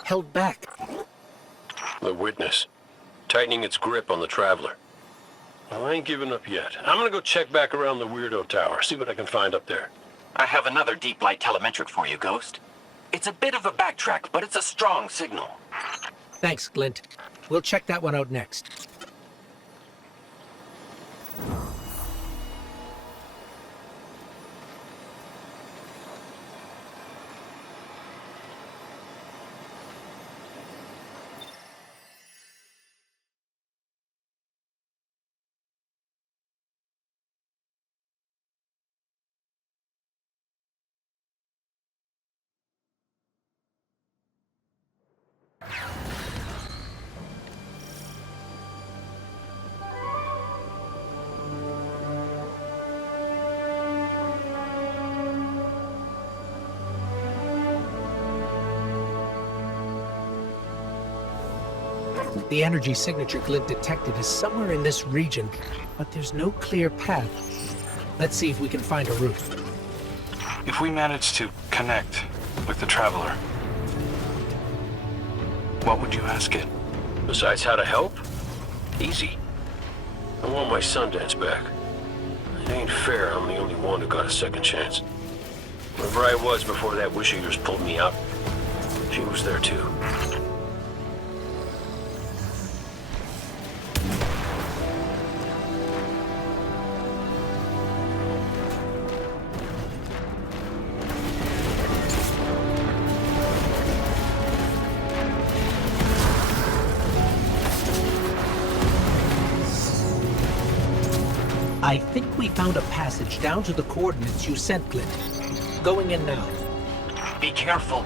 Held back. The witness. Tightening its grip on the Traveler. Well, I ain't giving up yet. I'm gonna go check back around the Weirdo Tower, see what I can find up there. I have another deep light telemetric for you, Ghost. It's a bit of a backtrack, but it's a strong signal. Thanks, Glint. We'll check that one out next. The energy signature Glint detected is somewhere in this region, but there's no clear path. Let's see if we can find a route. If we manage to connect with the Traveler, what would you ask it? Besides how to help? Easy. I want my Sundance back. It ain't fair I'm the only one who got a second chance. Wherever I was before that wish of yours pulled me out, she was there too. I think we found a passage down to the coordinates you sent, Glint. Going in now. Be careful.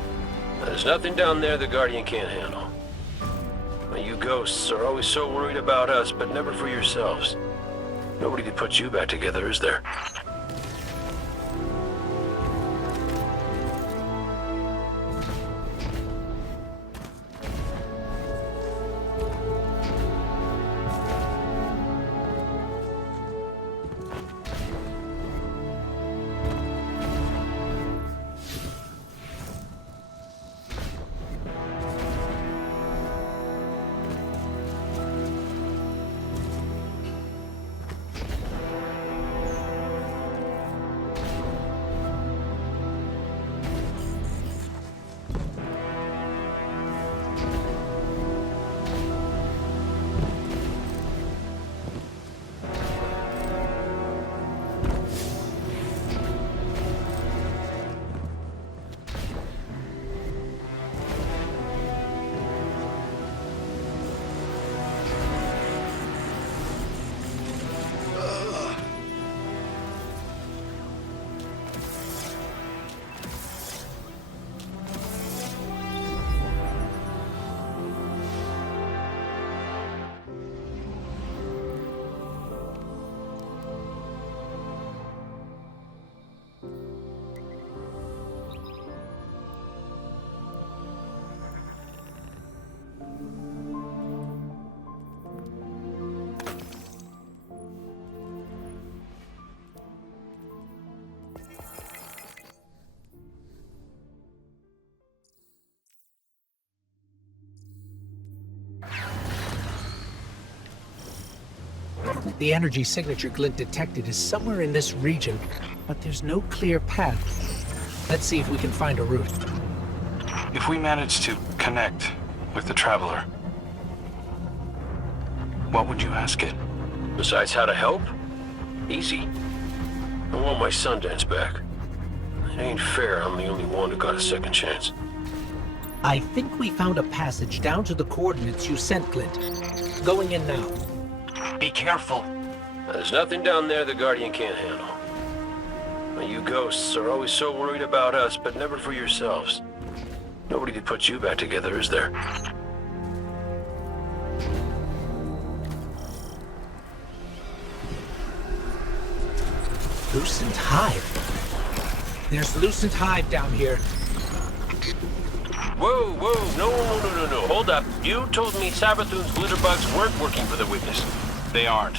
There's nothing down there the Guardian can't handle. Now, you ghosts are always so worried about us, but never for yourselves. Nobody could put you back together, is there? The energy signature Glint detected is somewhere in this region, but there's no clear path. Let's see if we can find a route. If we manage to connect with the Traveler, what would you ask it? Besides how to help? Easy. I want my Sundance back. It ain't fair I'm the only one who got a second chance. I think we found a passage down to the coordinates you sent, Glint. Going in now. Be careful. There's nothing down there the Guardian can't handle. Now, you ghosts are always so worried about us, but never for yourselves. Nobody could put you back together, is there? Lucent Hive. There's Lucent Hive down here. Whoa, no, hold up. You told me Savathun's glitterbugs weren't working for the Witness. They aren't.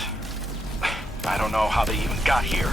I don't know how they even got here.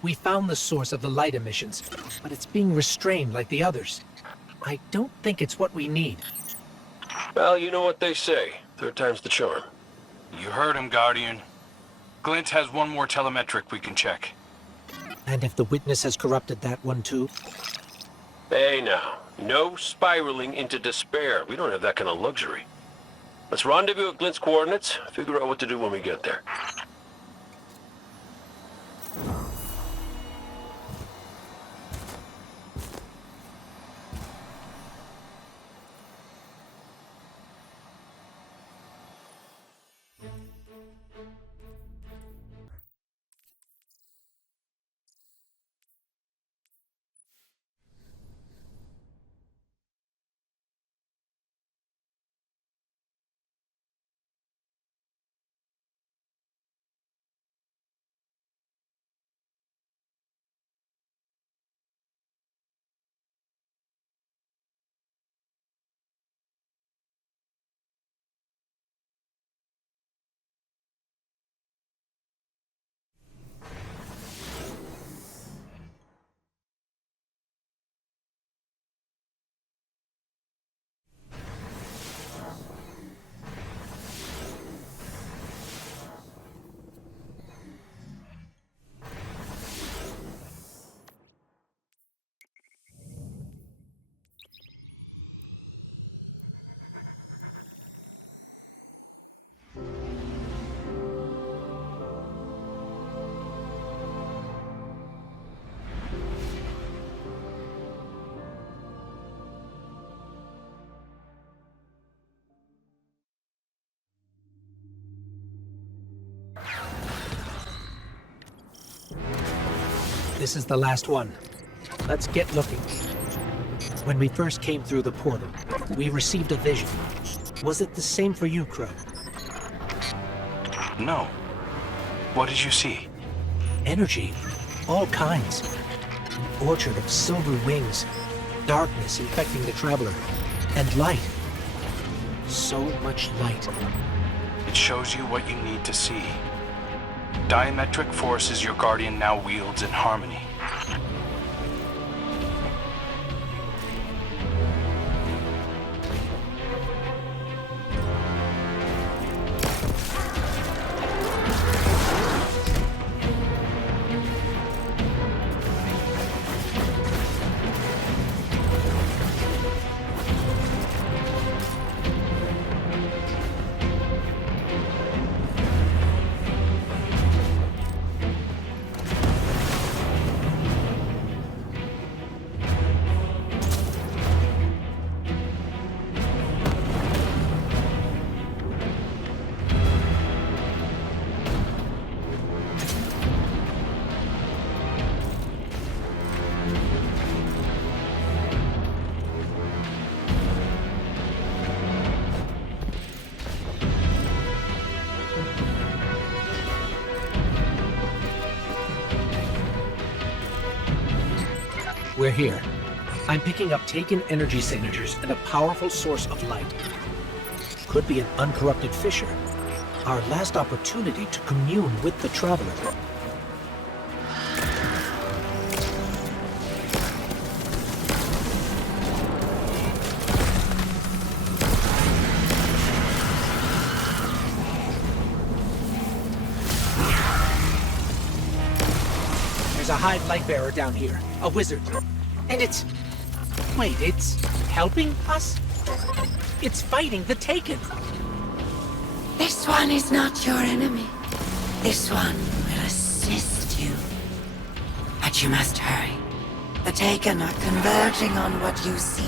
We found the source of the light emissions, but it's being restrained like the others. I don't think it's what we need. Well, you know what they say. Third time's the charm. You heard him, Guardian. Glint has one more telemetric we can check. And if the witness has corrupted that one too? Hey now, no spiraling into despair. We don't have that kind of luxury. Let's rendezvous at Glint's coordinates, figure out what to do when we get there. This is the last one. Let's get looking. When we first came through the portal, we received a vision. Was it the same for you, Crow? No. What did you see? Energy. All kinds. An orchard of silver wings. Darkness infecting the Traveler. And light. So much light. It shows you what you need to see. Diametric forces your Guardian now wields in harmony. We're here. I'm picking up taken energy signatures and a powerful source of light. Could be an uncorrupted fissure. Our last opportunity to commune with the Traveler. There's a Hive Lightbearer down here. A wizard. And it's... Wait, it's helping us? It's fighting the Taken. This one is not your enemy. This one will assist you. But you must hurry. The Taken are converging on what you seek.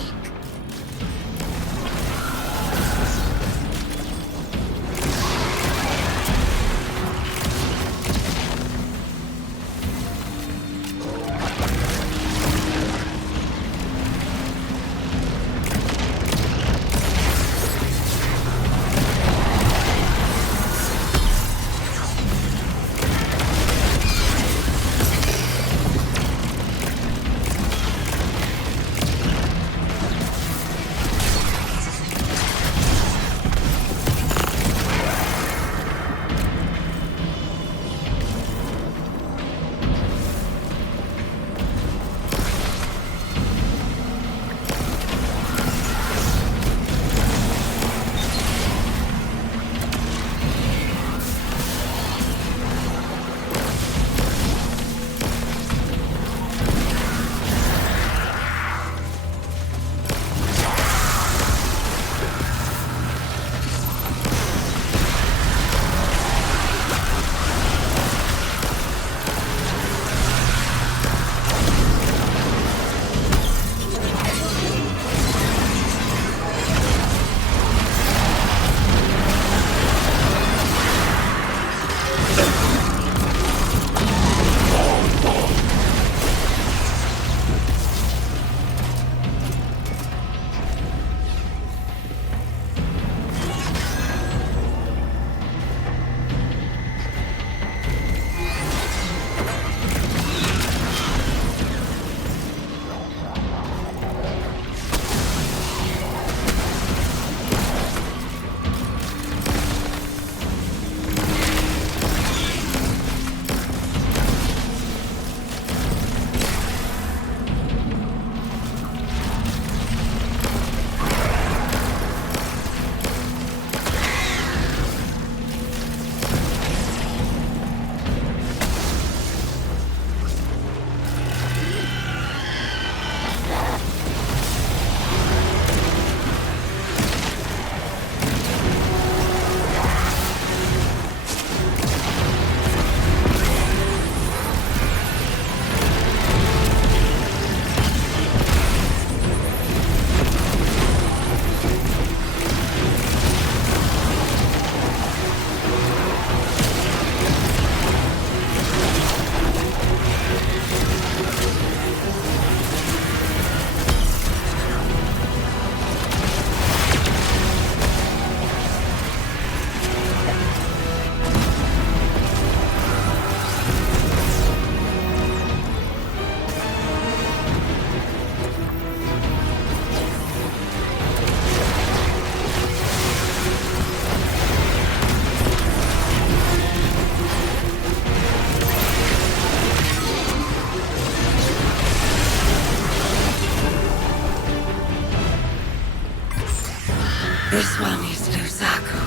This one is Lusaku.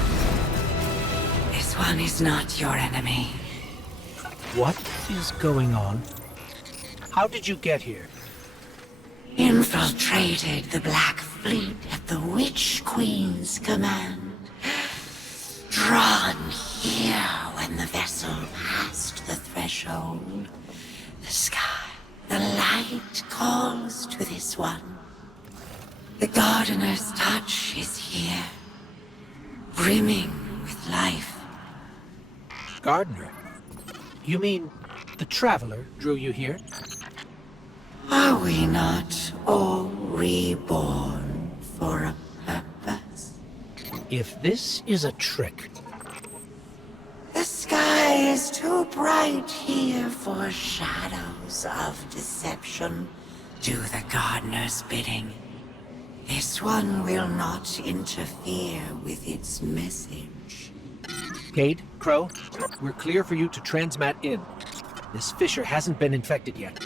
This one is not your enemy. What is going on? How did you get here? Infiltrated the Black Fleet at the Witch Queen's command. Drawn here when the vessel passed the threshold. The sky, the light calls to this one. The Gardener's touch is here, brimming with life. Gardener? You mean the Traveler drew you here? Are we not all reborn for a purpose? If this is a trick... The sky is too bright here for shadows of deception. Do the Gardener's bidding. This one will not interfere with its message. Cade, Crow, we're clear for you to transmat in. This fissure hasn't been infected yet.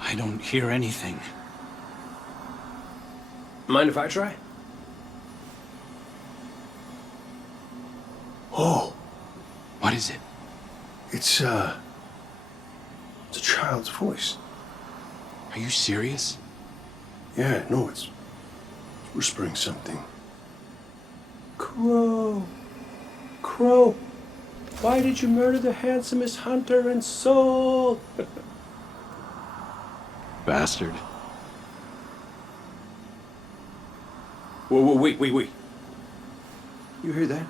I don't hear anything. Mind if I try? Oh. What is it? It's a child's voice. Are you serious? Yeah, no, it's whispering something. Crow. Crow. Why did you murder the handsomest hunter in Seoul? Bastard. Whoa, wait. You hear that?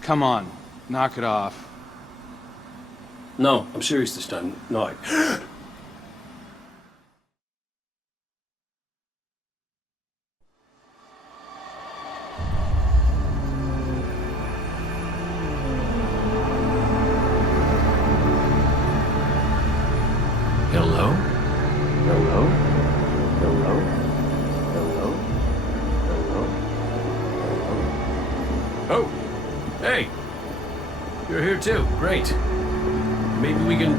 Come on, knock it off. No, I'm serious this time. No, I... Hello? Hello? Hello? Hello? Hello? Hello? Oh! Hey! You're here too. Great. Maybe we can...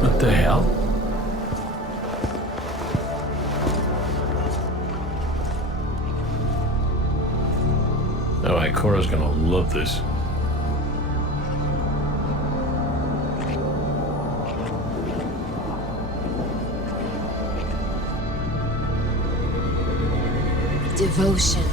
What the hell? Oh, Ikora's gonna love this. Devotion.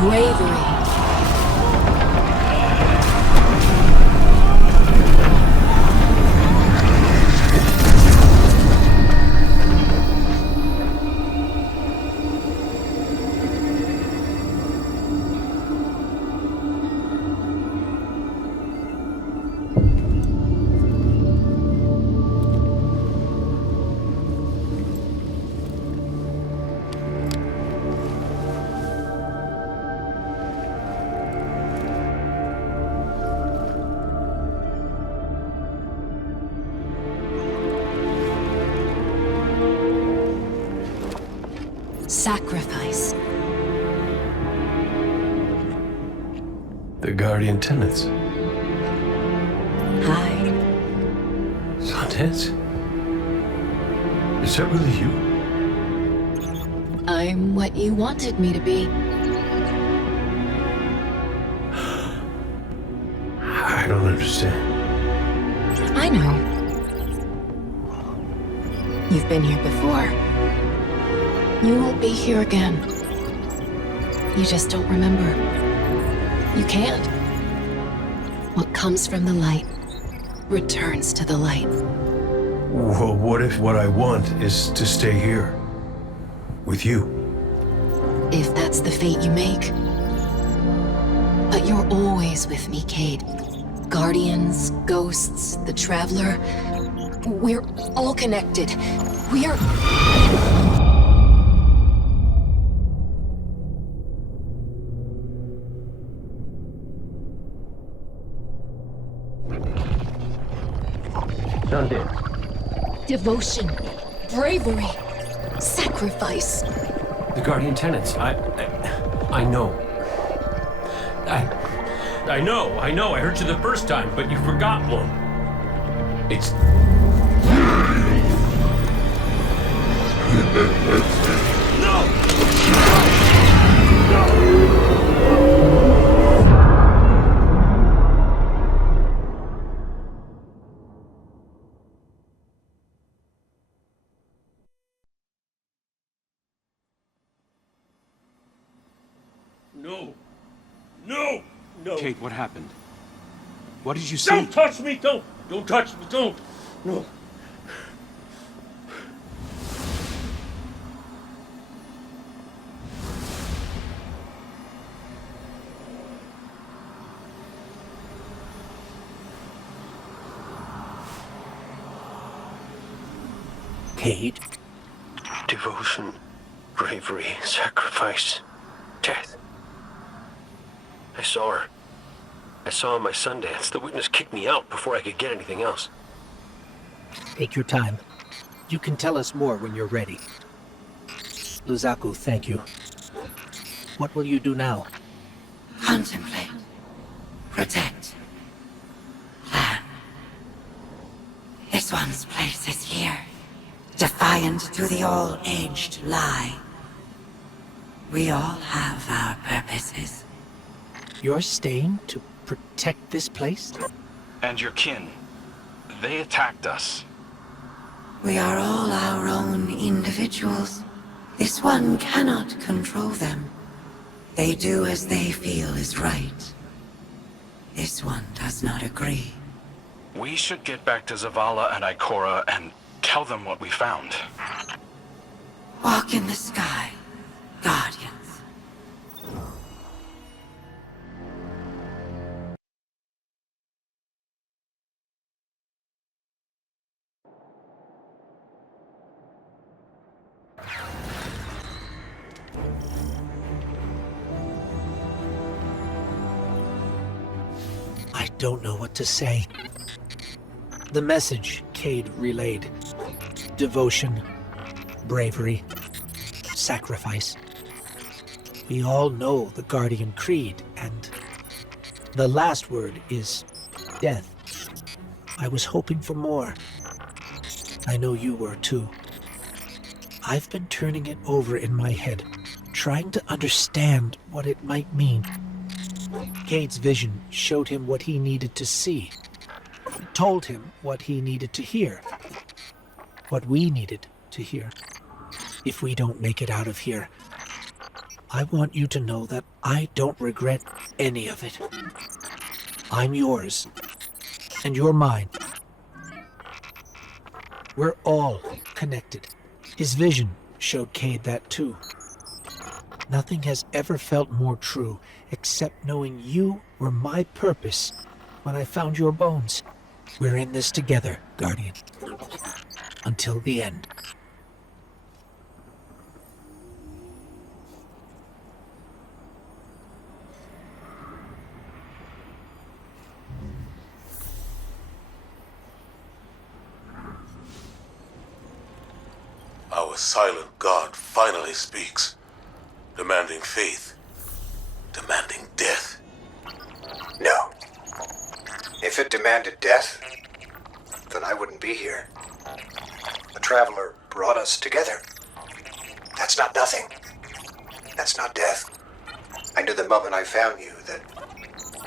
Bravery. Sacrifice. The Guardian tenants. Hi. Sundance? Is that really you? I'm what you wanted me to be. I don't understand. I know. You've been here before. You will be here again. You just don't remember. You can't. What comes from the light returns to the light. Well, what if what I want is to stay here? With you? If that's the fate you make, But you're always with me, Cade. Guardians, ghosts, the Traveler. We're all connected. We're... Undead. Devotion, bravery, sacrifice. The Guardian tenants. I know. I know. I heard you the first time, but you forgot one. It's... No. Kate, what happened? What did you see? Don't touch me! Don't touch me! Don't! No. Cade? Devotion, bravery, sacrifice, death. I saw her. I saw her in my Sundance. The witness kicked me out before I could get anything else. Take your time. You can tell us more when you're ready. Luzaku, thank you. What will you do now? Contemplate. Protect. Plan. This one's place is here. Defiant to the all-aged lie. We all have our purposes. You're staying to protect this place? And your kin. They attacked us. We are all our own individuals. This one cannot control them. They do as they feel is right. This one does not agree. We should get back to Zavala and Ikora and tell them what we found. Walk in the sky, Guardians. I don't know what to say. The message Cade relayed. Devotion, bravery, sacrifice. We all know the Guardian Creed, and the last word is death. I was hoping for more. I know you were too. I've been turning it over in my head, trying to understand what it might mean. Cade's vision showed him what he needed to see, told him what he needed to hear, what we needed to hear. If we don't make it out of here, I want you to know that I don't regret any of it. I'm yours, and you're mine. We're all connected. His vision showed Cade that too. Nothing has ever felt more true, except knowing you were my purpose when I found your bones. We're in this together, Guardian. Until the end. Our silent god finally speaks, demanding faith, demanding death. No. If it demanded death, then I wouldn't be here. The Traveler brought us together. That's not nothing. That's not death. I knew the moment I found you that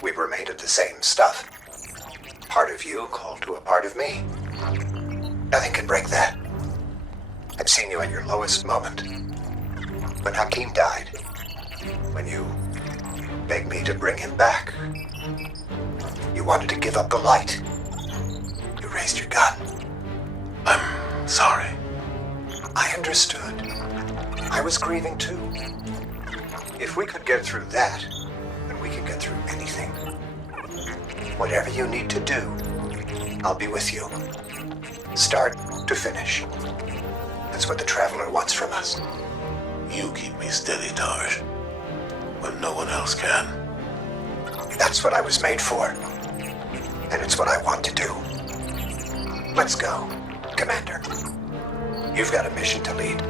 we were made of the same stuff. Part of you called to a part of me. Nothing can break that. I've seen you at your lowest moment. When Hakim died, when you begged me to bring him back, you wanted to give up the light. You raised your gun. I'm sorry. I understood. I was grieving too. If we could get through that, then we can get through anything. Whatever you need to do, I'll be with you. Start to finish. That's what the Traveler wants from us. You keep me steady, Tarsh, when no one else can. That's what I was made for. And it's what I want to do. Let's go, Commander. You've got a mission to lead.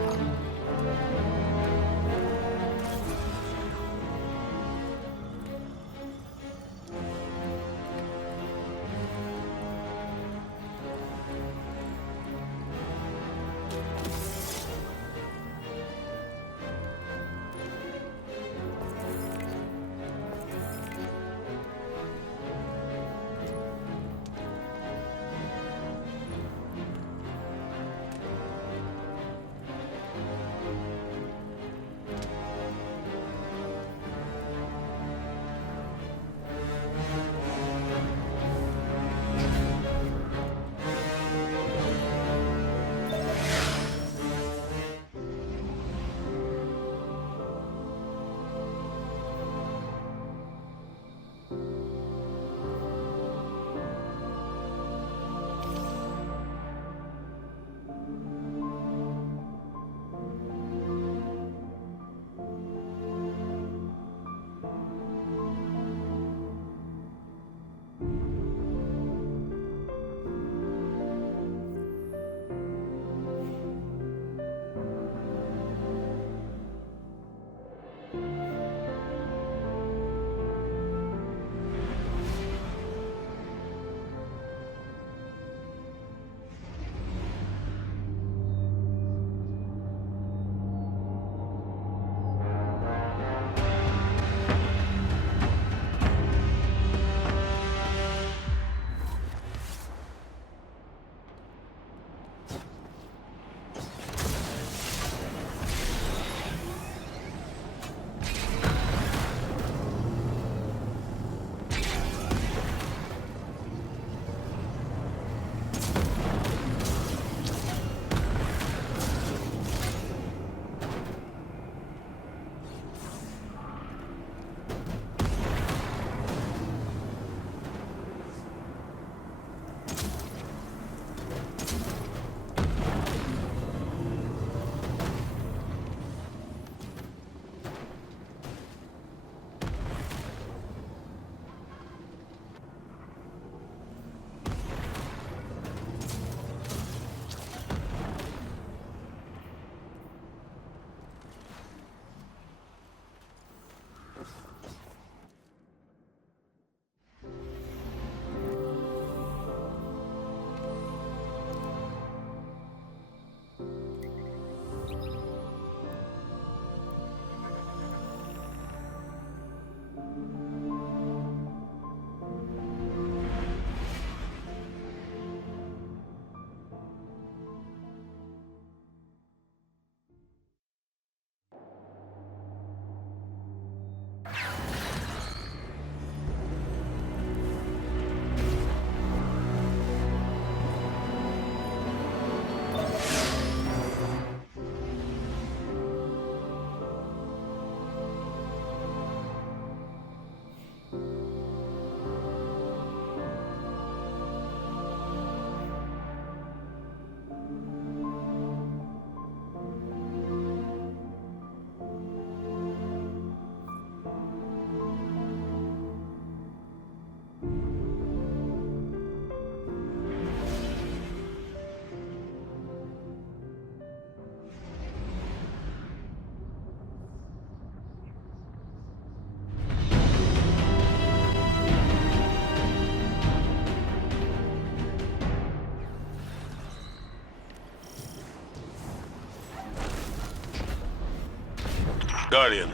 Guardian,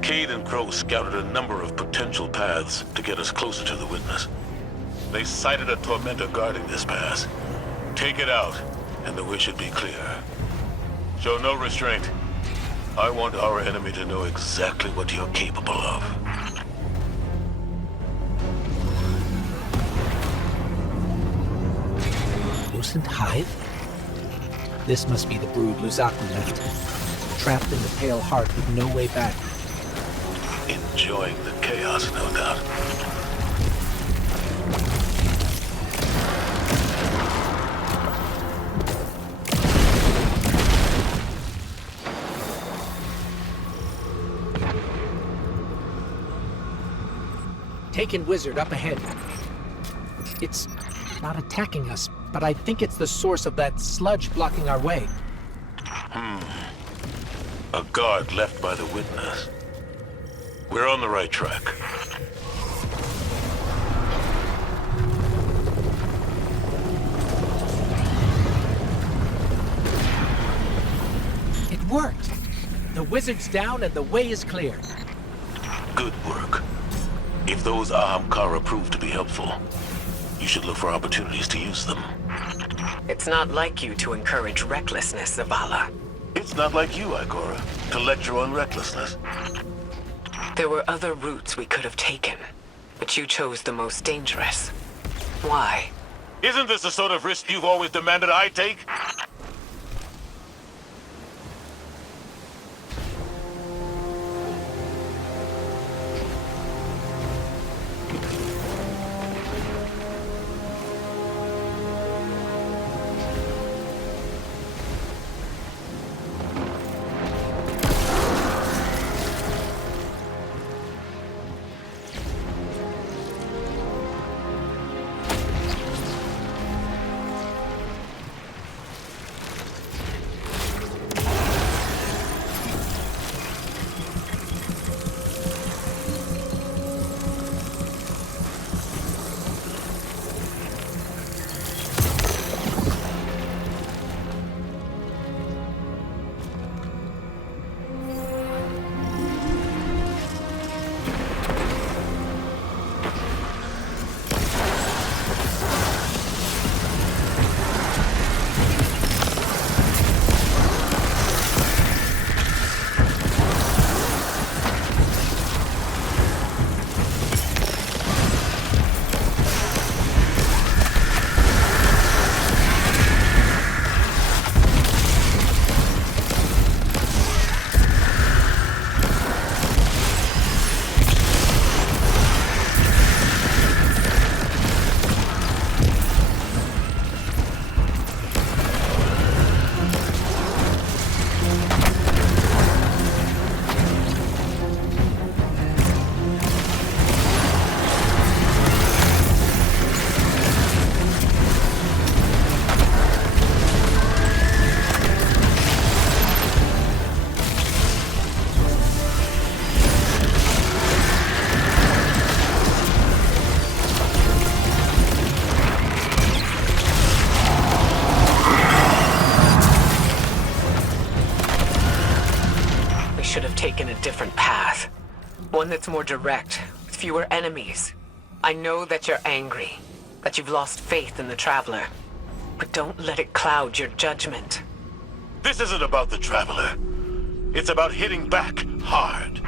Cade and Crow scouted a number of potential paths to get us closer to the Witness. They sighted a Tormentor guarding this pass. Take it out, and the way should be clear. Show no restraint. I want our enemy to know exactly what you're capable of. Lucent Hive? This must be the brood Luzaku left, trapped in the Pale Heart with no way back. Enjoying the chaos, no doubt. Taken Wizard up ahead. It's not attacking us, but I think it's the source of that sludge blocking our way. A guard left by the witness. We're on the right track. It worked! The Wizard's down and the way is clear. Good work. If those Ahamkara prove to be helpful, you should look for opportunities to use them. It's not like you to encourage recklessness, Zavala. It's not like you, Ikora, to lecture on recklessness. There were other routes we could have taken, but you chose the most dangerous. Why? Isn't this the sort of risk you've always demanded I take? Taken a different path. One that's more direct, with fewer enemies. I know that you're angry, that you've lost faith in the Traveler. But don't let it cloud your judgment. This isn't about the Traveler. It's about hitting back hard.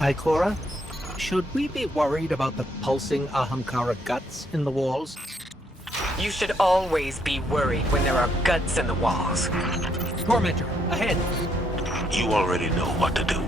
Ikora, should we be worried about the pulsing Ahamkara guts in the walls? You should always be worried when there are guts in the walls. Tormentor, ahead! You already know what to do.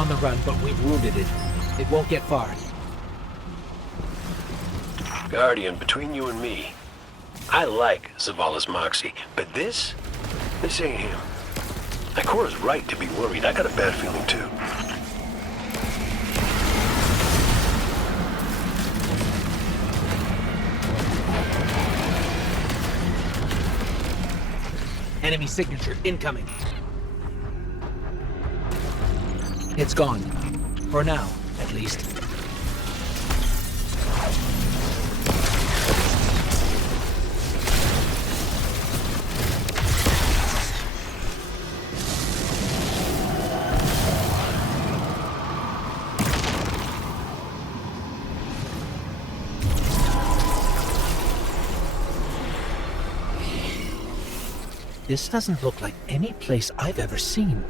on the run, but we've wounded it. It won't get far. Guardian, between you and me, I like Zavala's moxie, but this ain't him. Ikora's right to be worried. I got a bad feeling too. Enemy signature incoming. It's gone. For now, at least. This doesn't look like any place I've ever seen.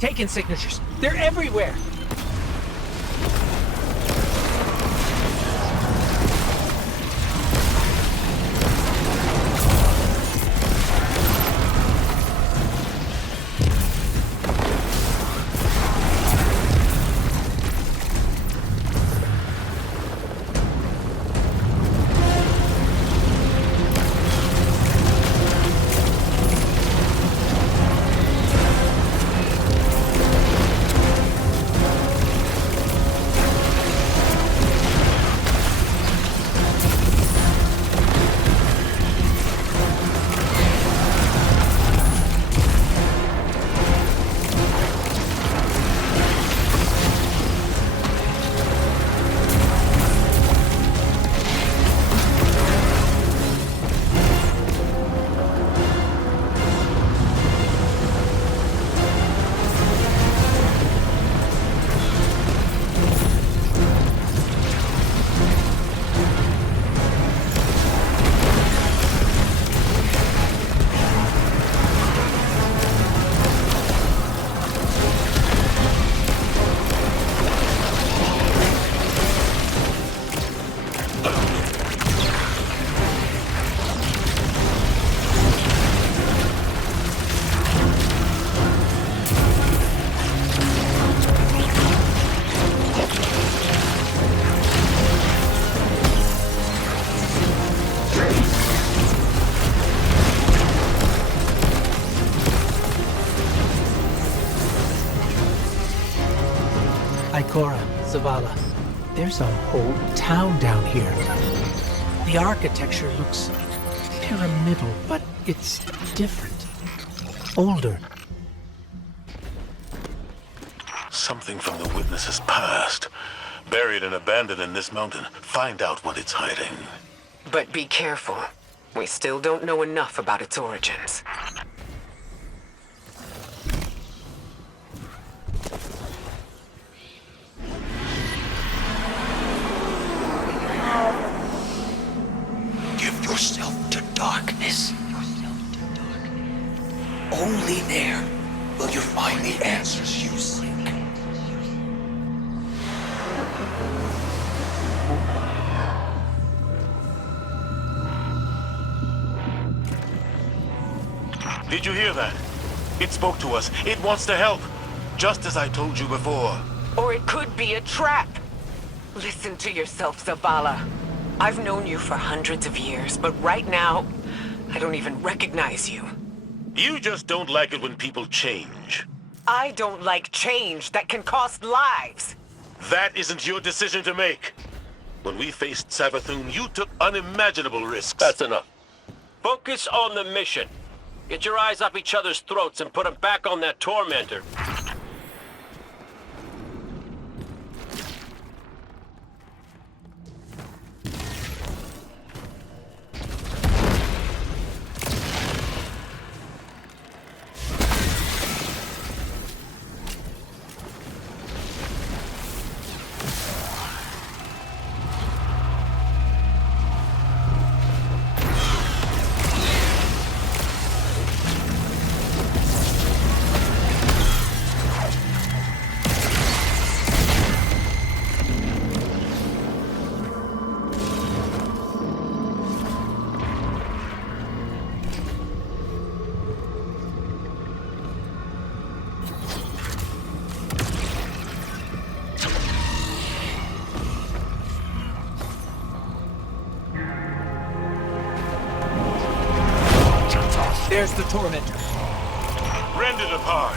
Taken signatures. They're everywhere. Ikora, Zavala, there's a whole town down here. The architecture looks pyramidal, but it's different. Older. Something from the witness's past. Buried and abandoned in this mountain. Find out what it's hiding. But be careful. We still don't know enough about its origins. Give yourself to darkness. Only there will you find the answers you seek. Did you hear that? It spoke to us. It wants to help. Just as I told you before. Or it could be a trap. Listen to yourself, Zavala. I've known you for hundreds of years, but right now, I don't even recognize you. You just don't like it when people change. I don't like change that can cost lives. That isn't your decision to make. When we faced Savathun, you took unimaginable risks. That's enough. Focus on the mission. Get your eyes off each other's throats and put them back on that tormentor. There's the Tormentor. Rend it apart.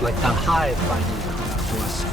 Like the hive finally caught up to us.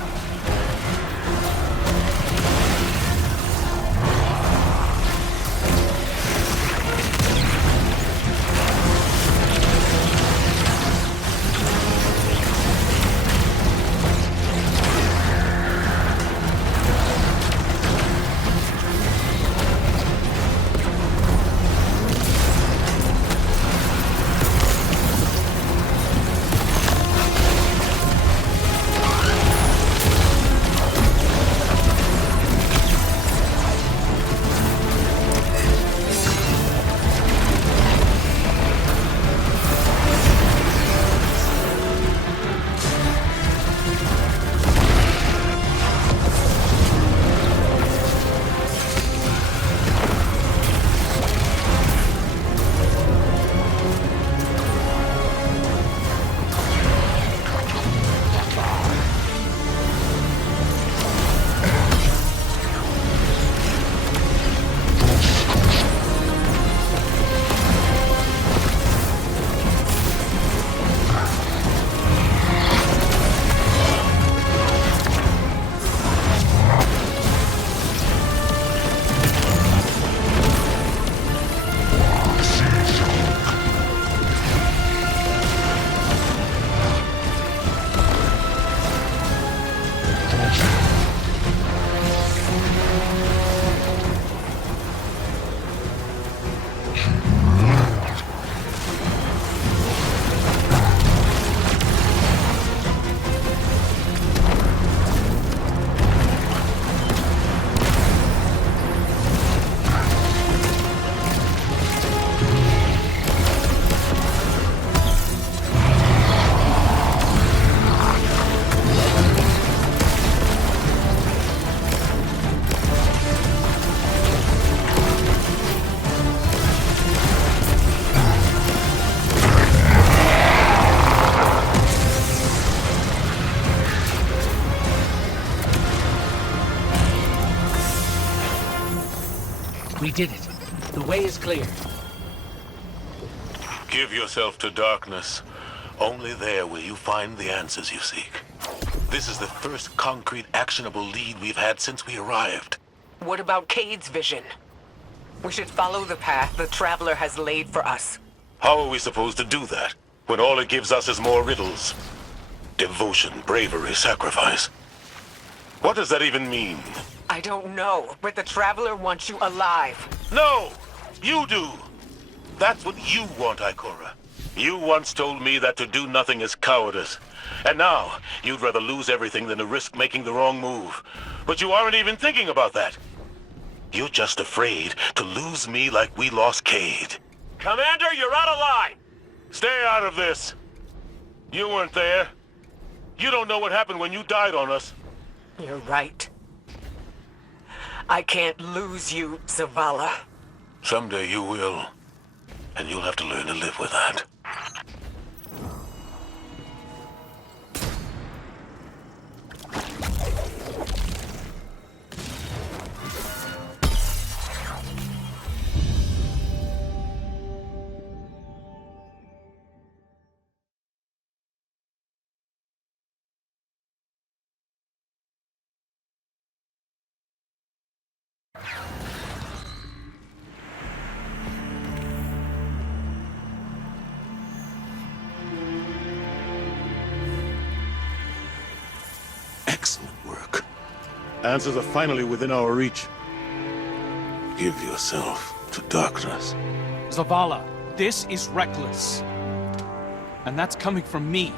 We did it. The way is clear. Give yourself to darkness. Only there will you find the answers you seek. This is the first concrete, actionable lead we've had since we arrived. What about Cade's vision? We should follow the path the Traveler has laid for us. How are we supposed to do that, when all it gives us is more riddles? Devotion, bravery, sacrifice. What does that even mean? I don't know, but the Traveler wants you alive. No! You do! That's what you want, Ikora. You once told me that to do nothing is cowardice. And now, you'd rather lose everything than to risk making the wrong move. But you aren't even thinking about that. You're just afraid to lose me like we lost Cade. Commander, you're out of line! Stay out of this. You weren't there. You don't know what happened when you died on us. You're right. I can't lose you, Zavala. Someday you will. And you'll have to learn to live with that. Excellent work. Answers are finally within our reach. Give yourself to darkness. Zavala, this is reckless. And that's coming from me.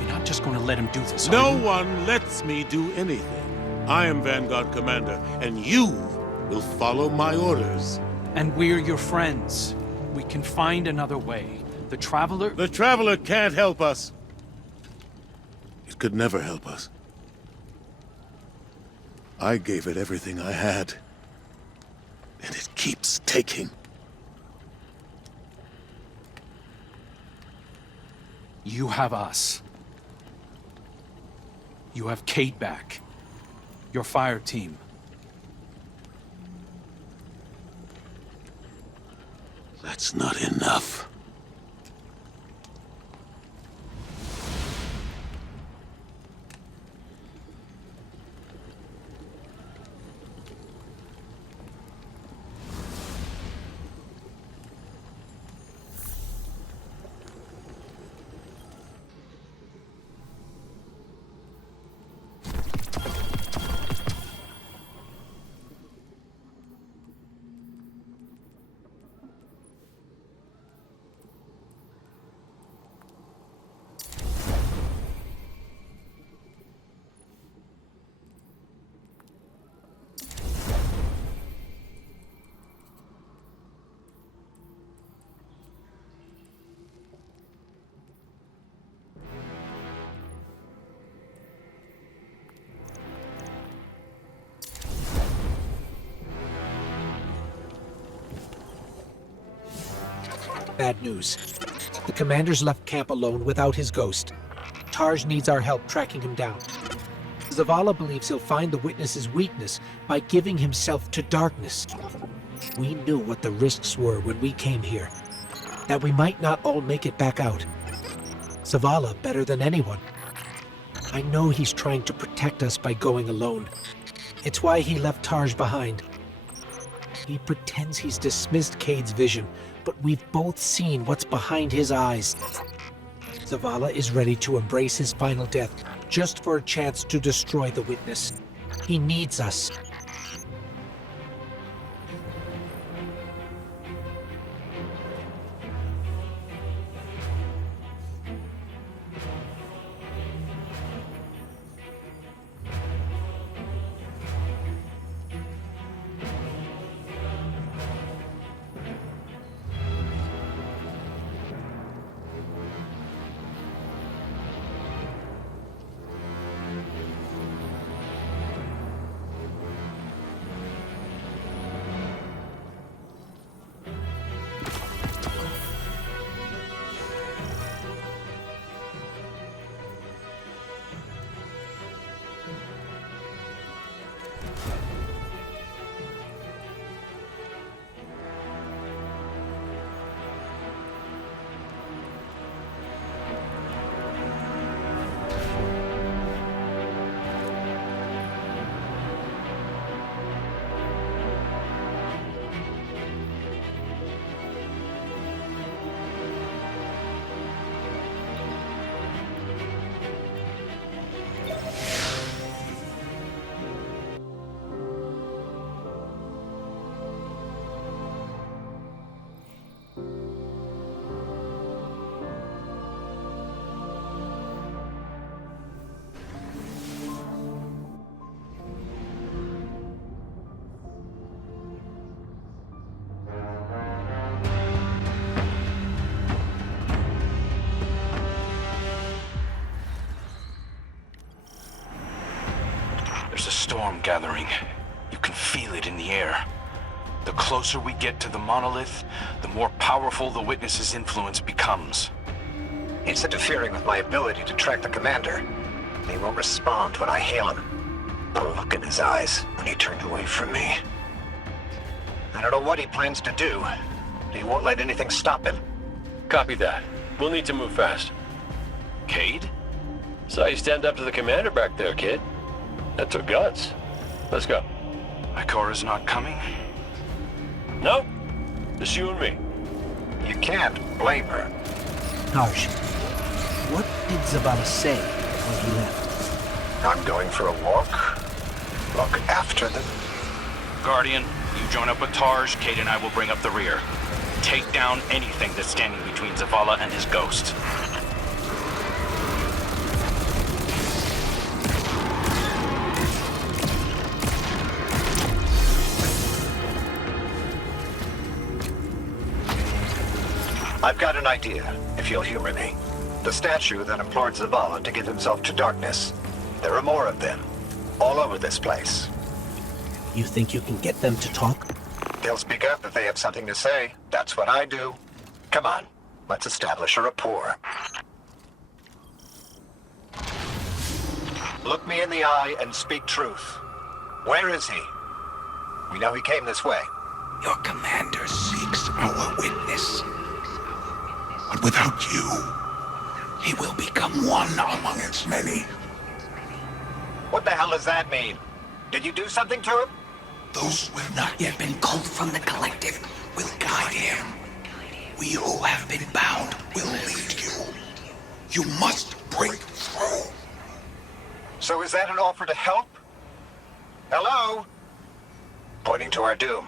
You're not just going to let him do this, No are you? one lets me do anything. I am Vanguard Commander, and you will follow my orders. And we're your friends. We can find another way. The Traveler... The Traveler can't help us. It could never help us. I gave it everything I had. And it keeps taking. You have us. You have Cade back. Your fire team. That's not enough. Bad news. The commander's left camp alone without his ghost. Tarj needs our help tracking him down. Zavala believes he'll find the witness's weakness by giving himself to darkness. We knew what the risks were when we came here, that we might not all make it back out. Zavala better than anyone. I know he's trying to protect us by going alone. It's why he left Tarj behind. He pretends he's dismissed Cade's vision, but we've both seen what's behind his eyes. Zavala is ready to embrace his final death, just for a chance to destroy the witness. He needs us. a storm gathering. You can feel it in the air. The closer we get to the monolith, the more powerful the Witness's influence becomes. He's interfering with my ability to track the commander. He won't respond when I hail him. The look in his eyes when he turned away from me. I don't know what he plans to do. He won't let anything stop him. Copy that. We'll need to move fast. Cade? Saw you stand up to the commander back there, kid. That took guts. Let's go. Ikora's not coming? No. Just you and me. You can't blame her. Tarsh, what did Zavala say when he left? I'm going for a walk. Look after them. Guardian, you join up with Tarj, Cade and I will bring up the rear. Take down anything that's standing between Zavala and his ghost. I've got an idea, if you'll humor me. The statue that implored Zavala to give himself to darkness. There are more of them, all over this place. You think you can get them to talk? They'll speak up if they have something to say. That's what I do. Come on, let's establish a rapport. Look me in the eye and speak truth. Where is he? We know he came this way. Your commander seeks our witness. But without you, he will become one among its many. What the hell does that mean? Did you do something to him? Those who have not yet been culled from the collective will guide him. We who have been bound will lead you. You must break through. So is that an offer to help? Hello? Pointing to our doom.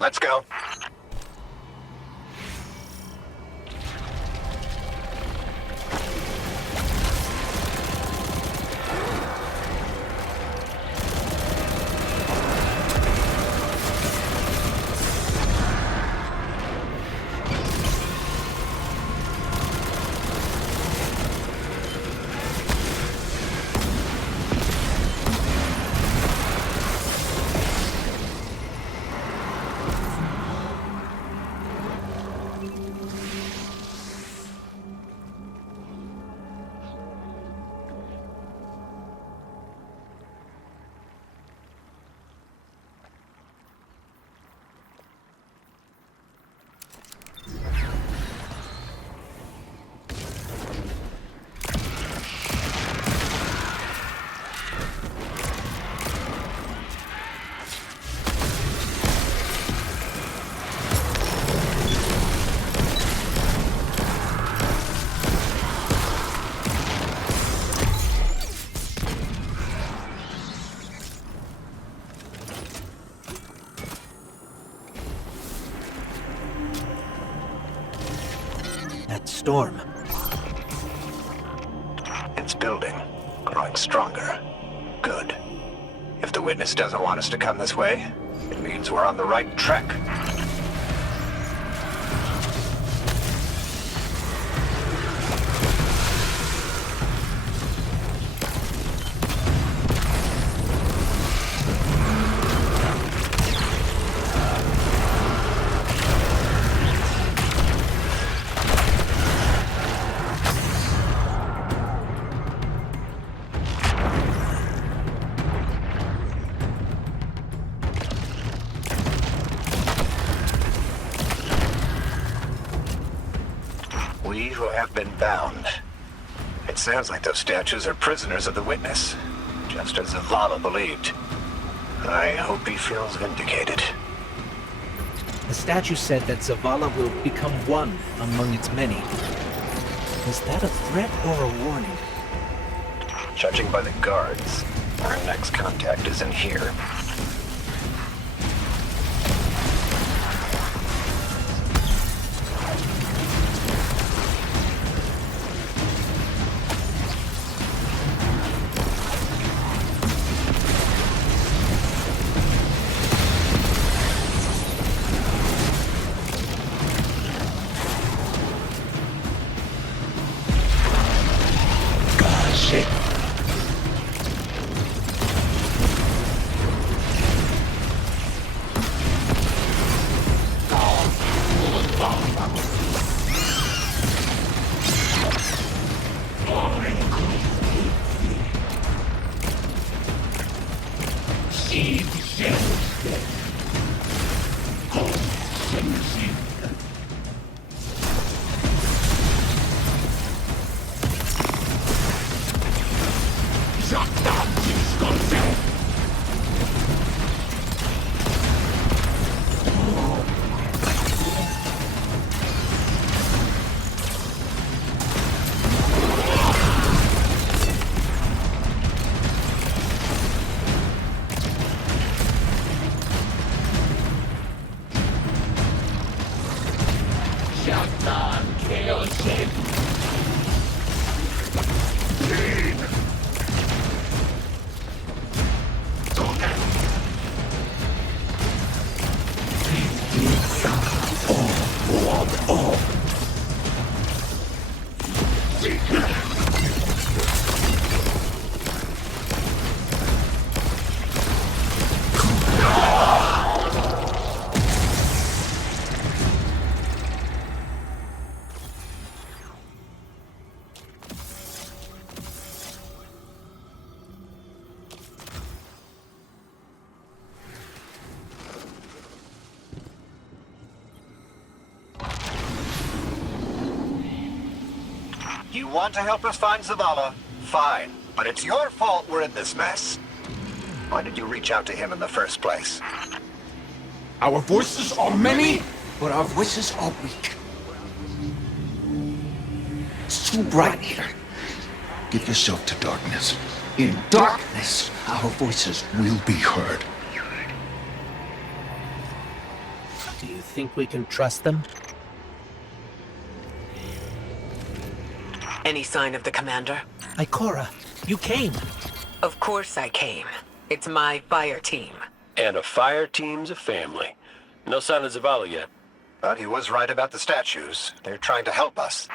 Let's go. Storm. It's building, growing stronger. Good. If the Witness doesn't want us to come this way, it means we're on the right track. We who have been bound. It sounds like those statues are prisoners of the Witness, just as Zavala believed. I hope he feels vindicated. The statue said that Zavala will become one among its many. Is that a threat or a warning? Judging by the guards, our next contact is in here. You want to help us find Zavala? Fine. But it's your fault we're in this mess. Why did you reach out to him in the first place? Our voices are many, but our voices are weak. It's too bright here. Give yourself to darkness. In darkness, our voices will be heard. Do you think we can trust them? Any sign of the commander? Ikora, you came. Of course I came. It's my fire team. And a fire team's a family. No sign of Zavala yet. But he was right about the statues. They're trying to help us.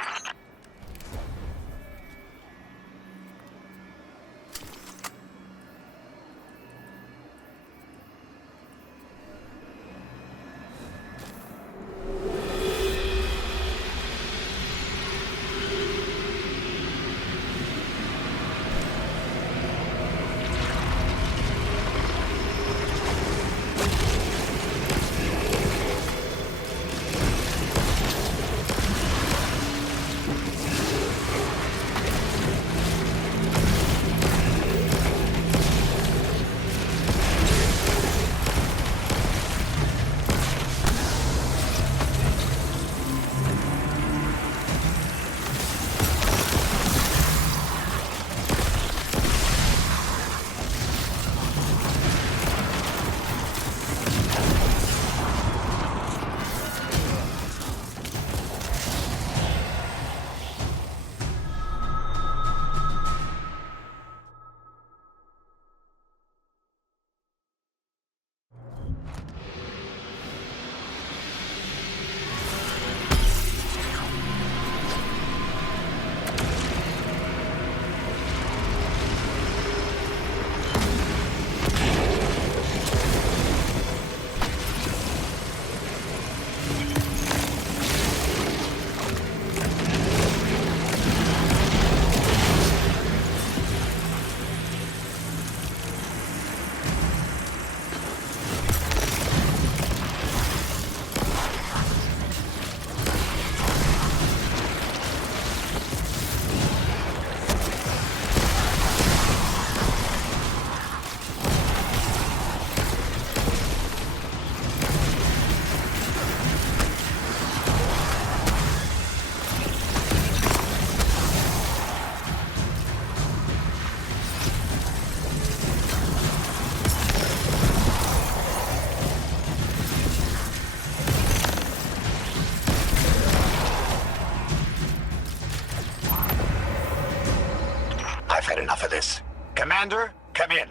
I've had enough of this. Commander, come in.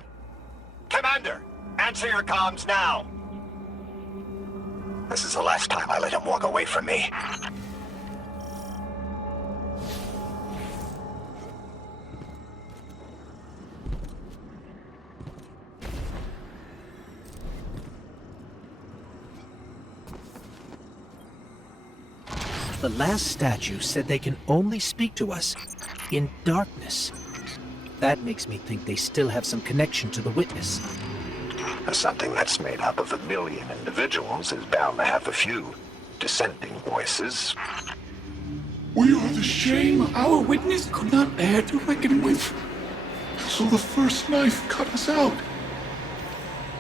Commander, answer your comms now. This is the last time I let him walk away from me. The last statue said they can only speak to us in darkness. That makes me think they still have some connection to the Witness. Something that's made up of 1 million individuals is bound to have a few dissenting voices. We are the shame our witness could not bear to reckon with. So the first knife cut us out.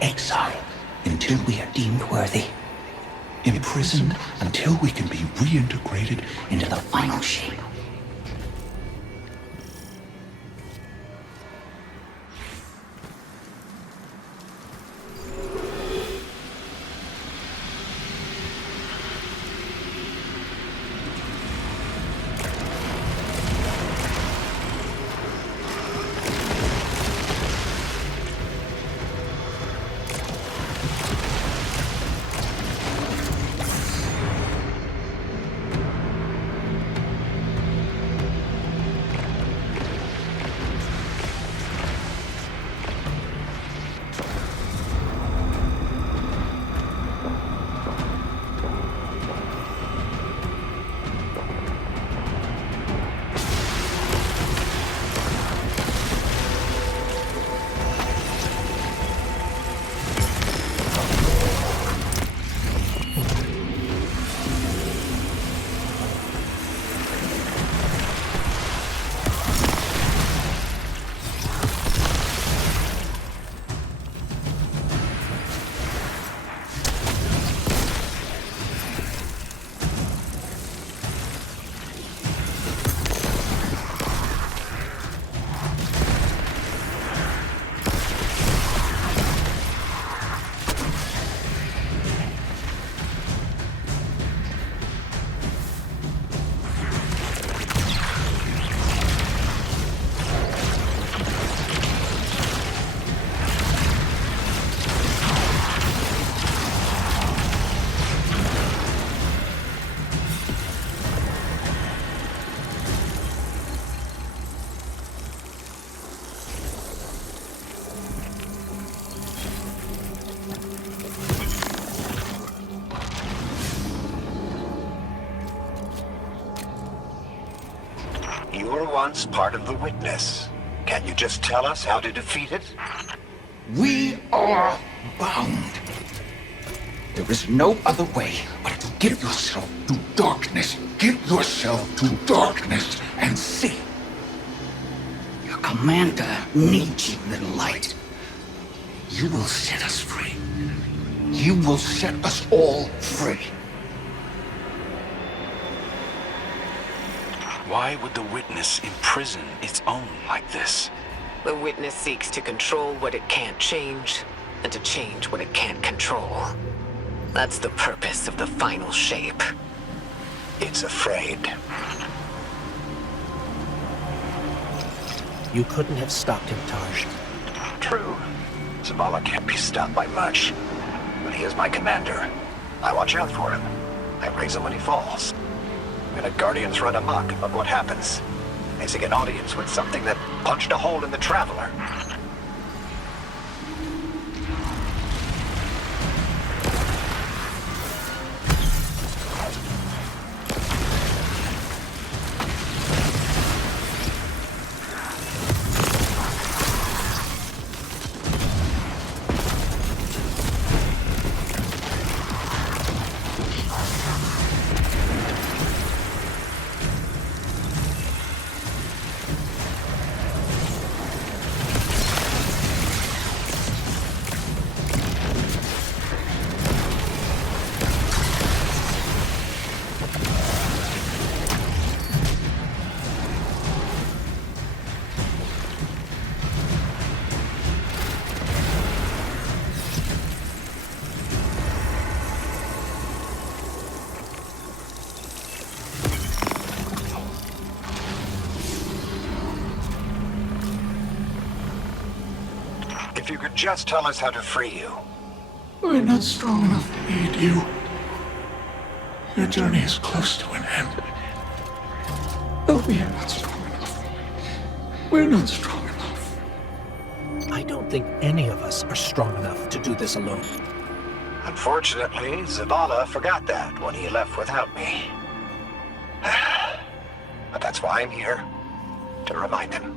Exile until we are deemed worthy. Imprisoned until we can be reintegrated into the final shape. You were once part of the Witness. Can you just tell us how to defeat it? We are bound. There is no other way but to give yourself to darkness. Give yourself to darkness and see. Your commander needs you, little light. You will set us free. You will set us all free. Why would the Witness imprison its own like this? The Witness seeks to control what it can't change, and to change what it can't control. That's the purpose of the final shape. It's afraid. You couldn't have stopped him, Taj. True. Zavala can't be stopped by much. But he is my commander. I watch out for him. I raise him when he falls. When the Guardians run amok, look what happens. They seek an audience with something that punched a hole in the Traveler. If you could just tell us how to free you. We're not strong enough to aid you. Your journey is close to an end. But we are not strong enough. We're not strong enough. I don't think any of us are strong enough to do this alone. Unfortunately, Zavala forgot that when he left without me. But that's why I'm here. To remind him.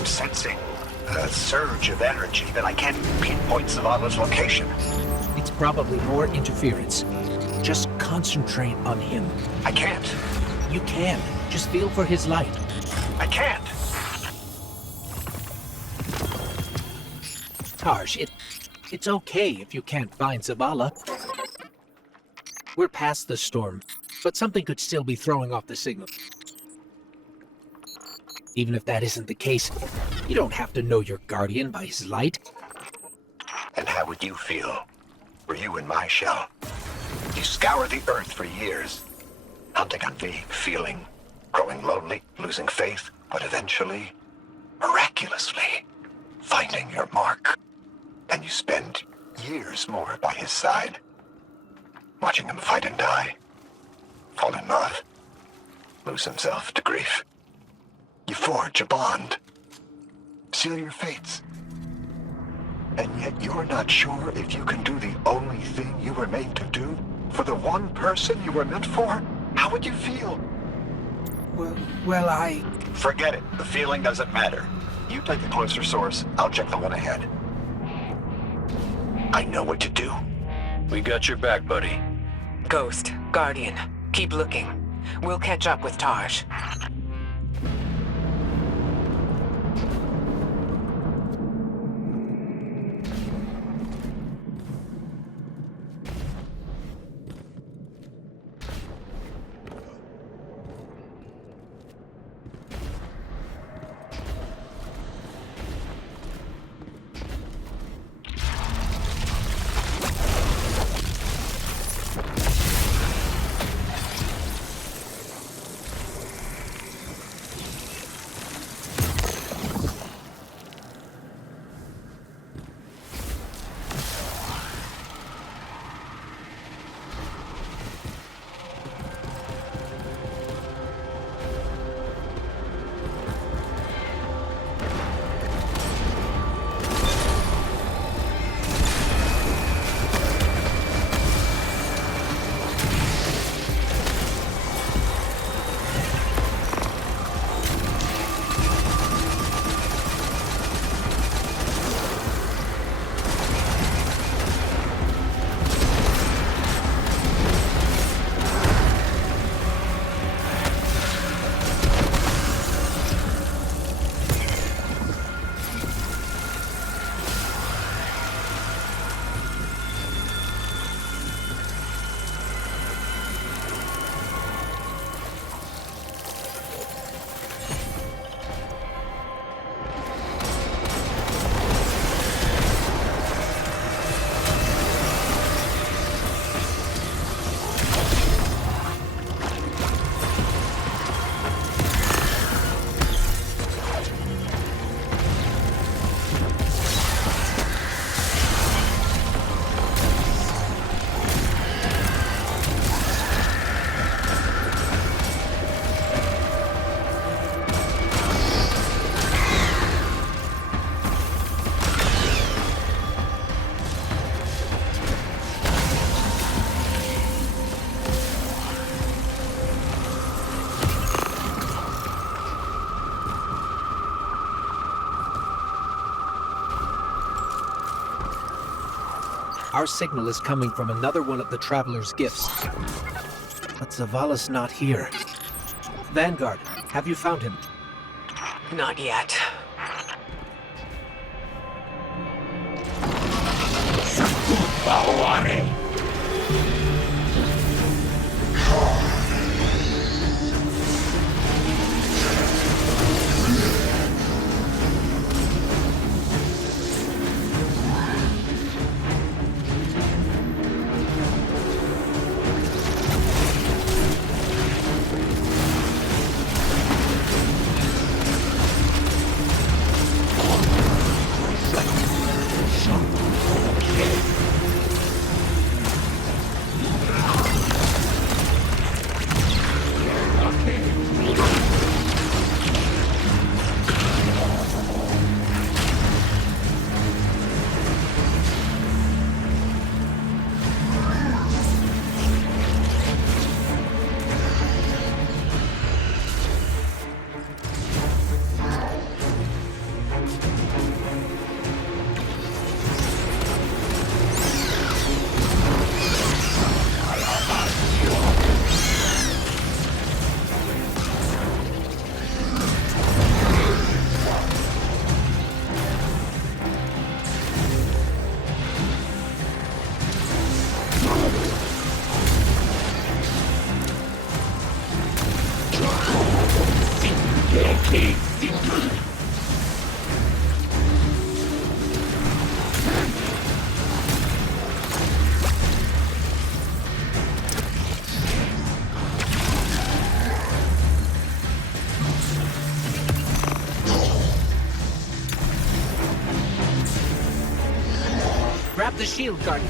I'm sensing a surge of energy that I can't pinpoint Zavala's location. It's probably more interference. Just concentrate on him. I can't. You can. Just feel for his light. I can't. Tarsh, it's okay if you can't find Zavala. We're past the storm, but something could still be throwing off the signal. Even if that isn't the case, you don't have to know your guardian by his light. And how would you feel were you in my shell? You scour the earth for years, hunting on vague feeling, growing lonely, losing faith, but eventually, miraculously, finding your mark. And you spend years more by his side, watching him fight and die, fall in love, lose himself to grief. You forge a bond. Seal your fates. And yet you're not sure if you can do the only thing you were made to do for the one person you were meant for? How would you feel? Well, I... Forget it. The feeling doesn't matter. You take the closer source. I'll check the one ahead. I know what to do. We got your back, buddy. Ghost, Guardian, keep looking. We'll catch up with Taj. Our signal is coming from another one of the Traveler's gifts. But Zavala's not here. Vanguard, have you found him? Not yet. Grab the shield, Guardian.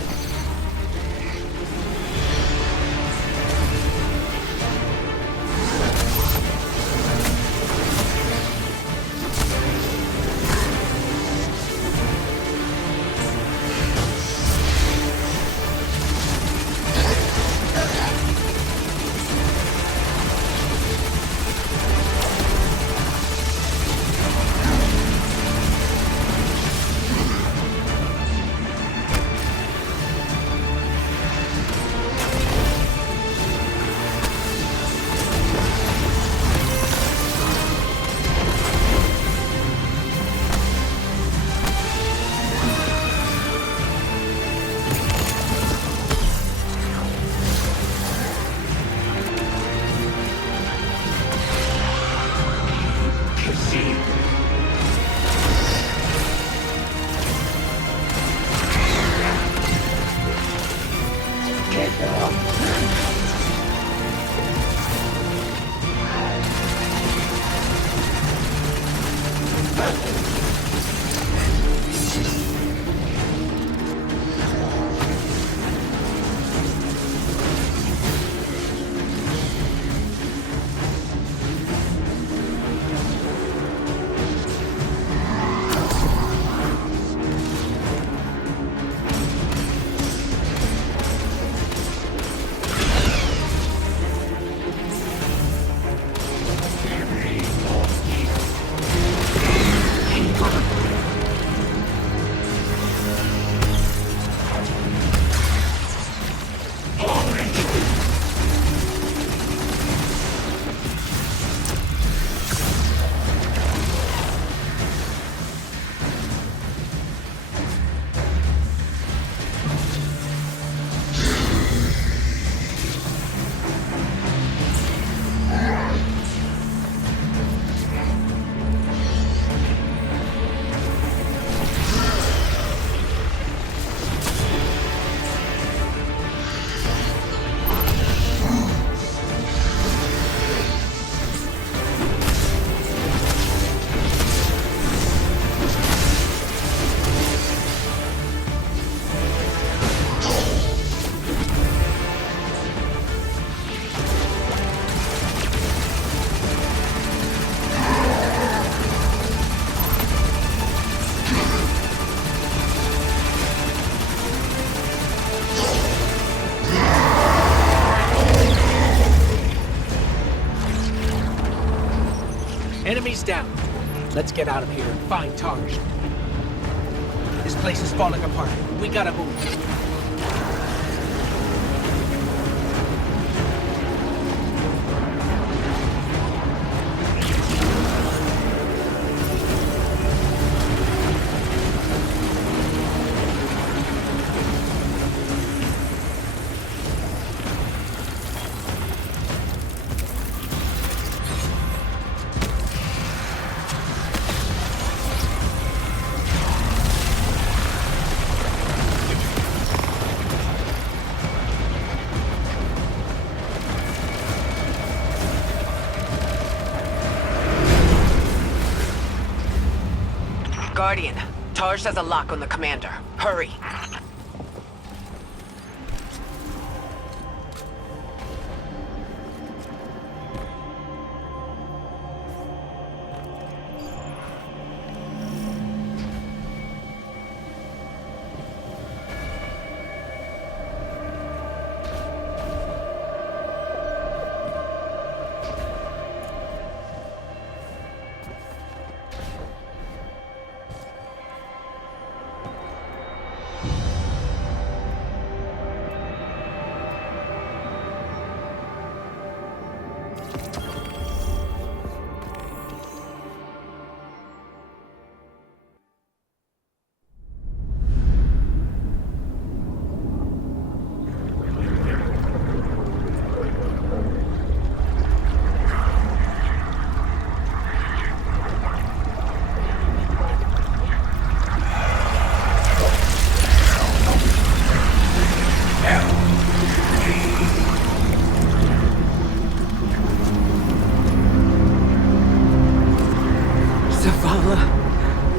Enemies down. Let's get out of here and find Tarj. This place is falling apart. We gotta move. Guardian, Tarj has a lock on the commander. Hurry.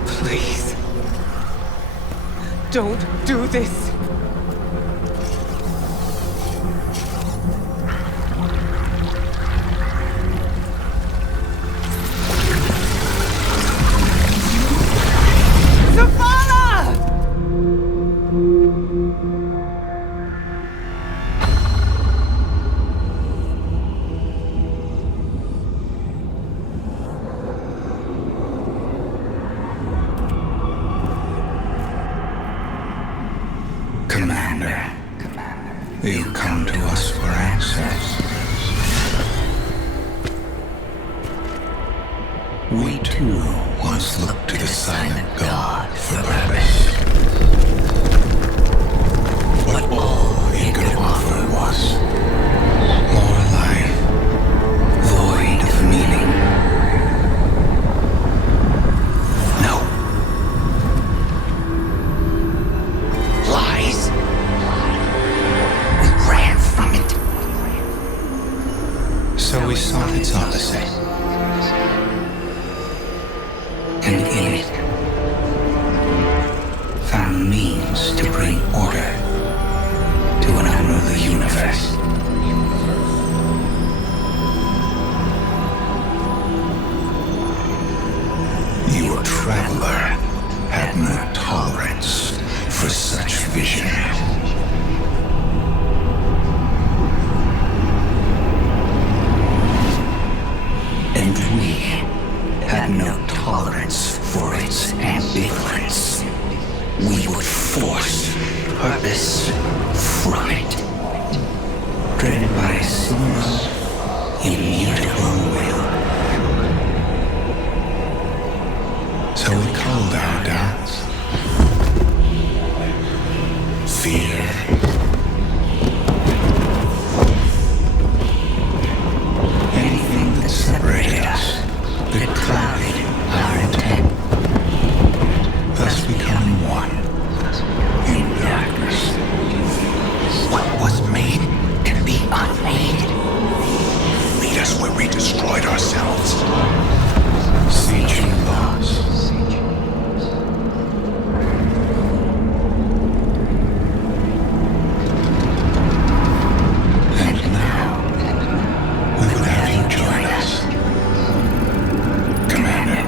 Please. Don't do this. Commander, you come to us for answers. We too once looked to the silent God for purpose. But all he could offer was more life, void of meaning. No. Lies. We ran from it. So we sought its opposite. And in it, found means to bring order to an unruly universe. Your traveler had no tolerance for such vision. And we had no tolerance for its ambivalence. We would force purpose from it, driven by a single, immutable will. So we called our doubts fear. Anything that separated us, that clouded our intent, thus becoming one in darkness. What was made can be unmade. Lead us where we destroyed ourselves. Sieging loss. And now, we would have you join us. Commander.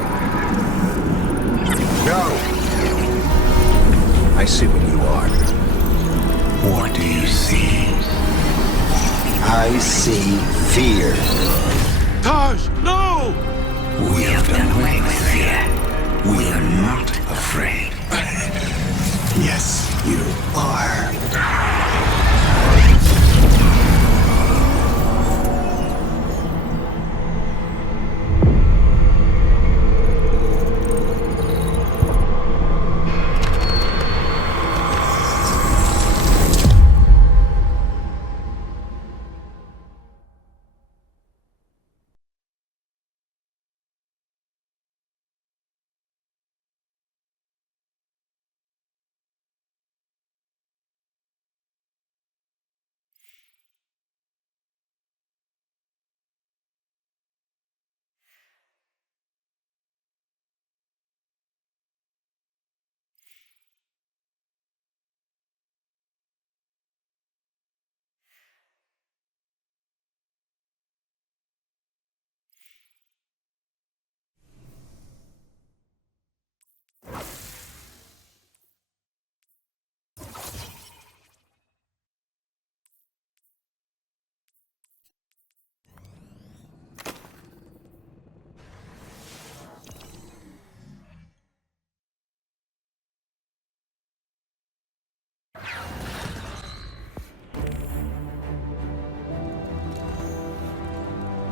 No! I see what you are. What do you see? I see fear. Tarj, no! We have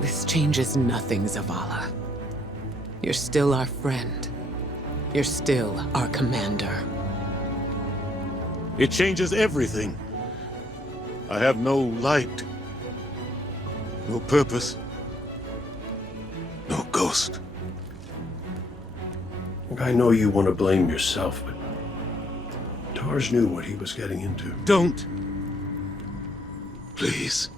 This changes nothing, Zavala. You're still our friend. You're still our commander. It changes everything. I have no light, no purpose, no ghost. I know you want to blame yourself, but Tarj knew what he was getting into. Don't. Please.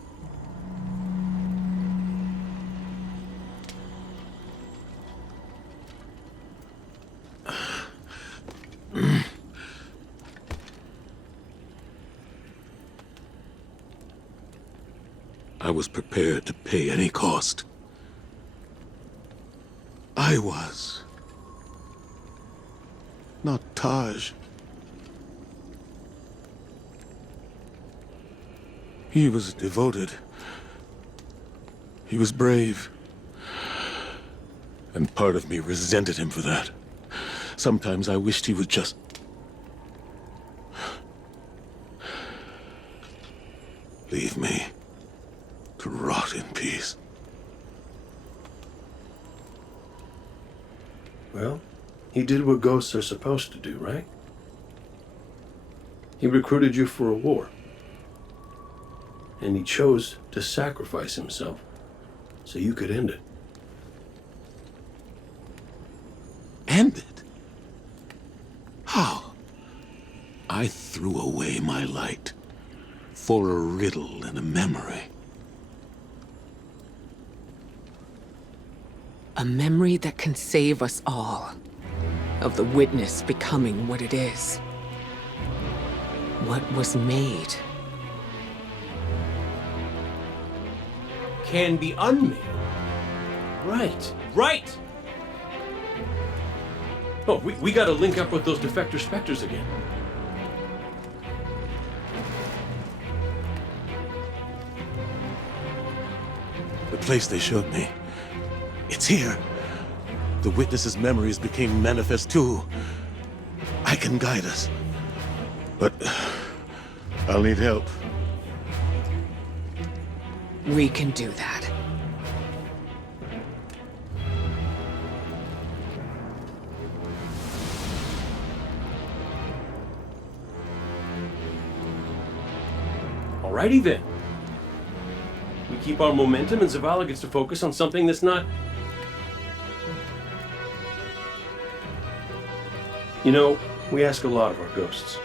I was prepared to pay any cost. I was. Not Tarj. He was devoted. He was brave. And part of me resented him for that. Sometimes I wished he would just... leave me to rot in peace. Well, he did what ghosts are supposed to do, right? He recruited you for a war. And he chose to sacrifice himself so you could end it. End it? How? I threw away my light for a riddle and a memory. A memory that can save us all. Of the witness becoming what it is. What was made. Can be unmade. Right. Right! Oh, we gotta link up with those defector specters again. The place they showed me. It's here. The witness's memories became manifest too. I can guide us. But I'll need help. We can do that. Alrighty then. We keep our momentum and Zavala gets to focus on something that's not... You know, we ask a lot of our ghosts.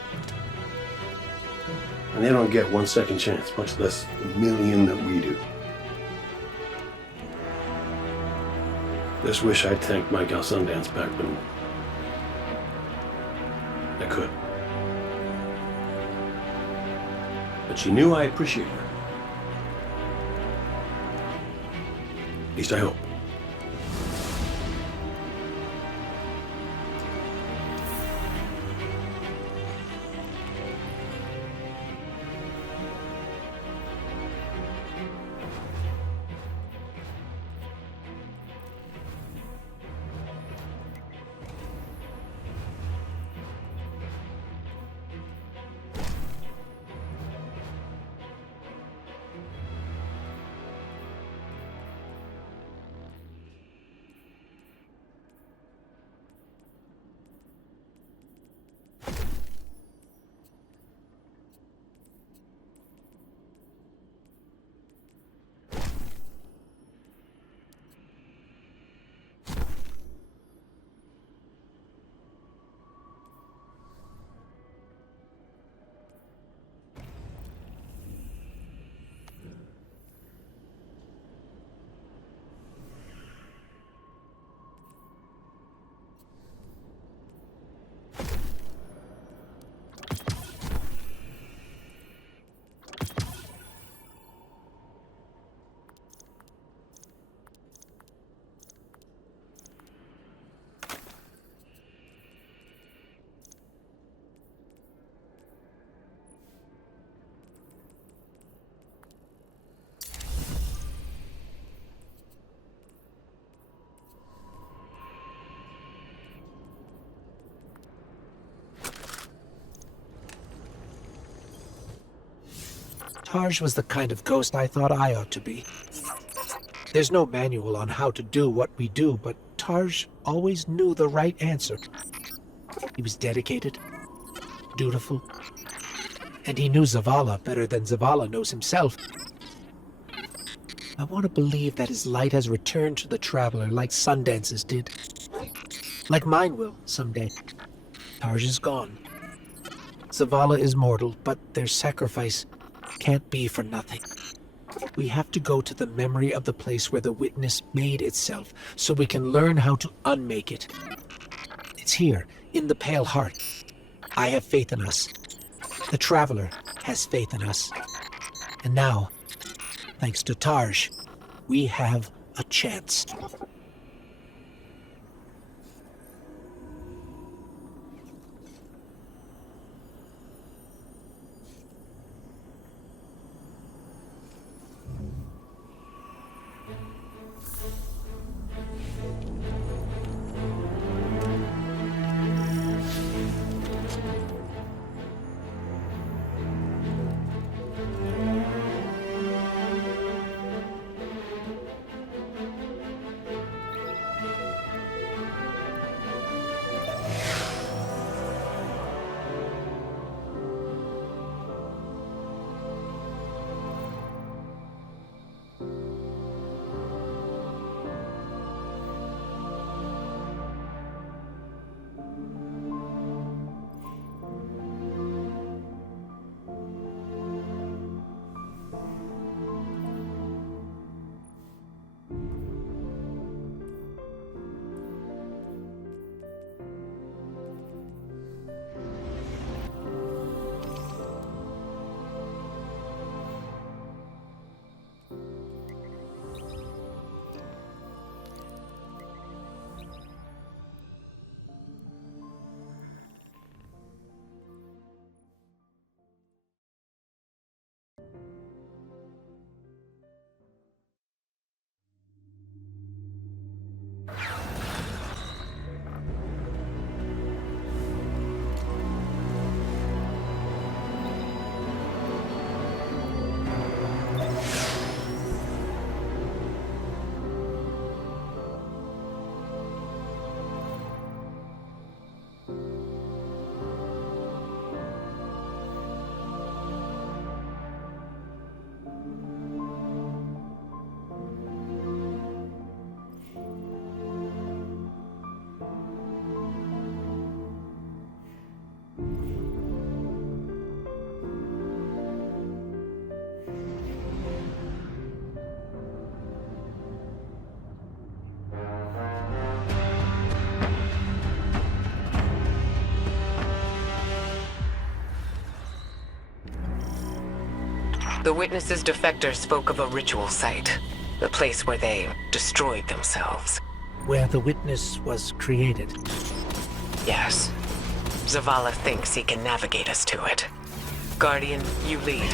And they don't get 1 second chance, much less the million that we do. Just wish I'd tanked Mike Al Sundance back when I could. But she knew I appreciated her. At least I hope. Tarj was the kind of ghost I thought I ought to be. There's no manual on how to do what we do, but Tarj always knew the right answer. He was dedicated, dutiful, and he knew Zavala better than Zavala knows himself. I want to believe that his light has returned to the Traveler like Sundance's did. Like mine will, someday. Tarj is gone. Zavala is mortal, but their sacrifice can't be for nothing. We have to go to the memory of the place where the witness made itself, so we can learn how to unmake it. It's here, in the Pale Heart. I have faith in us. The Traveler has faith in us. And now, thanks to Tarj, we have a chance. The Witness's defector spoke of a ritual site, the place where they destroyed themselves. Where the Witness was created. Yes. Zavala thinks he can navigate us to it. Guardian, you lead.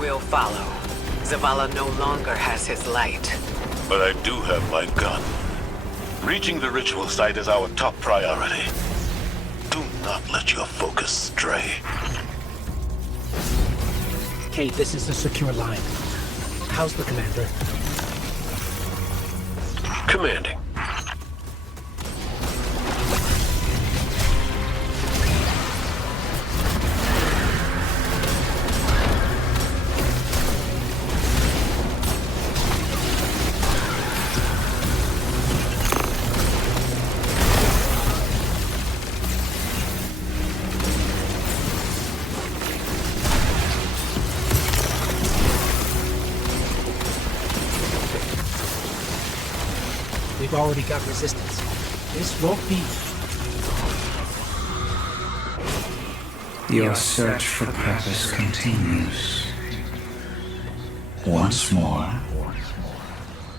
We'll follow. Zavala no longer has his light. But I do have my gun. Reaching the ritual site is our top priority. Do not let your focus stray. Kate, this is a secure line. How's the commander? Commanding. We've already got resistance. This won't be... Your search for purpose continues. Once more,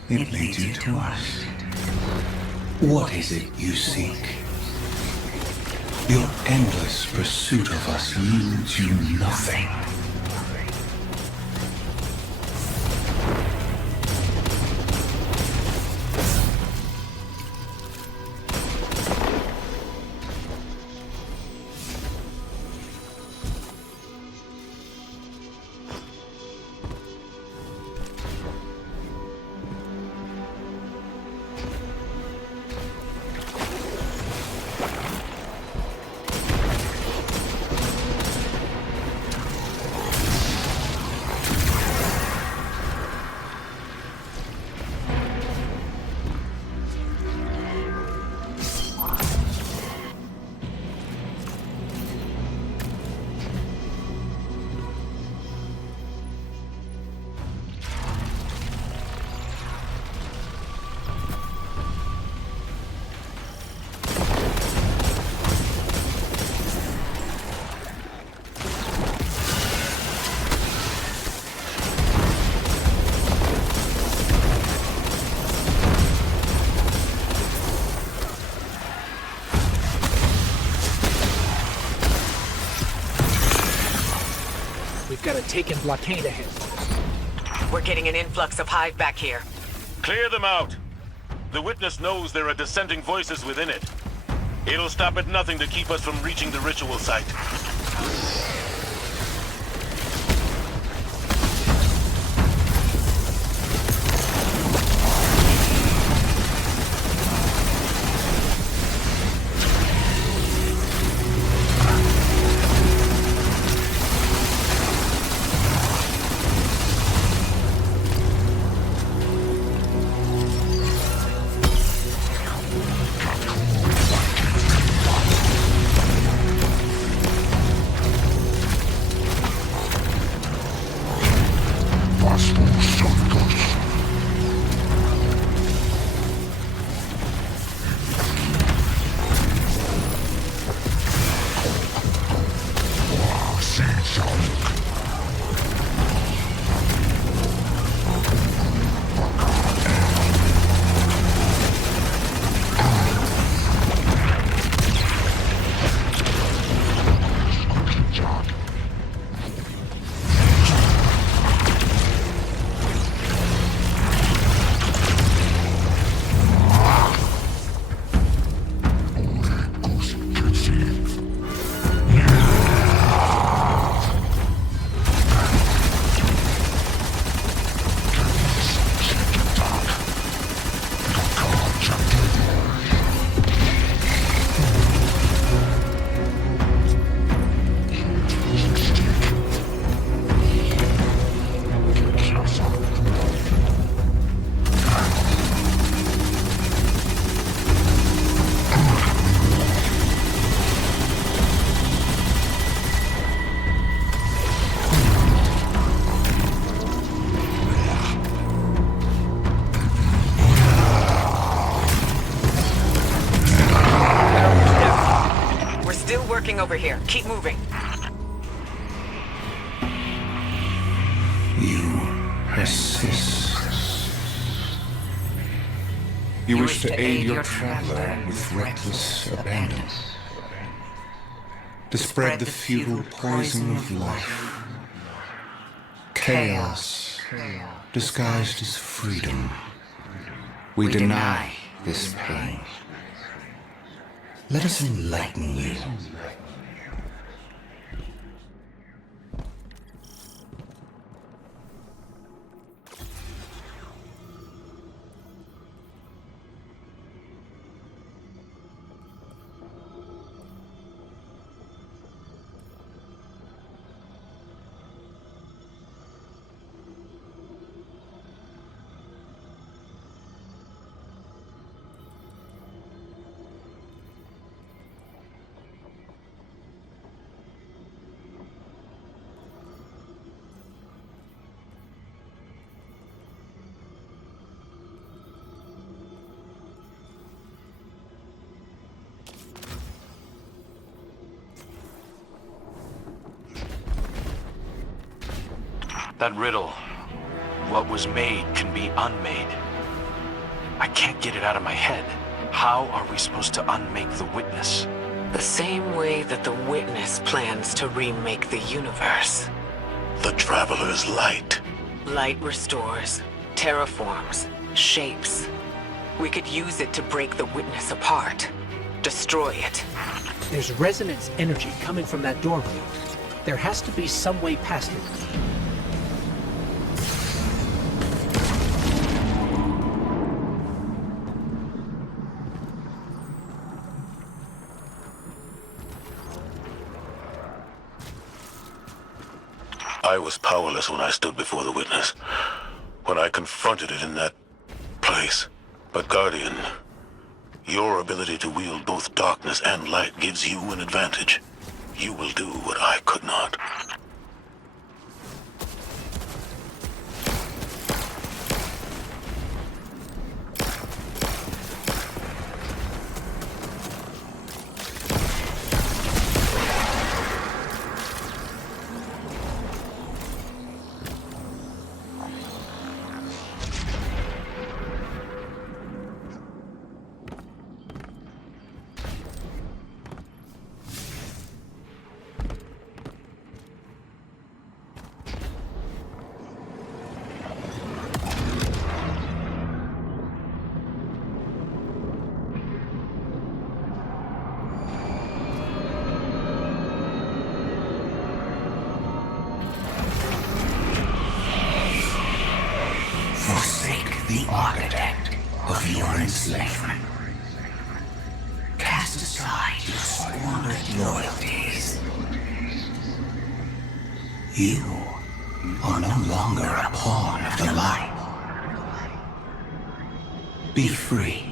it leads you to us. What is it you seek? Your endless pursuit of us yields you nothing. taken blockade ahead. We're getting an influx of Hive back here. Clear them out. The Witness knows there are dissenting voices within it. It'll stop at nothing to keep us from reaching the ritual site. Over here. Keep moving. You persist. You wish to aid your traveler with reckless abandon. To spread the futile poison of life. Chaos, disguised as freedom. We deny this pain. Let us enlighten you. That riddle, what was made can be unmade. I can't get it out of my head. How are we supposed to unmake the Witness? The same way that the Witness plans to remake the universe. The Traveler's light. Light restores, terraforms, shapes. We could use it to break the Witness apart. Destroy it. There's resonance energy coming from that doorway. There has to be some way past it. I was powerless when I stood before the Witness, when I confronted it in that place. But Guardian, your ability to wield both darkness and light gives you an advantage. You will do what I could not. of your enslavement. Cast aside your squandered loyalties. You are no longer a pawn of the light. Be free.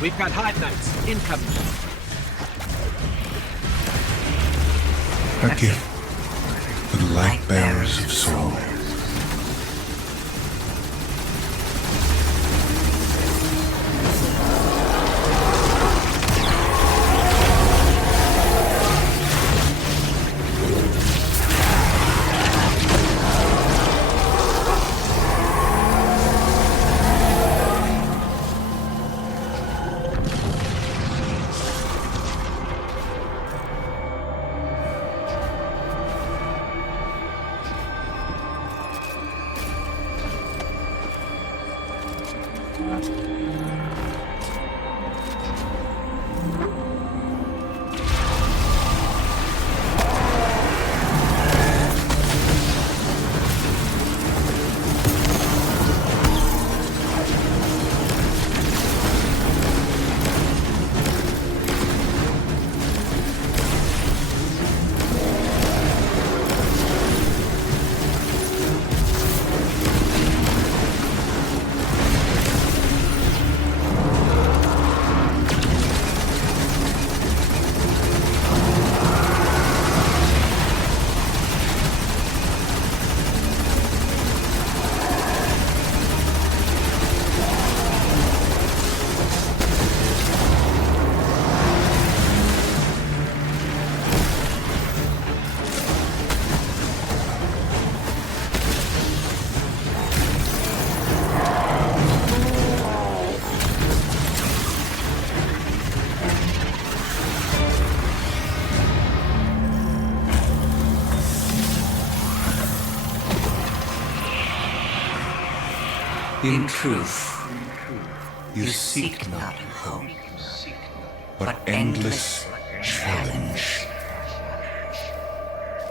We've got Hive Knights incoming. A gift for the light bearers of soul. In truth, you seek not hope, but endless challenge.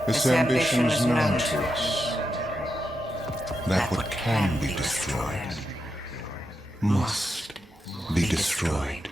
This ambition is known to us. That what can be destroyed must be destroyed.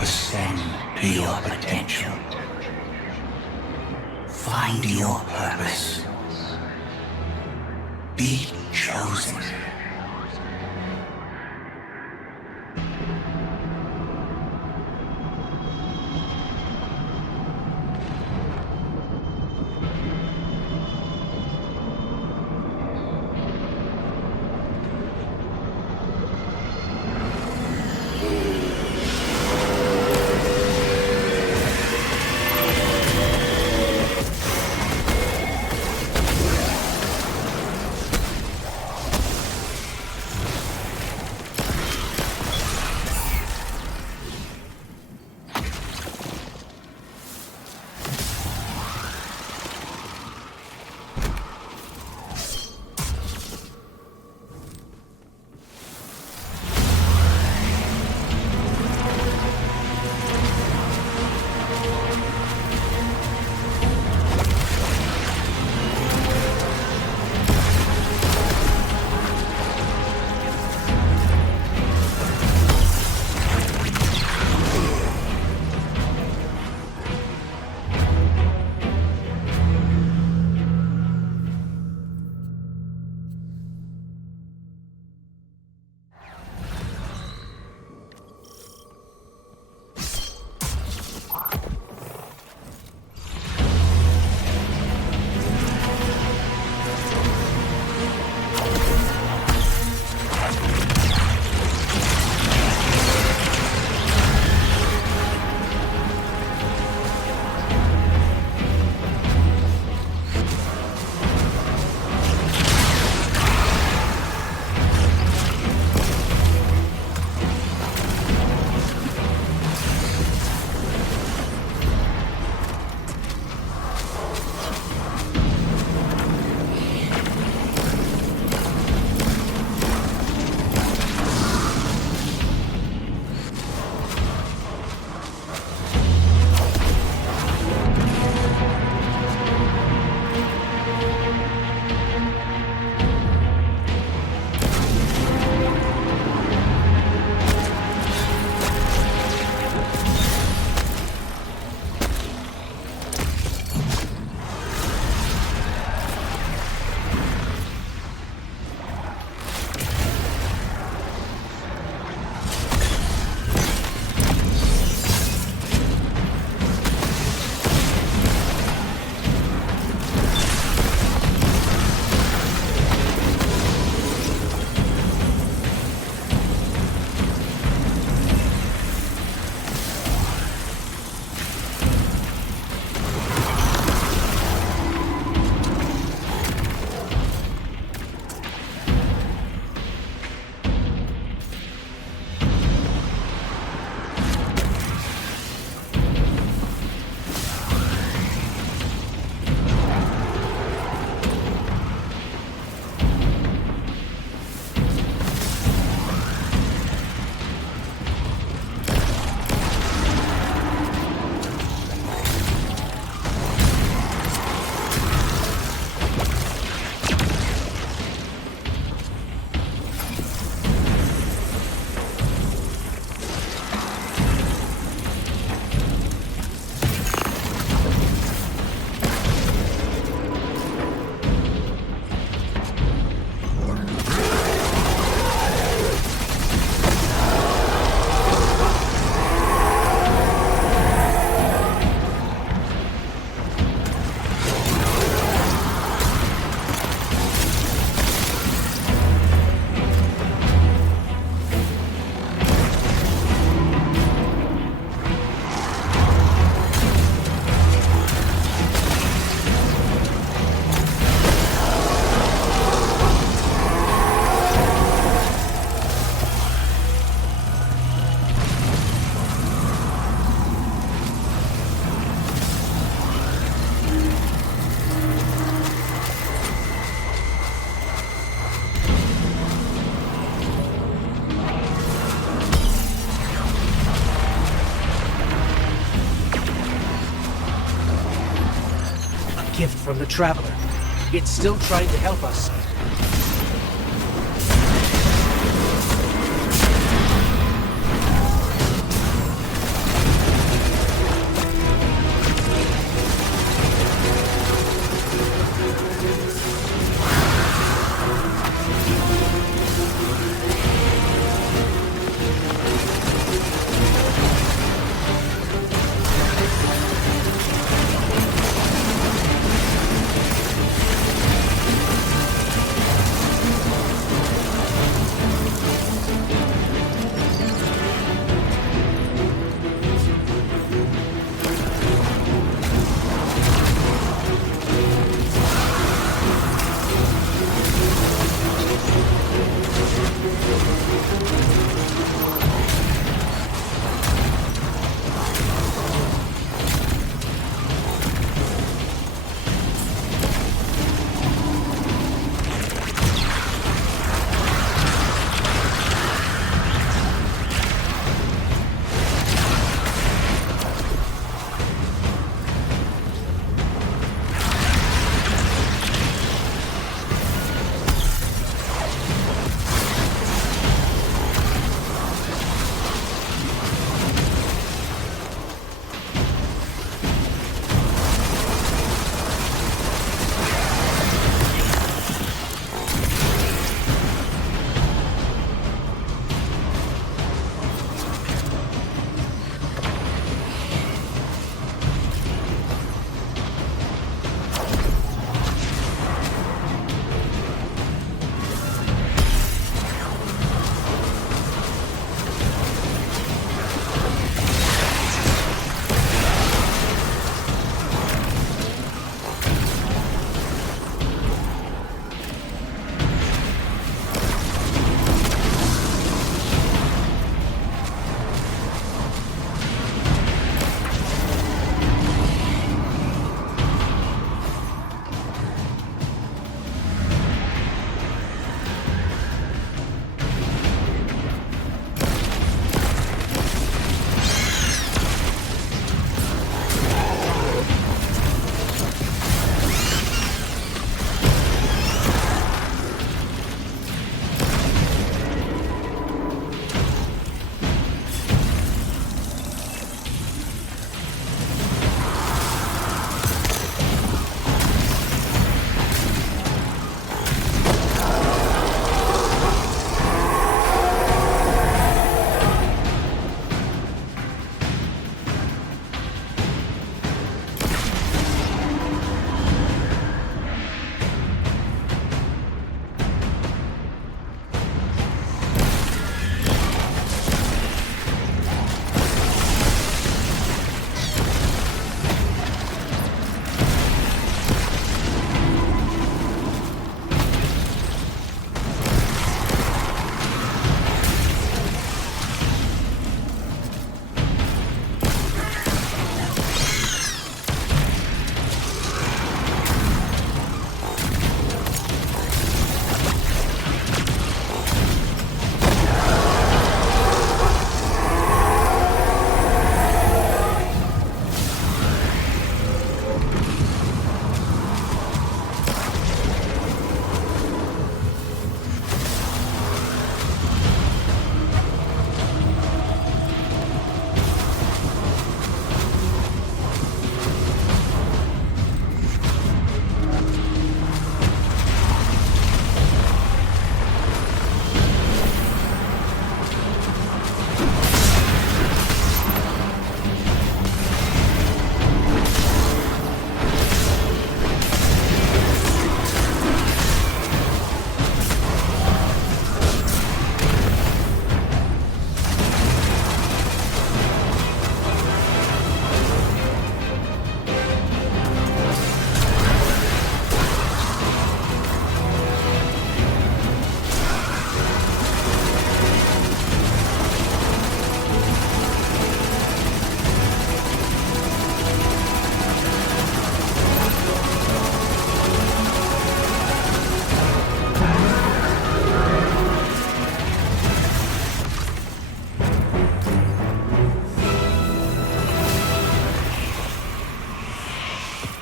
Ascend to your potential. Find your purpose. Be chosen. gift from the Traveler. It's still trying to help us.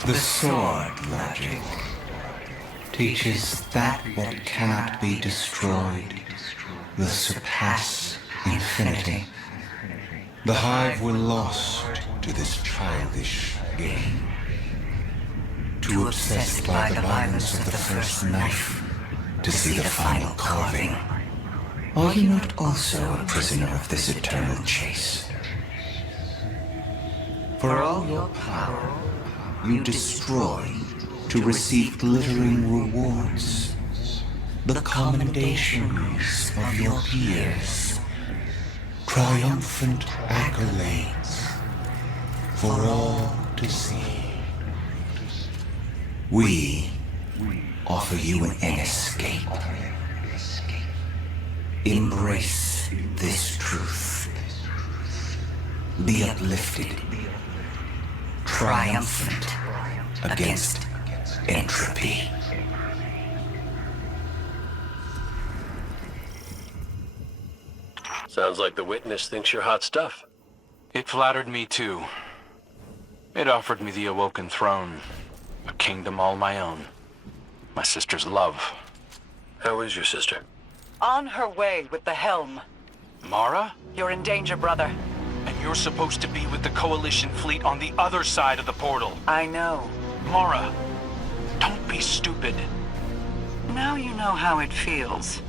The sword logic teaches that what cannot be destroyed will surpass infinity. The Hive were lost to this childish game. Too obsessed by the violence of the first knife to see the final carving. Are you not also a prisoner of this eternal chase? For all your power, you destroy to receive glittering rewards, the commendations of your peers, triumphant accolades for all to see. We offer you an escape. Embrace this truth. Be uplifted, triumphant against entropy. Sounds like the witness thinks you're hot stuff. It flattered me too. It offered me the Awoken Throne, a kingdom all my own, my sister's love. How is your sister? On her way with the helm. Mara? You're in danger, brother. And you're supposed to be with the Coalition fleet on the other side of the portal. I know. Mara, don't be stupid. Now you know how it feels.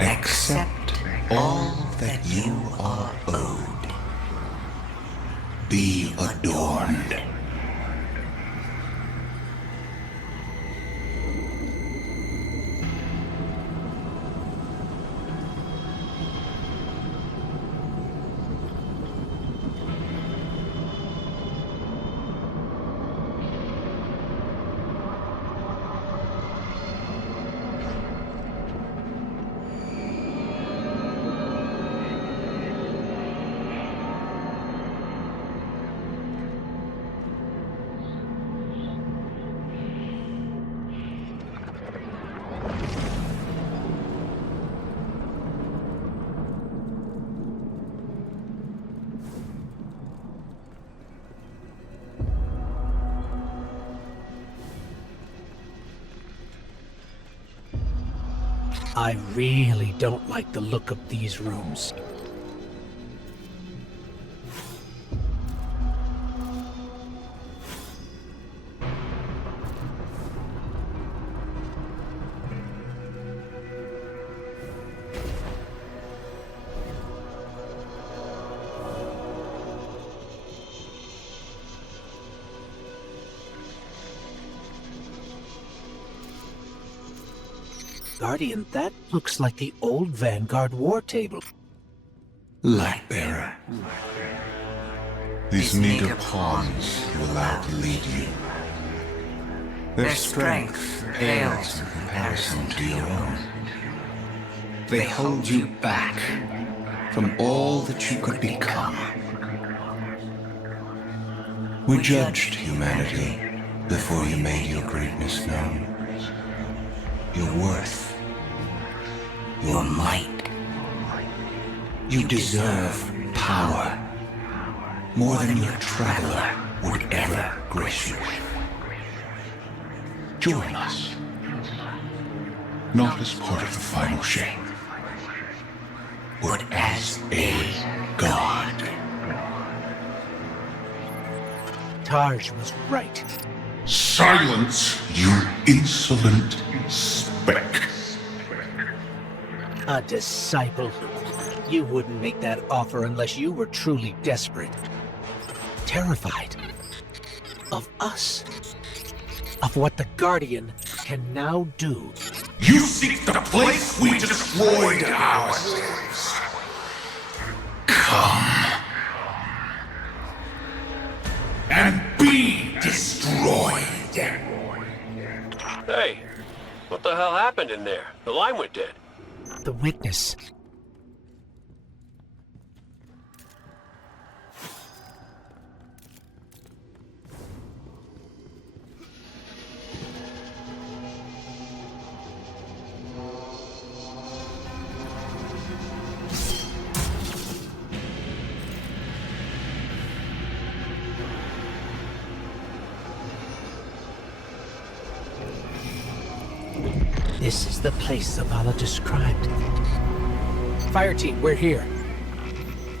Accept all that you are owed. Be adorned. I really don't like the look of these rooms. Guardian, that looks like the old Vanguard war table. Lightbearer. These meager pawns you allow to lead you. Their strength pales in comparison to your own. They hold you back from all that you could become. We judged humanity before you made your greatness known. Your worth, your might. You deserve power more than your traveler would ever grace you with. Join us, not as part of the final shape, but as a god. Tarj was right. Silence, you insolent speck. A disciple. You wouldn't make that offer unless you were truly desperate. Terrified. Of us. Of what the Guardian can now do. You seek the place we destroyed ourselves. Come. And be destroyed. Hey, what the hell happened in there? The line went dead. The witness. This is the place Zavala described. Fire team, we're here.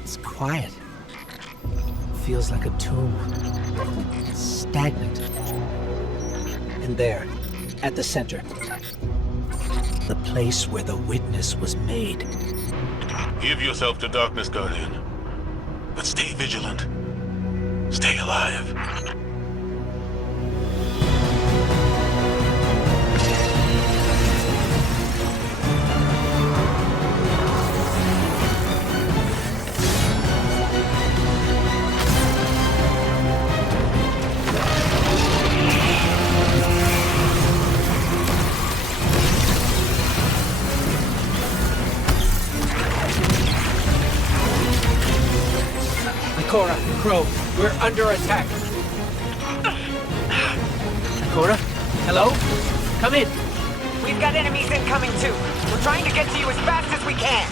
It's quiet. Feels like a tomb. Stagnant. And there, at the center, the place where the witness was made. Give yourself to darkness, Guardian. But stay vigilant. Stay alive. Cora, Crow, we're under attack. Cora? Hello? Come in. We've got enemies incoming too. We're trying to get to you as fast as we can.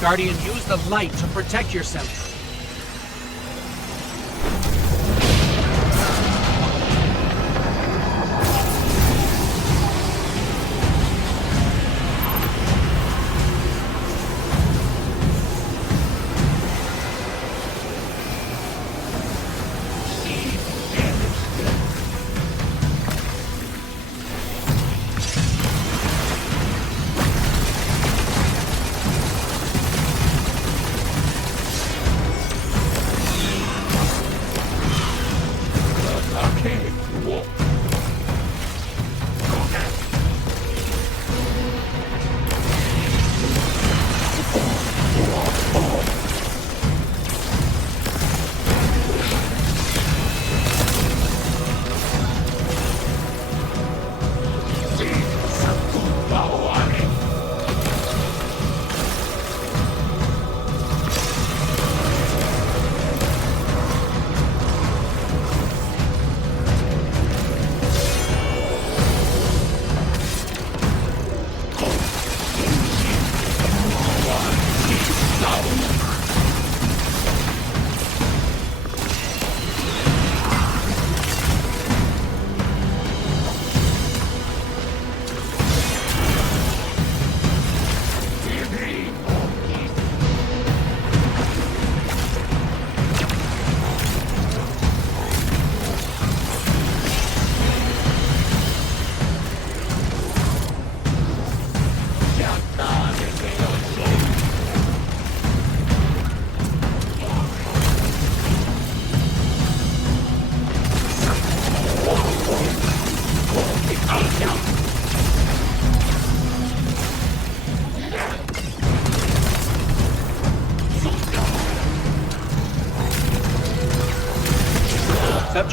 Guardian, use the light to protect yourself.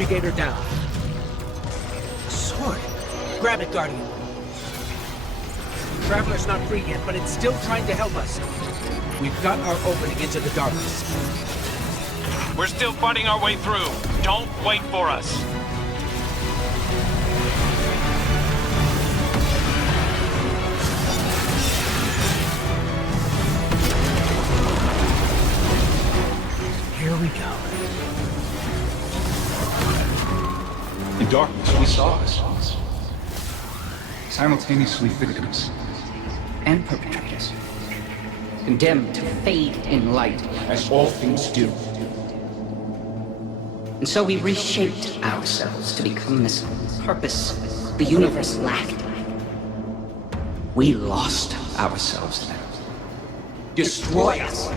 subjugator down. A sword. Grab it, Guardian. Traveler's not free yet, but it's still trying to help us. We've got our opening into the darkness. We're still fighting our way through. Don't wait for us. Here we go. In darkness, we saw us. Simultaneously victims And perpetrators. Condemned to fade in light, as all things do. and so we reshaped ourselves to become this purpose the universe lacked. We lost ourselves then. Destroy us.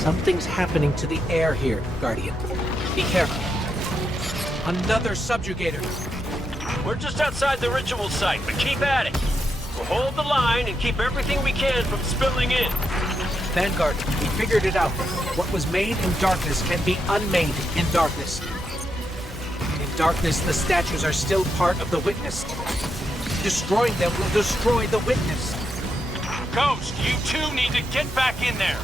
Something's happening to the air here, Guardian. Be careful. Another subjugator. We're just outside the ritual site, but keep at it. We'll hold the line and keep everything we can from spilling in. Vanguard, we figured it out. What was made in darkness can be unmade in darkness. In darkness, the statues are still part of the Witness. Destroying them will destroy the Witness. Ghost, you two need to get back in there.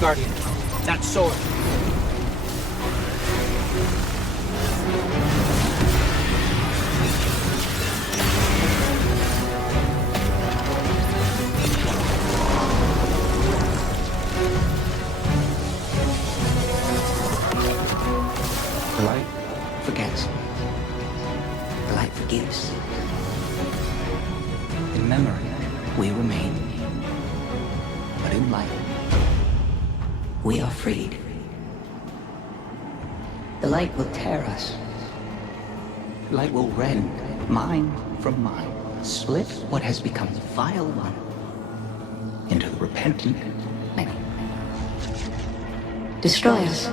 Guardian, that sword. The light forgets. The memory, we remain. But in light, we are freed. The light will tear us. The light will rend mind from mind, split what has become the vile one into the repentant many. Destroy us.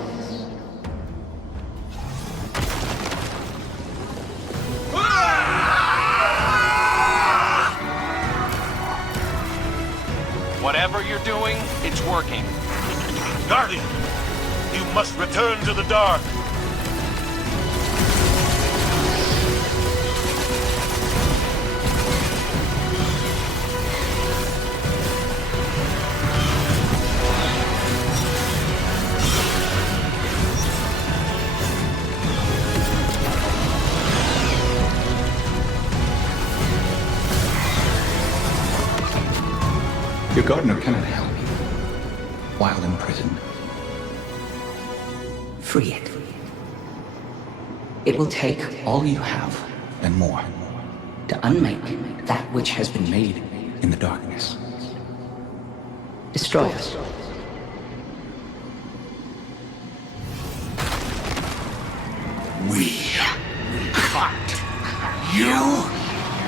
Whatever you're doing, it's working. Guardian, you must return to the dark. Your gardener cannot help you while imprisoned. Free it. It will take all you have and more to unmake that which has been made in the darkness. Destroy us. We cut you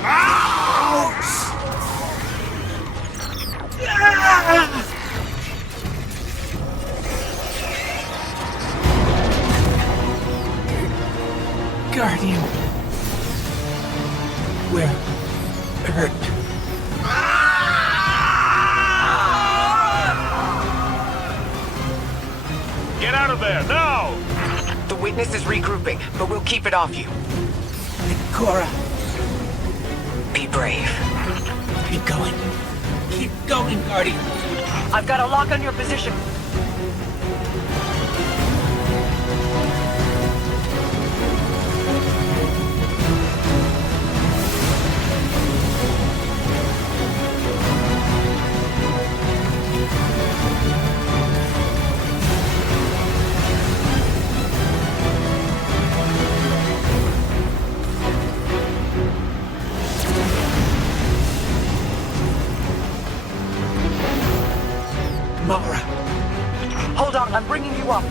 out! Guardian. We're hurt. Get out of there, now! The witness is regrouping, but we'll keep it off you. Cora. Be brave. Keep going. Keep going, Guardian. I've got a lock on your position. Mara. Hold on, I'm bringing you up.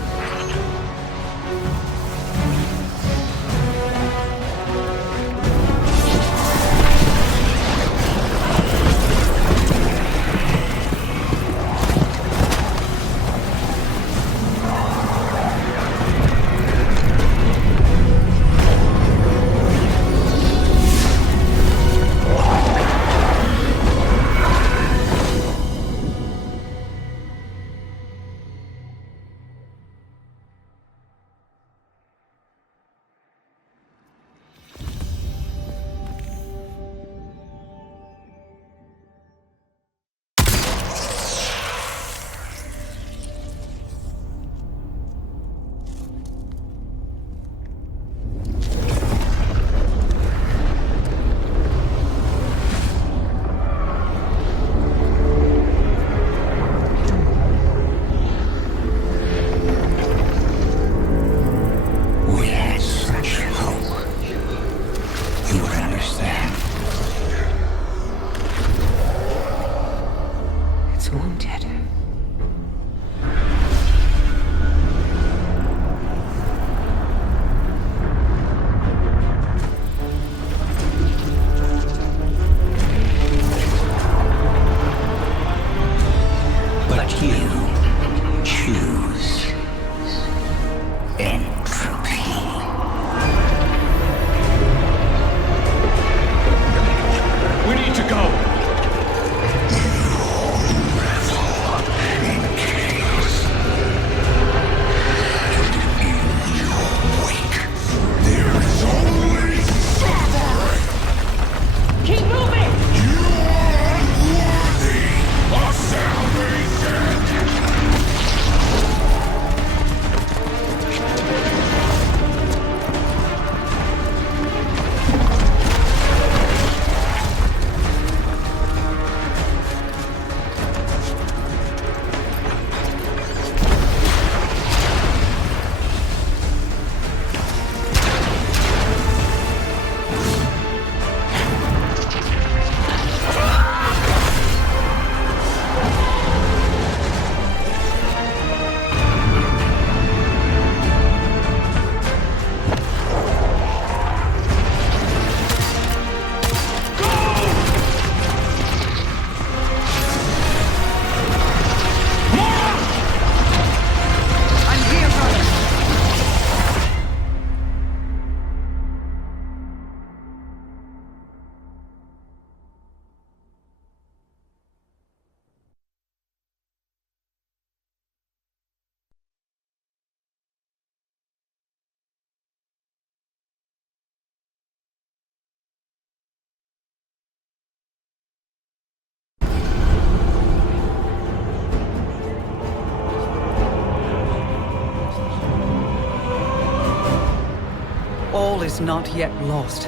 all is not yet lost.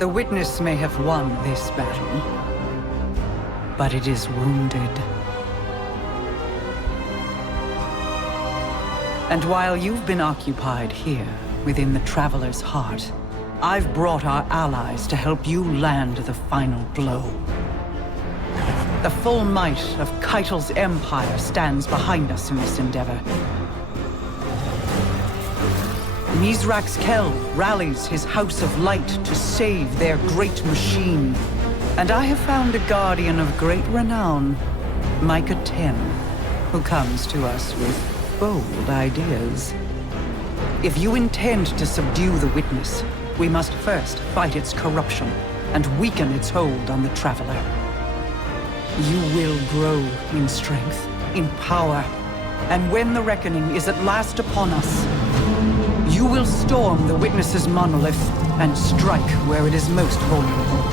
The Witness may have won this battle, but it is wounded. And while you've been occupied here, within the Traveler's heart, I've brought our allies to help you land the final blow. The full might of Keitel's empire stands behind us in this endeavor. Mithrax Kell rallies his House of Light to save their great machine. And I have found a guardian of great renown, Micah 10, who comes to us with bold ideas. If you intend to subdue the Witness, we must first fight its corruption and weaken its hold on the Traveler. You will grow in strength, in power, and when the reckoning is at last upon us, you will storm the Witness's monolith and strike where it is most vulnerable.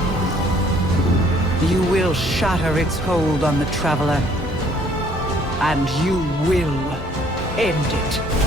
You will shatter its hold on the Traveler, and you will end it.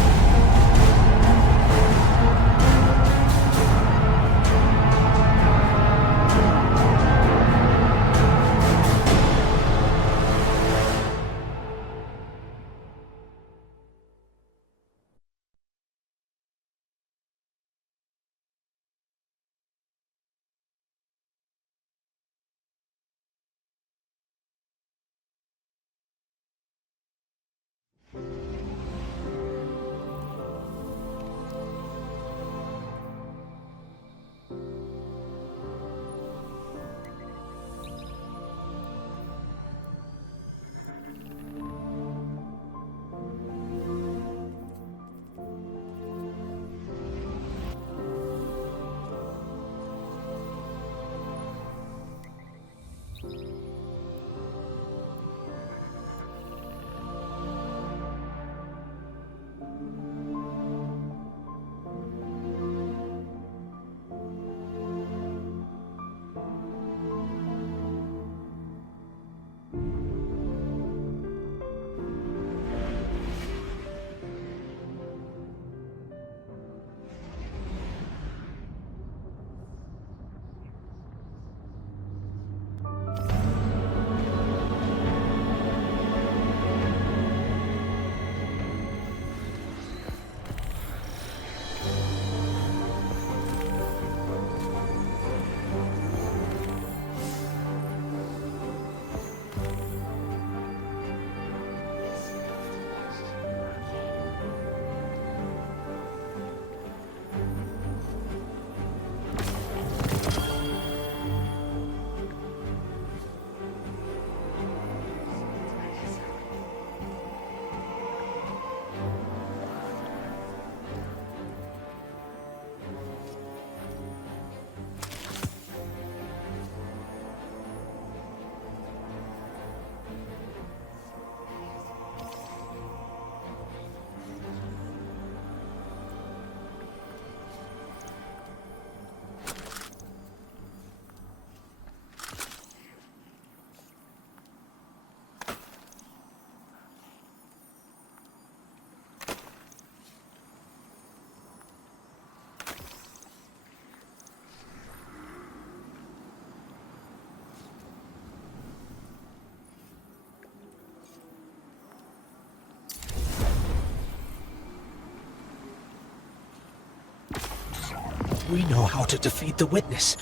We know how to defeat the Witness.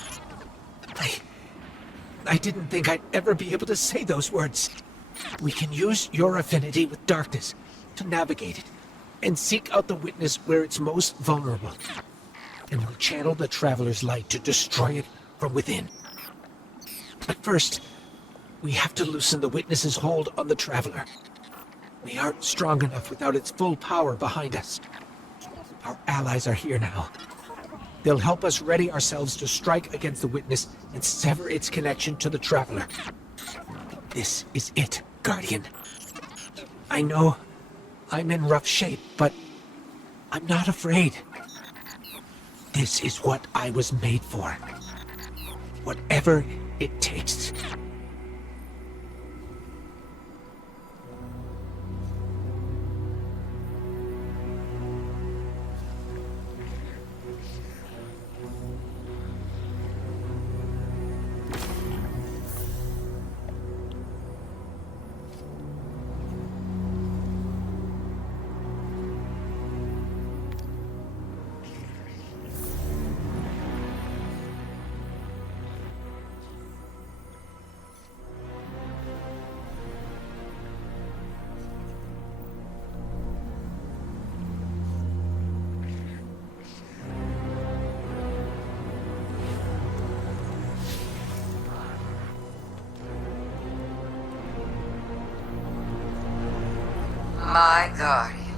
I didn't think I'd ever be able to say those words. We can use your affinity with darkness to navigate it and seek out the Witness where it's most vulnerable. And we'll channel the Traveler's light to destroy it from within. But first, we have to loosen the Witness's hold on the Traveler. We aren't strong enough without its full power behind us. Our allies are here now. They'll help us ready ourselves to strike against the Witness and sever its connection to the Traveler. This is it, Guardian. I know I'm in rough shape, but I'm not afraid. This is what I was made for. Whatever it takes. My guardian.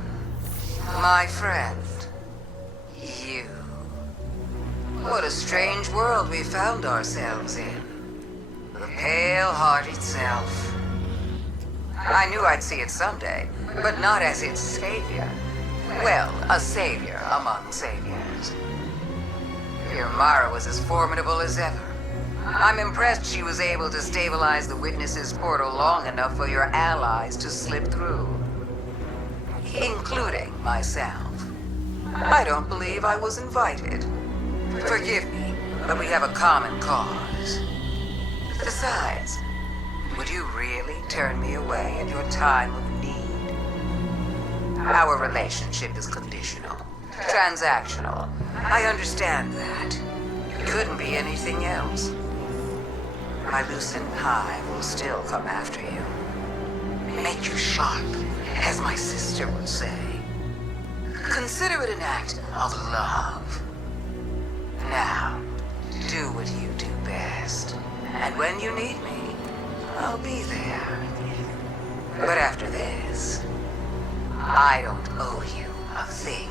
My friend. You. What a strange world we found ourselves in. The Pale Heart itself. I knew I'd see it someday, but not as its savior. Well, a savior among saviors. Your Mara was as formidable as ever. I'm impressed she was able to stabilize the Witness's portal long enough for your allies to slip through. Including myself. I don't believe I was invited. Forgive me, but we have a common cause. Besides, would you really turn me away at your time of need? Our relationship is conditional, transactional. I understand that. It couldn't be anything else. My Lucent Hive will still come after you. Make you sharp, as my sister would say. Consider it an act of love. Now, do what you do best. And when you need me, I'll be there. But after this, I don't owe you a thing.